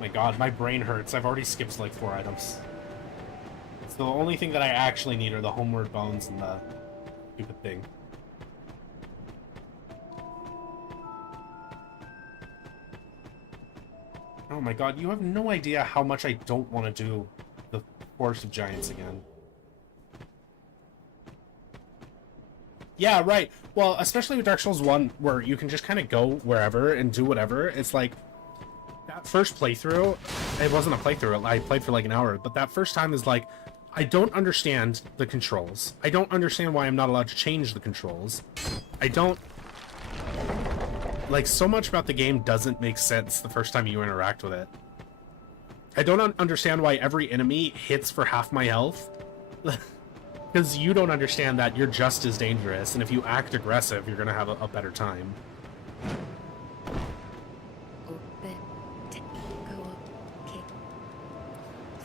My god, my brain hurts. I've already skipped like 4 items. It's the only thing that I actually need are the homeward bones and the stupid thing. Oh my god, you have no idea how much I don't want to do the Forest of Giants again. Yeah, right. Well, especially with Dark Souls 1, where you can just kind of go wherever and do whatever. It's like, that first playthrough, it wasn't a playthrough, I played for like an hour, but that first time is like, I don't understand the controls. I don't understand why I'm not allowed to change the controls. I don't... Like, so much about the game doesn't make sense the first time you interact with it. I don't understand why every enemy hits for half my health. Because you don't understand that you're just as dangerous, and if you act aggressive, you're gonna have a better time.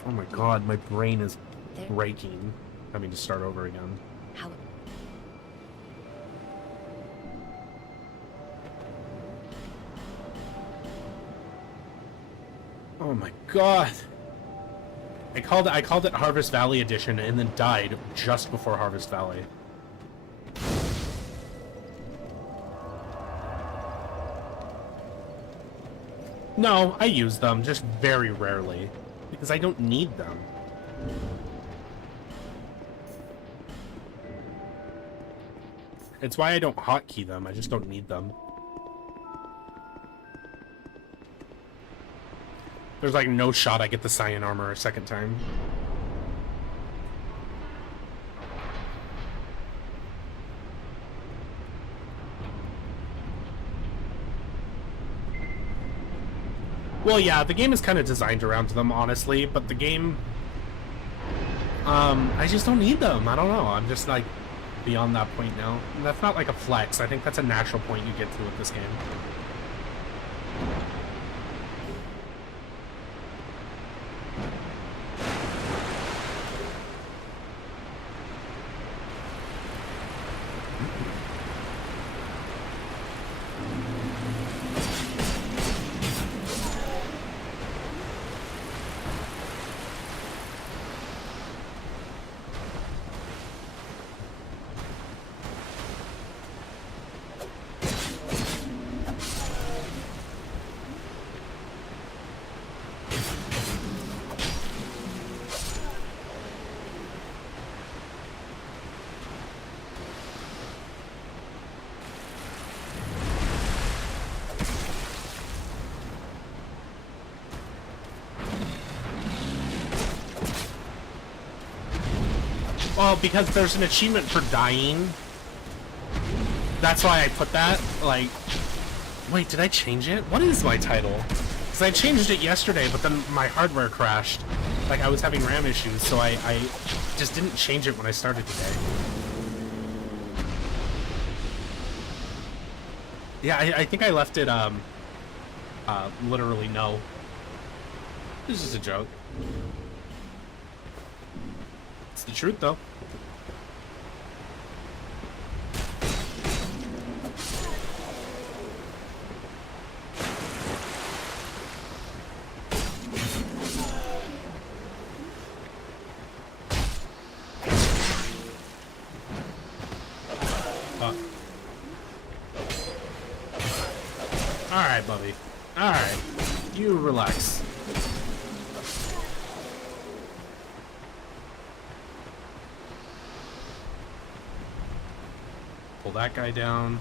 Oh my god, my brain is breaking. Having to start over again. How? Oh my god. I called it Harvest Valley Edition and then died just before Harvest Valley. No, I use them, just very rarely. Because I don't need them. It's why I don't hotkey them, I just don't need them. There's like no shot I get the cyan armor a second time. Well, yeah, the game is kind of designed around them, honestly, but the game... I just don't need them. I don't know. I'm just, like, beyond that point now. And that's not like a flex. I think that's a natural point you get to with this game. Well, because there's an achievement for dying. That's why I put that. Like, wait, did I change it? What is my title? Because I changed it yesterday, but then my hardware crashed. Like, I was having RAM issues, so I just didn't change it when I started today. Yeah, I think I left it, literally no. This is a joke. It's the truth, though. Alright, Bubby. Alright. You relax. Pull that guy down.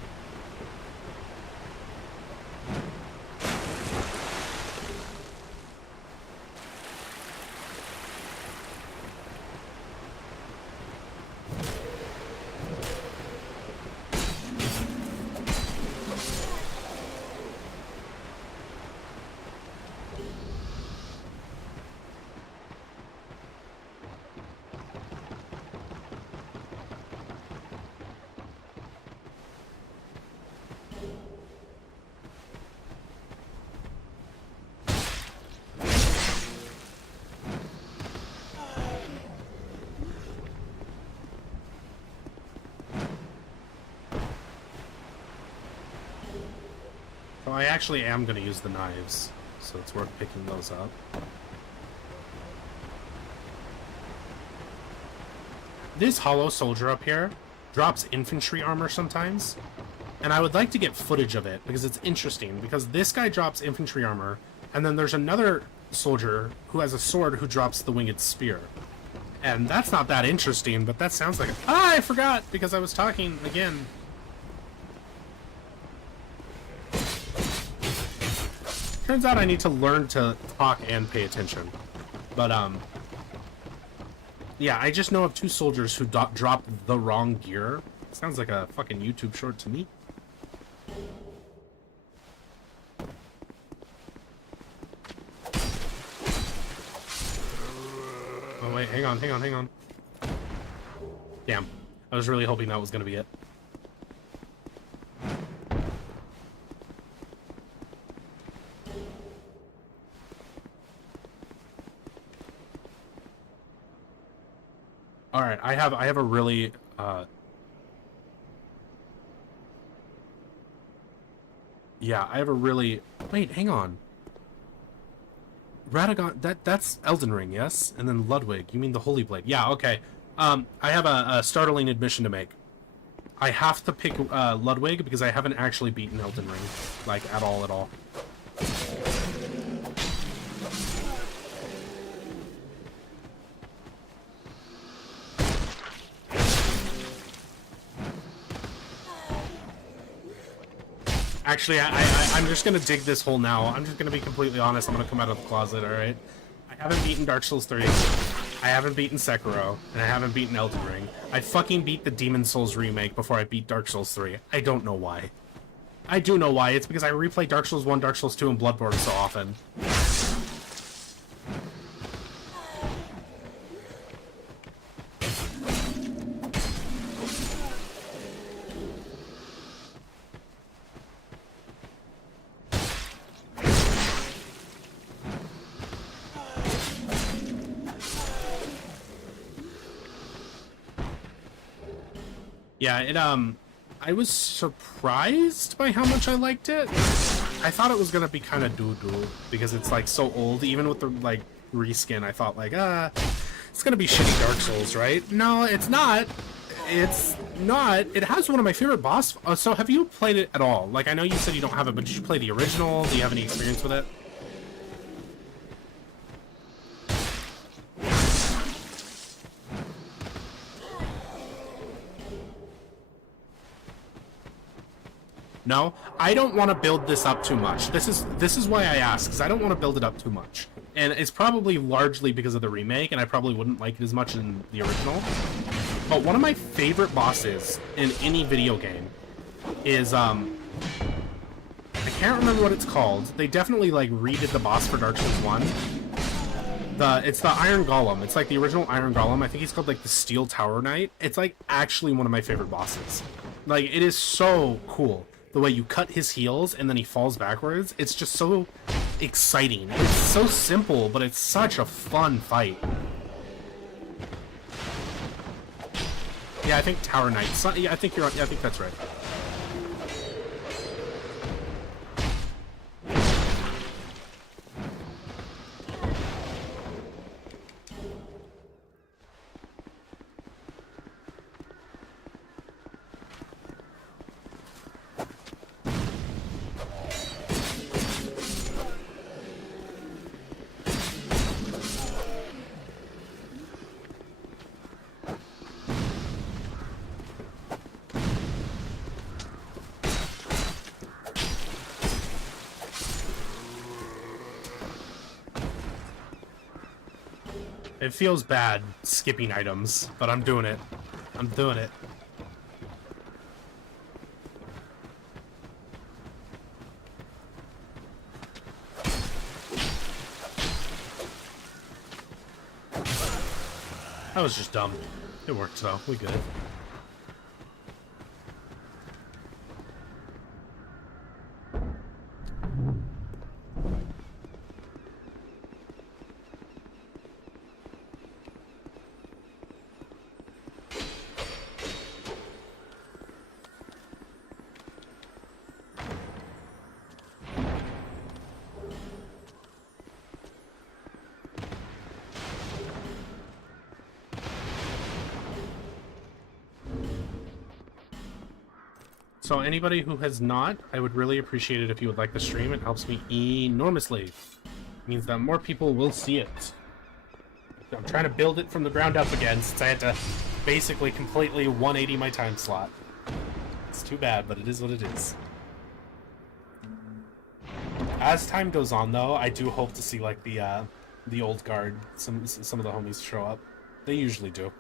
I actually am going to use the knives, so it's worth picking those up. This hollow soldier up here drops infantry armor sometimes, and I would like to get footage of it because it's interesting, because this guy drops infantry armor, and then there's another soldier who has a sword who drops the winged spear. And that's not that interesting, but that sounds like Ah, I forgot because I was talking again. Turns out I need to learn to talk and pay attention. But, yeah, I just know of 2 soldiers who dropped the wrong gear. Sounds like a fucking YouTube short to me. Oh, wait, hang on. Damn. I was really hoping that was gonna be it. Alright, I have a really, yeah, I have a really... Wait, hang on. Radagon, that's Elden Ring, yes? And then Ludwig, you mean the Holy Blade. Yeah, okay. I have a startling admission to make. I have to pick Ludwig because I haven't actually beaten Elden Ring, like, at all. Actually, I'm just gonna dig this hole now. I'm just gonna be completely honest. I'm gonna come out of the closet, alright? I haven't beaten Dark Souls 3. I haven't beaten Sekiro. And I haven't beaten Elden Ring. I fucking beat the Demon Souls remake before I beat Dark Souls 3. I don't know why. I do know why. It's because I replay Dark Souls 1, Dark Souls 2, and Bloodborne so often. Yeah, I was surprised by how much I liked it. I thought it was gonna be kind of doo-doo, because it's, like, so old. Even with the, like, reskin, I thought, like, it's gonna be shitty Dark Souls, right? No, it's not. It's not. It has one of my favorite boss... so have you played it at all? Like, I know you said you don't have it, but did you play the original? Do you have any experience with it? No, I don't want to build this up too much. This is why I ask, because I don't want to build it up too much. And it's probably largely because of the remake, and I probably wouldn't like it as much in the original. But one of my favorite bosses in any video game is, I can't remember what it's called. They definitely, like, redid the boss for Dark Souls 1. It's the Iron Golem. It's like the original Iron Golem. I think he's called, like, the Steel Tower Knight. It's, like, actually one of my favorite bosses. Like, it is so cool. The way you cut his heels and then he falls backwards, it's just so exciting. It's so simple, but it's such a fun fight. Yeah, I think Tower Knight. Yeah, I think you're. Yeah, I think that's right. It feels bad skipping items, but I'm doing it. I'm doing it. That was just dumb. It worked though. We good. So anybody who has not, I would really appreciate it if you would like the stream. It helps me enormously. It means that more people will see it. I'm trying to build it from the ground up again since I had to basically completely 180 my time slot. It's too bad, but it is what it is. As time goes on, though, I do hope to see like the old guard, some of the homies show up. They usually do.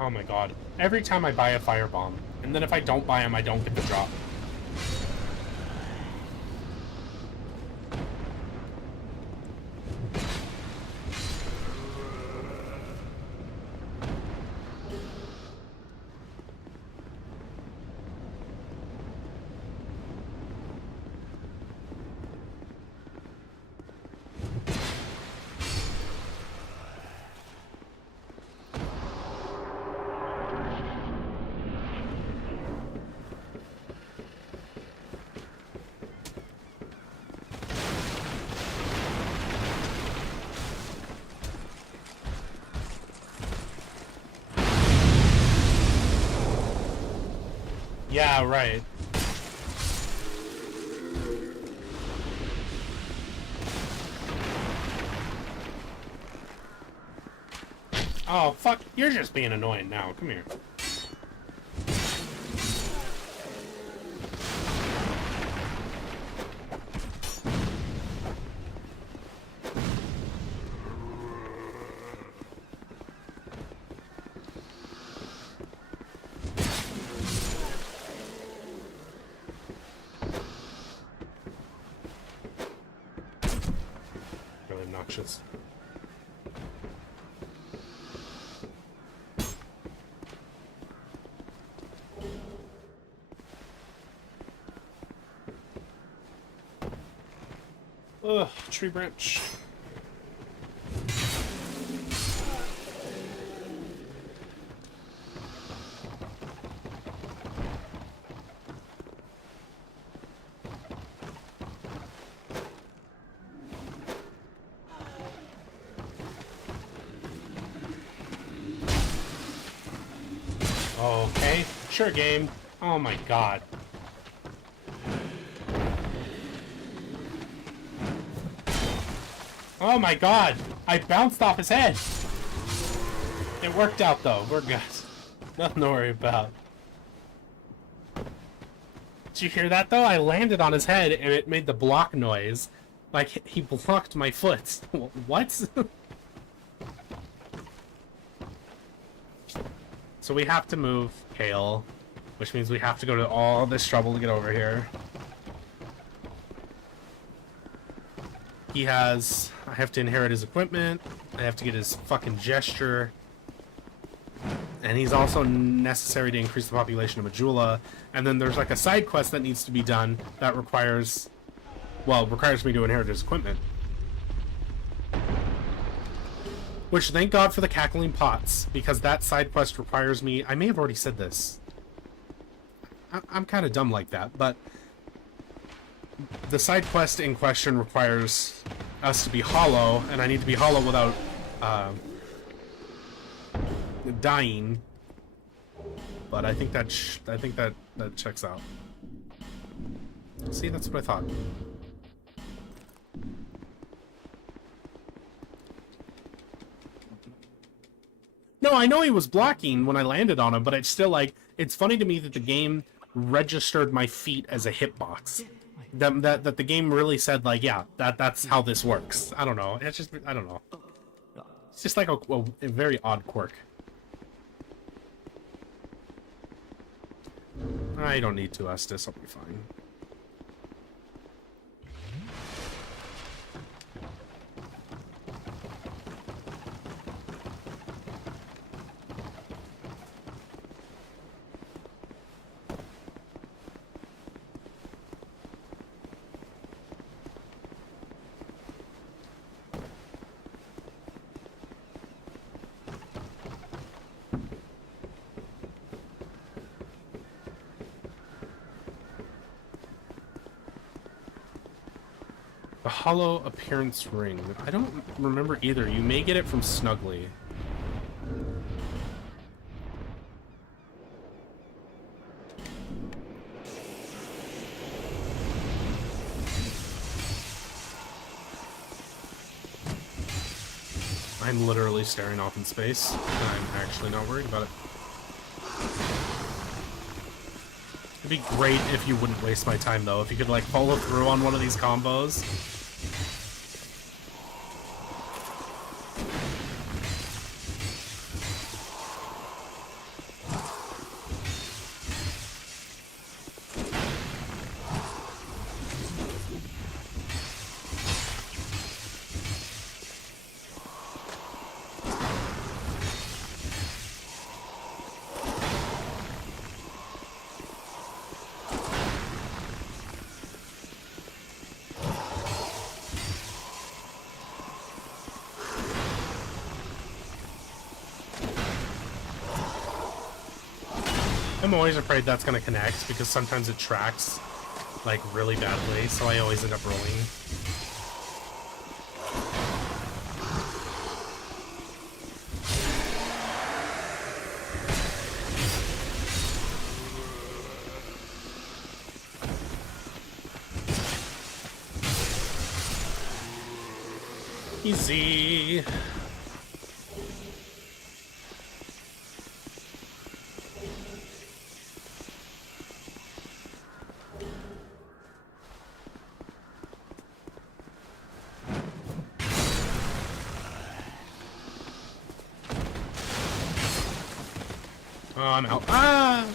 Oh my god. Every time I buy a firebomb, and then if I don't buy them, I don't get the drop. Yeah, right. Oh, fuck. You're just being annoying now. Come here. Really obnoxious. Ugh, tree branch. Okay, sure game. Oh my god. Oh my god! I bounced off his head! It worked out though, we're good. Nothing to worry about. Did you hear that though? I landed on his head and it made the block noise. Like, he blocked my foot. What? So we have to move Kale, which means we have to go to all this trouble to get over here. He has... I have to inherit his equipment. I have to get his fucking gesture. And he's also necessary to increase the population of Majula. And then there's like a side quest that needs to be done that requires... well, requires me to inherit his equipment. Which, thank God for the cackling pots, because that side quest requires me... I may have already said this. I'm kind of dumb like that, but... the side quest in question requires us to be hollow, and I need to be hollow without dying. But I think that that checks out. See, that's what I thought. No, I know he was blocking when I landed on him, but it's still like, it's funny to me that the game registered my feet as a hitbox. That the game really said like, yeah, that's how this works. I don't know. It's just, I don't know. It's just like a very odd quirk. I don't need to Estus, I'll be fine. The hollow appearance ring. I don't remember either. You may get it from Snuggly. I'm literally staring off in space, and I'm actually not worried about it. It'd be great if you wouldn't waste my time, though. If you could, like, follow through on one of these combos. I'm always afraid that's gonna connect, because sometimes it tracks, like, really badly, so I always end up rolling. Easy. Oh, I'm out. Ah!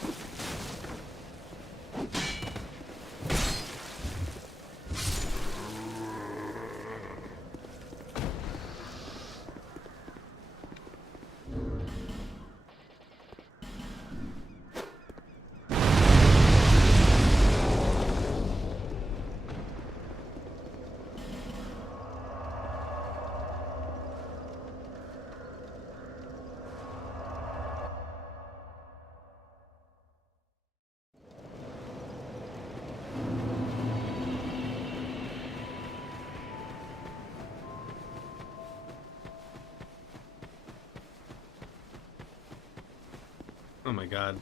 Oh my god.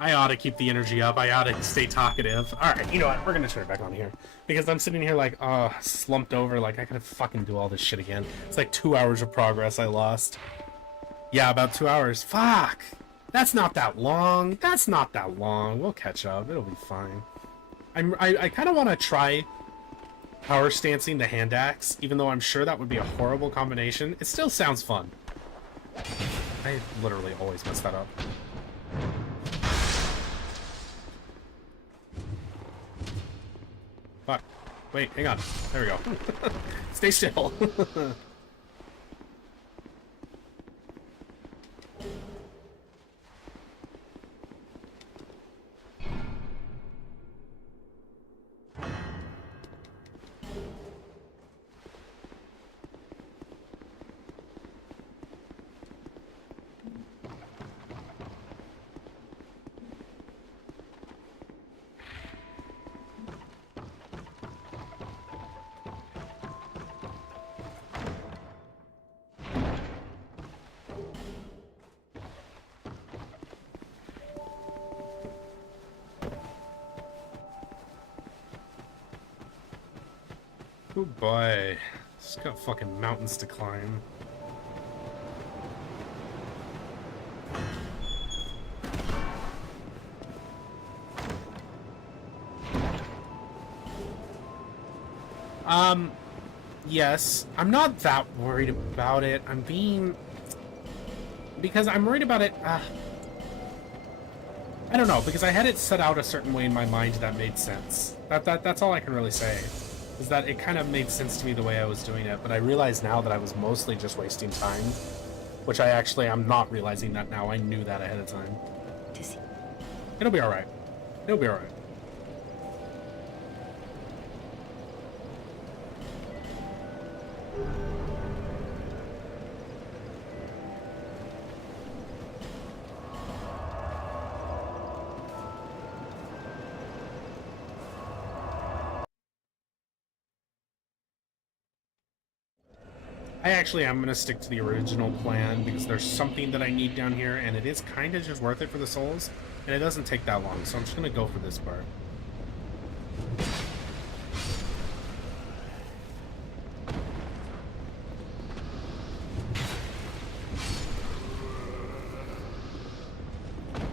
I ought to keep the energy up. I ought to stay talkative. Alright, you know what? We're gonna turn it back on here. Because I'm sitting here like, slumped over, like, I gotta fucking do all this shit again. It's like 2 hours of progress I lost. Yeah, about 2 hours. Fuck! That's not that long. That's not that long. We'll catch up. It'll be fine. I kind of want to try power stancing the hand axe, even though I'm sure that would be a horrible combination. It still sounds fun. I literally always mess that up. Fuck. Wait, hang on. There we go. Stay still. Oh boy. It's got fucking mountains to climb. Yes. I'm not that worried about it. Because I'm worried about it, I don't know, because I had it set out a certain way in my mind that made sense. That's all I can really say. Is that it kind of made sense to me the way I was doing it, but I realize now that I was mostly just wasting time. Which I'm not realizing that now. I knew that ahead of time. To see. It'll be alright. It'll be alright. I actually am going to stick to the original plan because there's something that I need down here, and it is kind of just worth it for the souls, and it doesn't take that long, so I'm just going to go for this part.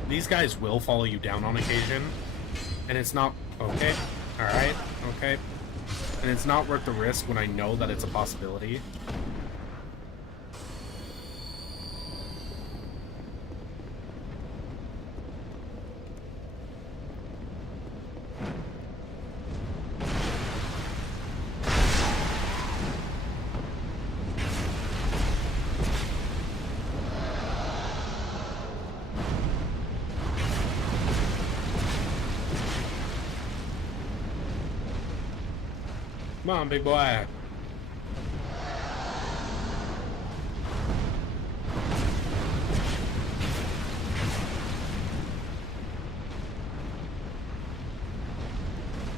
These guys will follow you down on occasion, and it's not... Okay, alright, okay. And it's not worth the risk when I know that it's a possibility. Come on, big boy.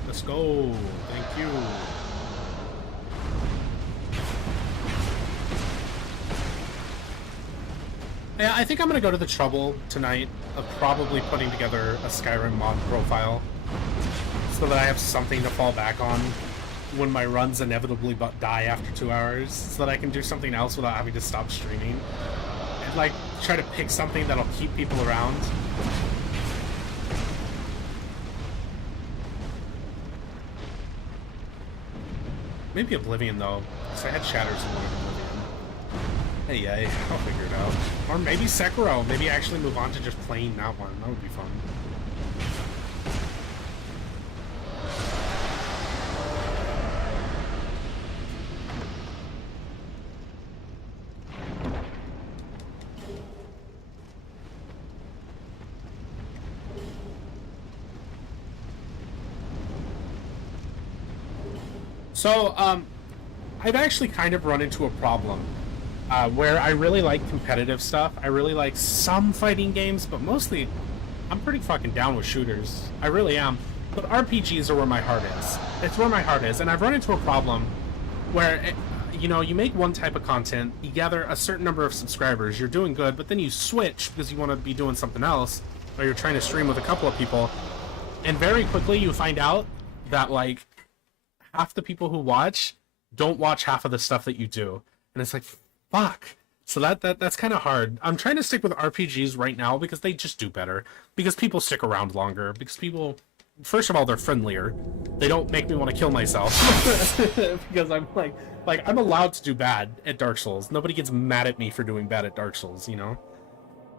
Let's go. Thank you. Yeah, I think I'm gonna go to the trouble tonight of probably putting together a Skyrim mod profile so that I have something to fall back on when my runs inevitably die after 2 hours, so that I can do something else without having to stop streaming. And, like, try to pick something that'll keep people around. Maybe Oblivion, though, because I had Shatters in Oblivion. Hey, yeah, I'll figure it out. Or maybe Sekiro. Maybe actually move on to just playing that one. That would be fun. So, I've actually kind of run into a problem where I really like competitive stuff. I really like some fighting games, but mostly I'm pretty fucking down with shooters. I really am. But RPGs are where my heart is. It's where my heart is. And I've run into a problem where, you know, you make one type of content, you gather a certain number of subscribers, you're doing good, but then you switch because you want to be doing something else, or you're trying to stream with a couple of people, and very quickly you find out that, like, half the people who watch don't watch half of the stuff that you do. And it's like, fuck. So that's kind of hard. I'm trying to stick with RPGs right now because they just do better. Because people stick around longer. Because people, first of all, they're friendlier. They don't make me want to kill myself. Because I'm like I'm allowed to do bad at Dark Souls. Nobody gets mad at me for doing bad at Dark Souls, you know?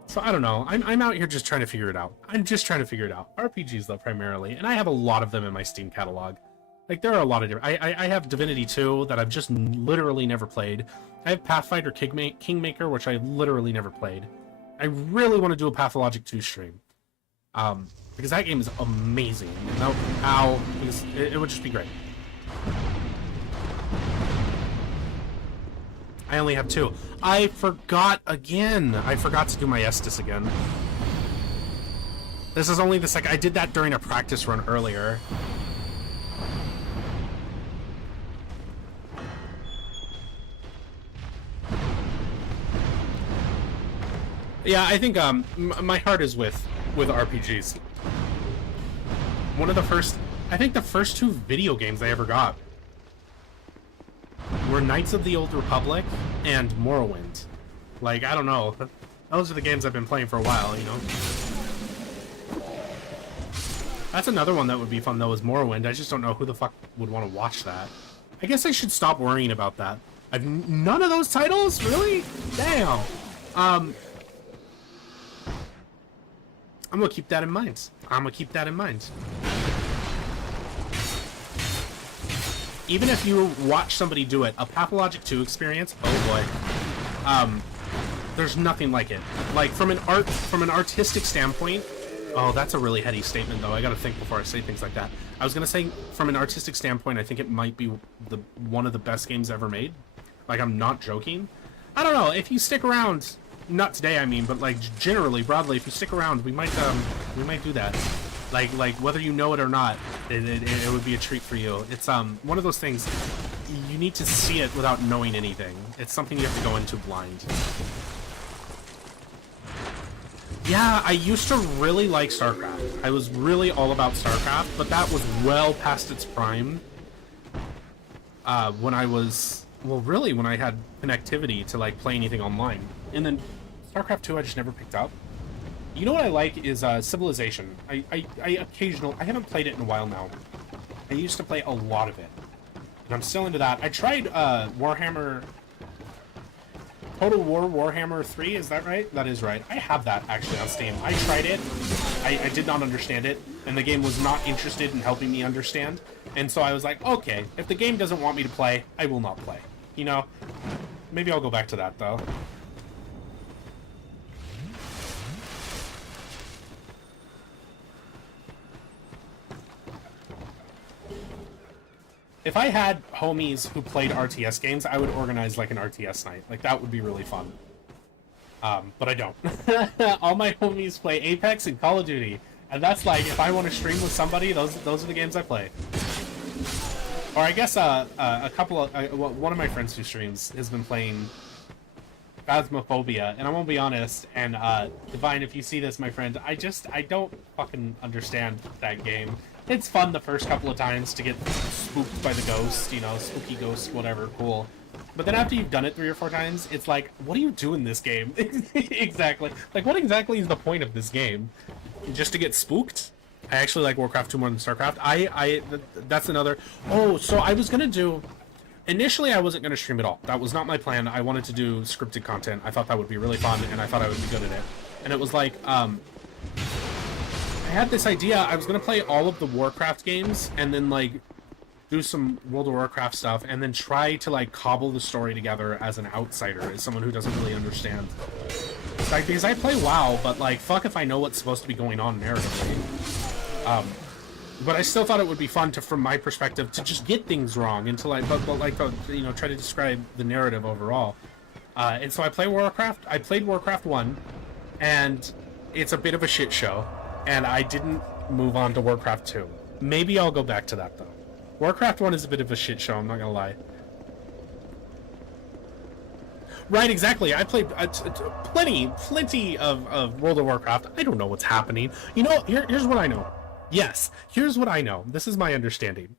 So I don't know. I'm out here just trying to figure it out. I'm just trying to figure it out. RPGs, though, primarily. And I have a lot of them in my Steam catalog. Like, there are a lot of different... I have Divinity 2 that I've just literally never played. I have Pathfinder Kingmaker, which I literally never played. I really want to do a Pathologic 2 stream. Because that game is amazing. Because it would just be great. I only have 2. I forgot again. I forgot to do my Estus again. This is only the second... I did that during a practice run earlier. Yeah, I think my heart is with RPGs. One of the first... I think the first 2 video games I ever got were Knights of the Old Republic and Morrowind. Like, I don't know. Those are the games I've been playing for a while, you know? That's another one that would be fun, though, is Morrowind. I just don't know who the fuck would want to watch that. I guess I should stop worrying about that. None of those titles? Really? Damn. I'm gonna keep that in mind. Even if you watch somebody do it, a Pathologic 2 experience, oh boy. There's nothing like it. Like, from an artistic standpoint, oh, that's a really heady statement, though. I gotta think before I say things like that. I was gonna say, from an artistic standpoint, I think it might be one of the best games ever made. Like, I'm not joking. I don't know, if you stick around, not today, I mean, but, like, generally, broadly, if you stick around, we might do that. Like, whether you know it or not, it would be a treat for you. It's, one of those things, you need to see it without knowing anything. It's something you have to go into blind. Yeah, I used to really like StarCraft. I was really all about StarCraft, but that was well past its prime. When I was, well, really, when I had connectivity to, like, play anything online. And then StarCraft 2 I just never picked up. You know what I like is Civilization. I haven't played it in a while now. I used to play a lot of it. And I'm still into that. I tried Warhammer... Total War Warhammer 3, is that right? That is right. I have that, actually, on Steam. I tried it. I did not understand it, and the game was not interested in helping me understand. And so I was like, okay, if the game doesn't want me to play, I will not play. You know? Maybe I'll go back to that, though. If I had homies who played RTS games, I would organize, like, an RTS night. Like, that would be really fun. But I don't. All my homies play Apex and Call of Duty. And that's, like, if I want to stream with somebody, those are the games I play. Or I guess one of my friends who streams has been playing Phasmophobia. And I'm gonna be honest, and, Divine, if you see this, my friend, I don't fucking understand that game. It's fun the first couple of times to get spooked by the ghost, you know, spooky ghost, whatever, cool. But then after you've done it 3 or 4 times, it's like, what do you do in this game? Exactly. Like, what exactly is the point of this game? Just to get spooked? I actually like Warcraft 2 more than StarCraft. That's another... Oh, so I was gonna do... Initially, I wasn't gonna stream at all. That was not my plan. I wanted to do scripted content. I thought that would be really fun, and I thought I would be good at it. And it was like, I had this idea, I was gonna play all of the Warcraft games, and then, like, do some World of Warcraft stuff, and then try to, like, cobble the story together as an outsider, as someone who doesn't really understand. Like, because I play WoW, but, like, fuck if I know what's supposed to be going on narratively. But I still thought it would be fun to, from my perspective, to just get things wrong, and to, like, you know, try to describe the narrative overall. And so I played Warcraft 1, and it's a bit of a shit show. And I didn't move on to Warcraft 2. Maybe I'll go back to that, though. Warcraft 1 is a bit of a shit show, I'm not gonna lie. Right, exactly. I played plenty of World of Warcraft. I don't know what's happening. You know, here's what I know. Yes, here's what I know. This is my understanding.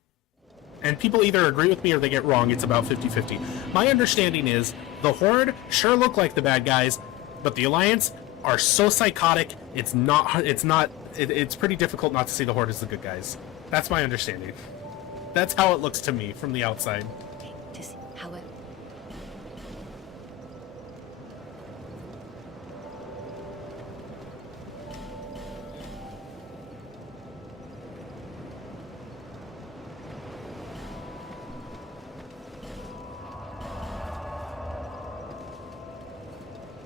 And people either agree with me or they get wrong. It's about 50-50. My understanding is the Horde sure look like the bad guys, but the Alliance are so psychotic, it's pretty difficult not to see the Horde as the good guys. That's my understanding. That's how it looks to me from the outside. To see how it...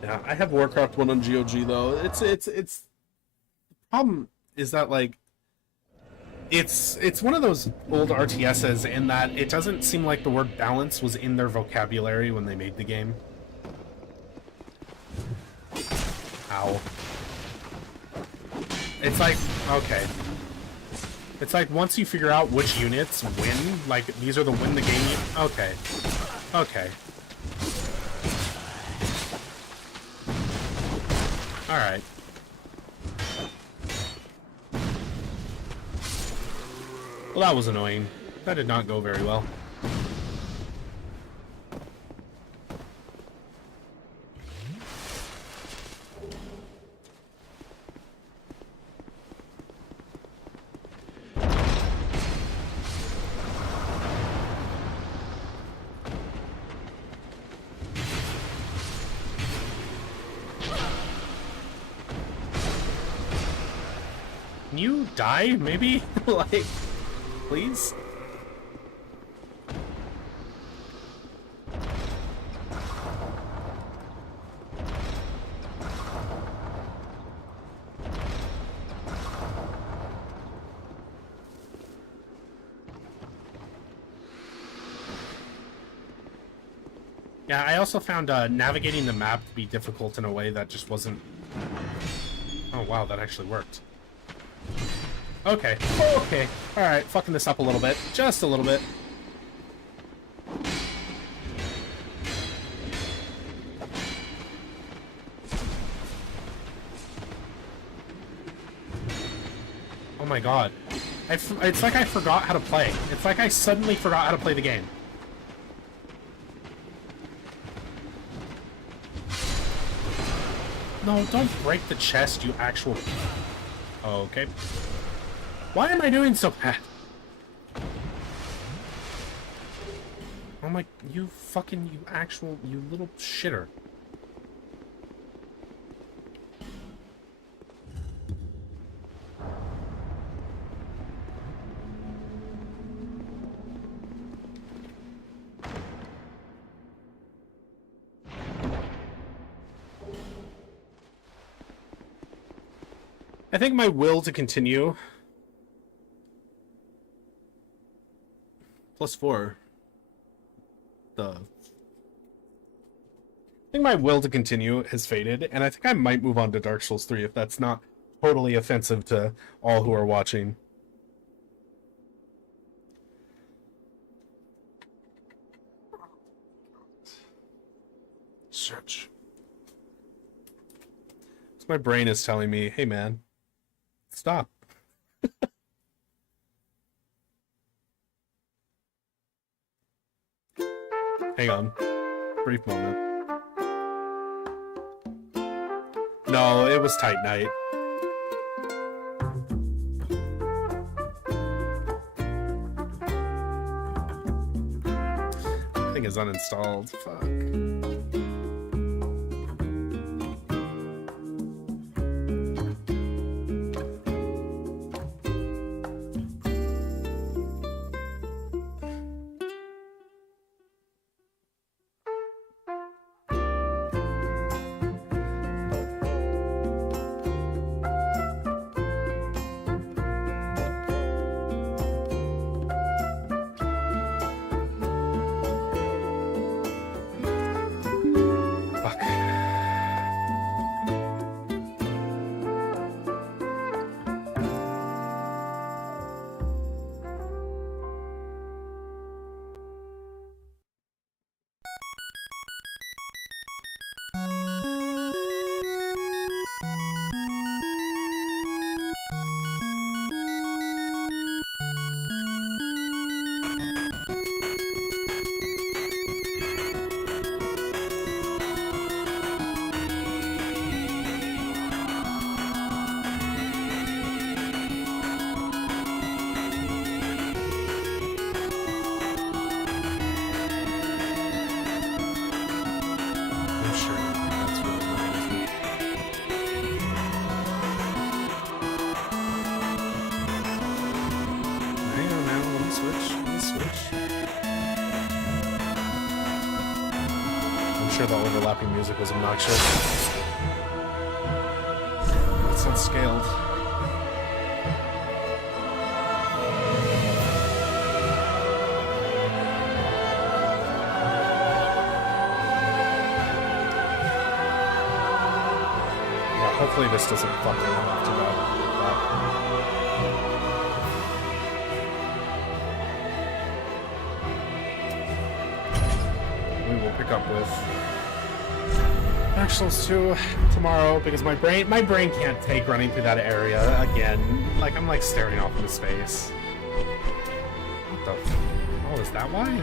Yeah, I have Warcraft 1 on GOG though. It's the problem is that, like, it's one of those old RTSs in that it doesn't seem like the word balance was in their vocabulary when they made the game. Ow. It's like, okay. It's like once you figure out which units win, like these are the win the game. Okay. Okay. Alright. Well, that was annoying. That did not go very well. Can you die, maybe? Like, please? Yeah, I also found navigating the map to be difficult in a way that just wasn't... Oh, wow, that actually worked. Okay. Okay. Alright, fucking this up a little bit. Just a little bit. Oh my god. It's like I forgot how to play. It's like I suddenly forgot how to play the game. No, don't break the chest, you actual... Oh, okay. Why am I doing so bad? Oh my... You fucking... You actual... You little shitter. I think my will to continue... +4. I think my will to continue has faded, and I think I might move on to Dark Souls 3 if that's not totally offensive to all who are watching. Search. So my brain is telling me, hey man, stop. Hang on. Brief moment. No, it was tight night. I think it's uninstalled. Fuck. Sure the overlapping music was obnoxious. It's not scaled. Yeah, hopefully this doesn't fuck anyone up too bad. We will pick up with Dark Souls 2 tomorrow because my brain can't take running through that area again. Like, I'm like staring off into space. What the oh, is that why?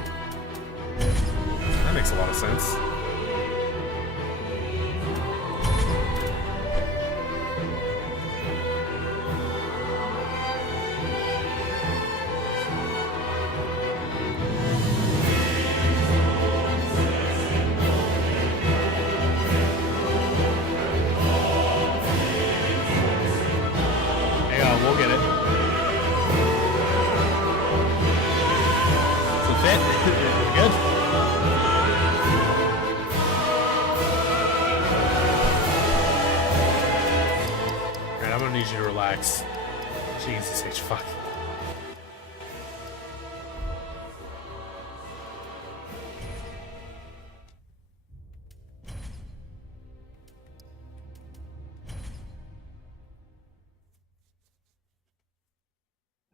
That makes a lot of sense. We'll get it. fit? Good? Alright, I'm gonna need you to relax. Jesus H, fuck.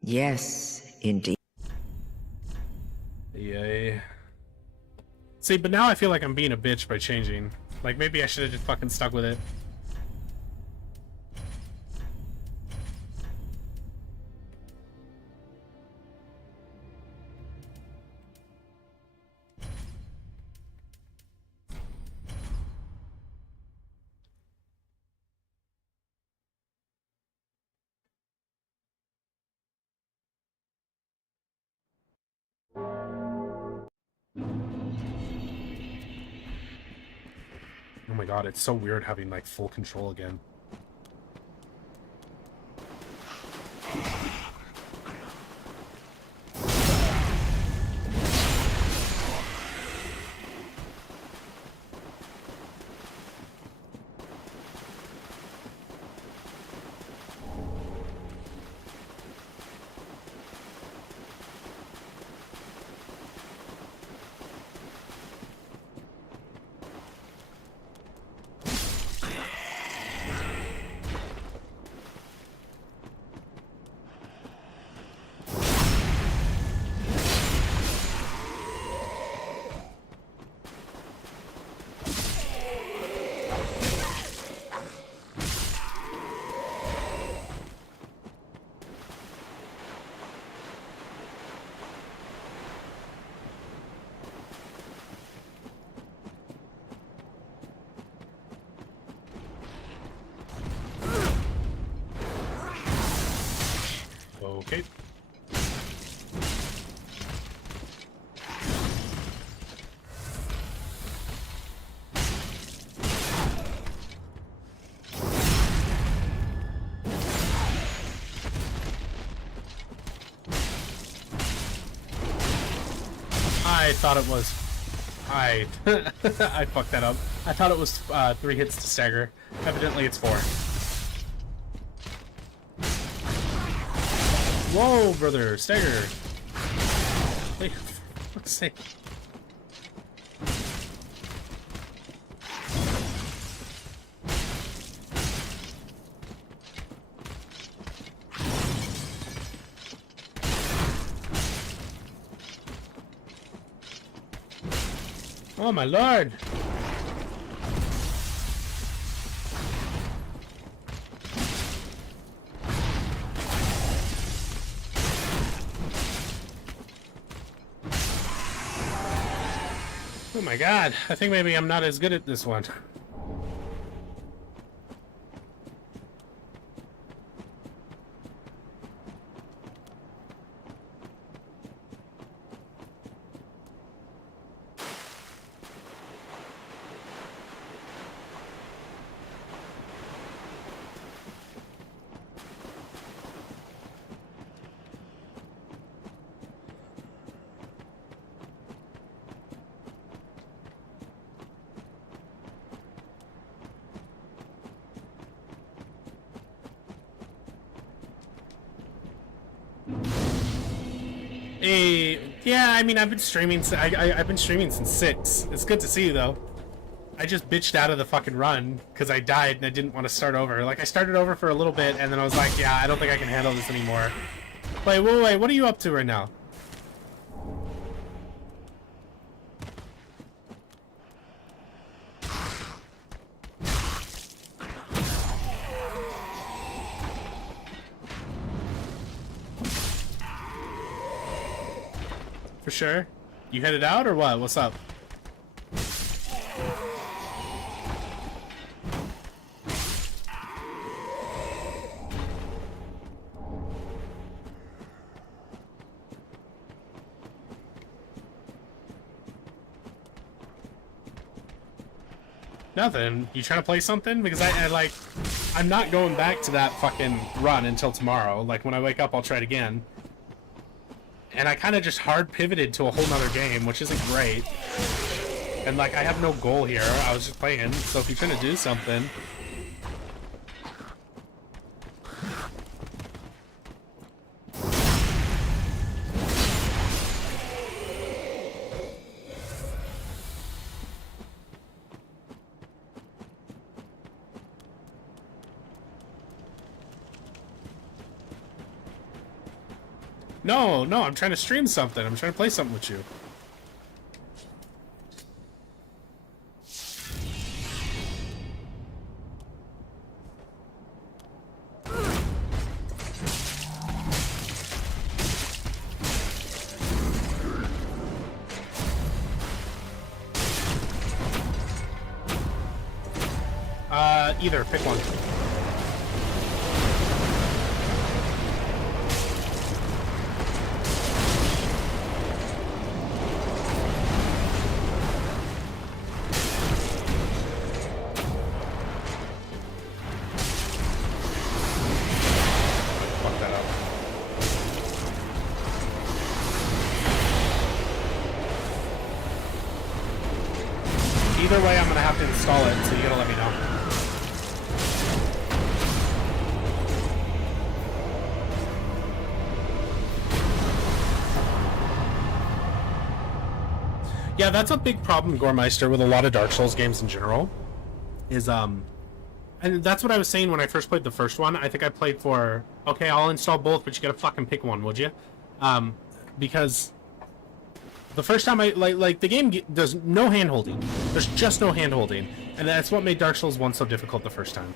Yes, indeed. Yay. See, but now I feel like I'm being a bitch by changing. Like, maybe I should have just fucking stuck with it. Oh my god, it's so weird having, like, full control again. Okay. I thought it was... I fucked that up. I thought it was 3 hits to stagger. Evidently it's 4. Whoa, brother! Stagger! Hey, for fuck's sake. Oh my lord! Oh my god, I think maybe I'm not as good at this one. Yeah, I mean, I've been streaming. I've been streaming since 6. It's good to see you, though. I just bitched out of the fucking run because I died and I didn't want to start over. Like, I started over for a little bit and then I was like, yeah, I don't think I can handle this anymore. Wait, what are you up to right now? For sure. You headed out or what? What's up? Nothing. You trying to play something? Because I'm not going back to that fucking run until tomorrow. Like, when I wake up, I'll try it again. And I kind of just hard pivoted to a whole nother game, which isn't great. And like, I have no goal here. I was just playing. So if you're trying to do something... No, no, I'm trying to stream something. I'm trying to play something with you. Either. Pick one. Fuck that up. Either way, I'm gonna have to install it, so you gotta let me know. Yeah, that's a big problem, Goremeister, with a lot of Dark Souls games in general. Is, and that's what I was saying when I first played the first one. I think I played for, okay, I'll install both, but you gotta fucking pick one, would you? Because the first time like the game does no hand-holding. There's just no hand-holding. And that's what made Dark Souls 1 so difficult the first time.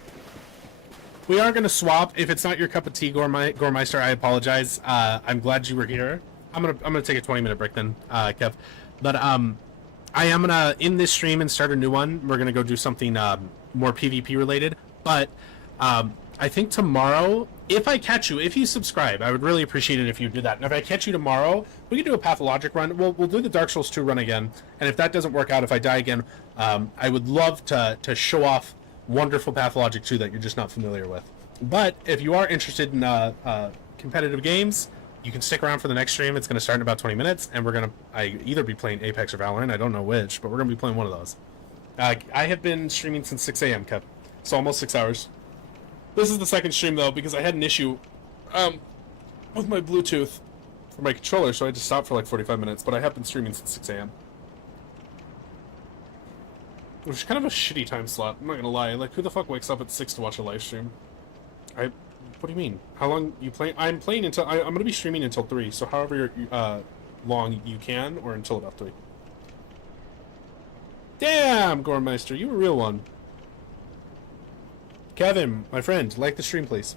We are gonna swap. If it's not your cup of tea, Goremeister, I apologize. I'm glad you were here. I'm gonna take a 20-minute break then, Kev. But I am gonna end this stream and start a new one. We're gonna go do something more PvP related. But I think tomorrow, if I catch you, if you subscribe, I would really appreciate it if you do that. And if I catch you tomorrow, we can do a Pathologic run. We'll do the Dark Souls 2 run again. And if that doesn't work out, if I die again, I would love to show off wonderful Pathologic 2 that you're just not familiar with. But if you are interested in competitive games, you can stick around for the next stream. It's going to start in about 20 minutes, and we're going to either be playing Apex or Valorant. I don't know which, but we're going to be playing one of those. I have been streaming since 6 a.m., Kev. So almost 6 hours. This is the second stream, though, because I had an issue with my Bluetooth for my controller, so I had to stop for like 45 minutes, but I have been streaming since 6 a.m. Which is kind of a shitty time slot, I'm not going to lie. Like, who the fuck wakes up at 6 to watch a live stream? What do you mean? How long you playing? I'm playing until I'm gonna be streaming until 3. So however long you can, or until about 3. Damn, Goremeister, you a real one. Kevin, my friend, like the stream, please.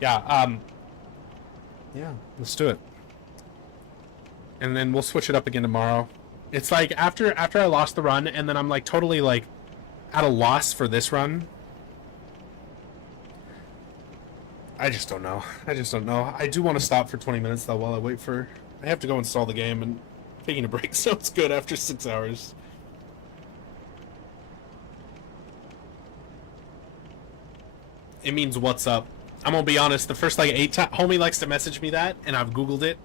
Yeah. Yeah, let's do it. And then we'll switch it up again tomorrow. It's like after I lost the run, and then I'm like totally like at a loss for this run. I just don't know. I do want to stop for 20 minutes though while I wait for. I have to go install the game, and taking a break sounds good after 6 hours. It means what's up. I'm gonna be honest. The first like 8 times, homie likes to message me that, and I've Googled it.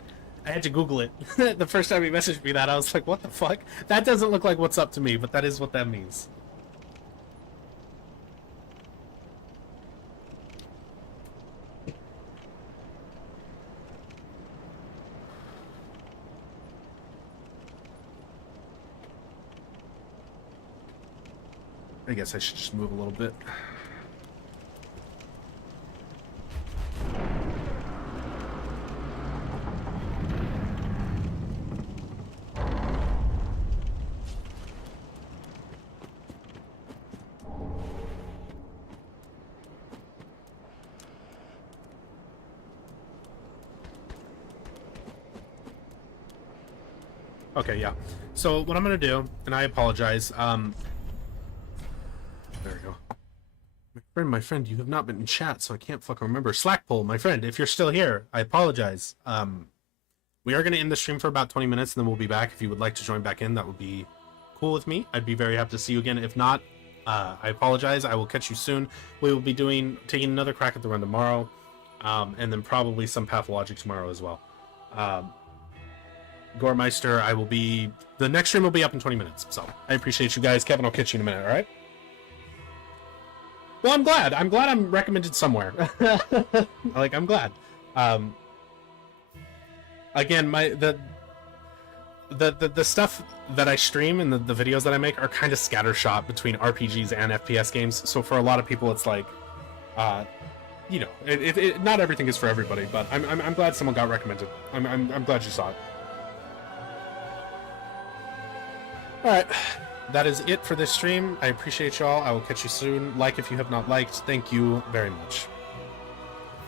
I had to Google it. The first time he messaged me that, I was like, what the fuck? That doesn't look like what's up to me, but that is what that means. I guess I should just move a little bit. Okay, yeah. So what I'm gonna do, and I apologize, there we go. My friend, you have not been in chat, so I can't fucking remember. Slackpole, my friend, if you're still here, I apologize. We are gonna end the stream for about 20 minutes, and then we'll be back. If you would like to join back in, that would be cool with me. I'd be very happy to see you again. If not, I apologize. I will catch you soon. We will be taking another crack at the run tomorrow, and then probably some Pathologic tomorrow as well. Goremeister, the next stream will be up in 20 minutes. So I appreciate you guys. Kevin, I'll catch you in a minute. All right. Well, I'm glad. I'm recommended somewhere. I'm glad. Again, the stuff that I stream and the videos that I make are kind of scattershot between RPGs and FPS games. So for a lot of people, it's like, not everything is for everybody. But I'm glad someone got recommended. I'm glad you saw it. All right, that is it for this stream. I appreciate y'all. I will catch you soon. Like if you have not liked. Thank you very much.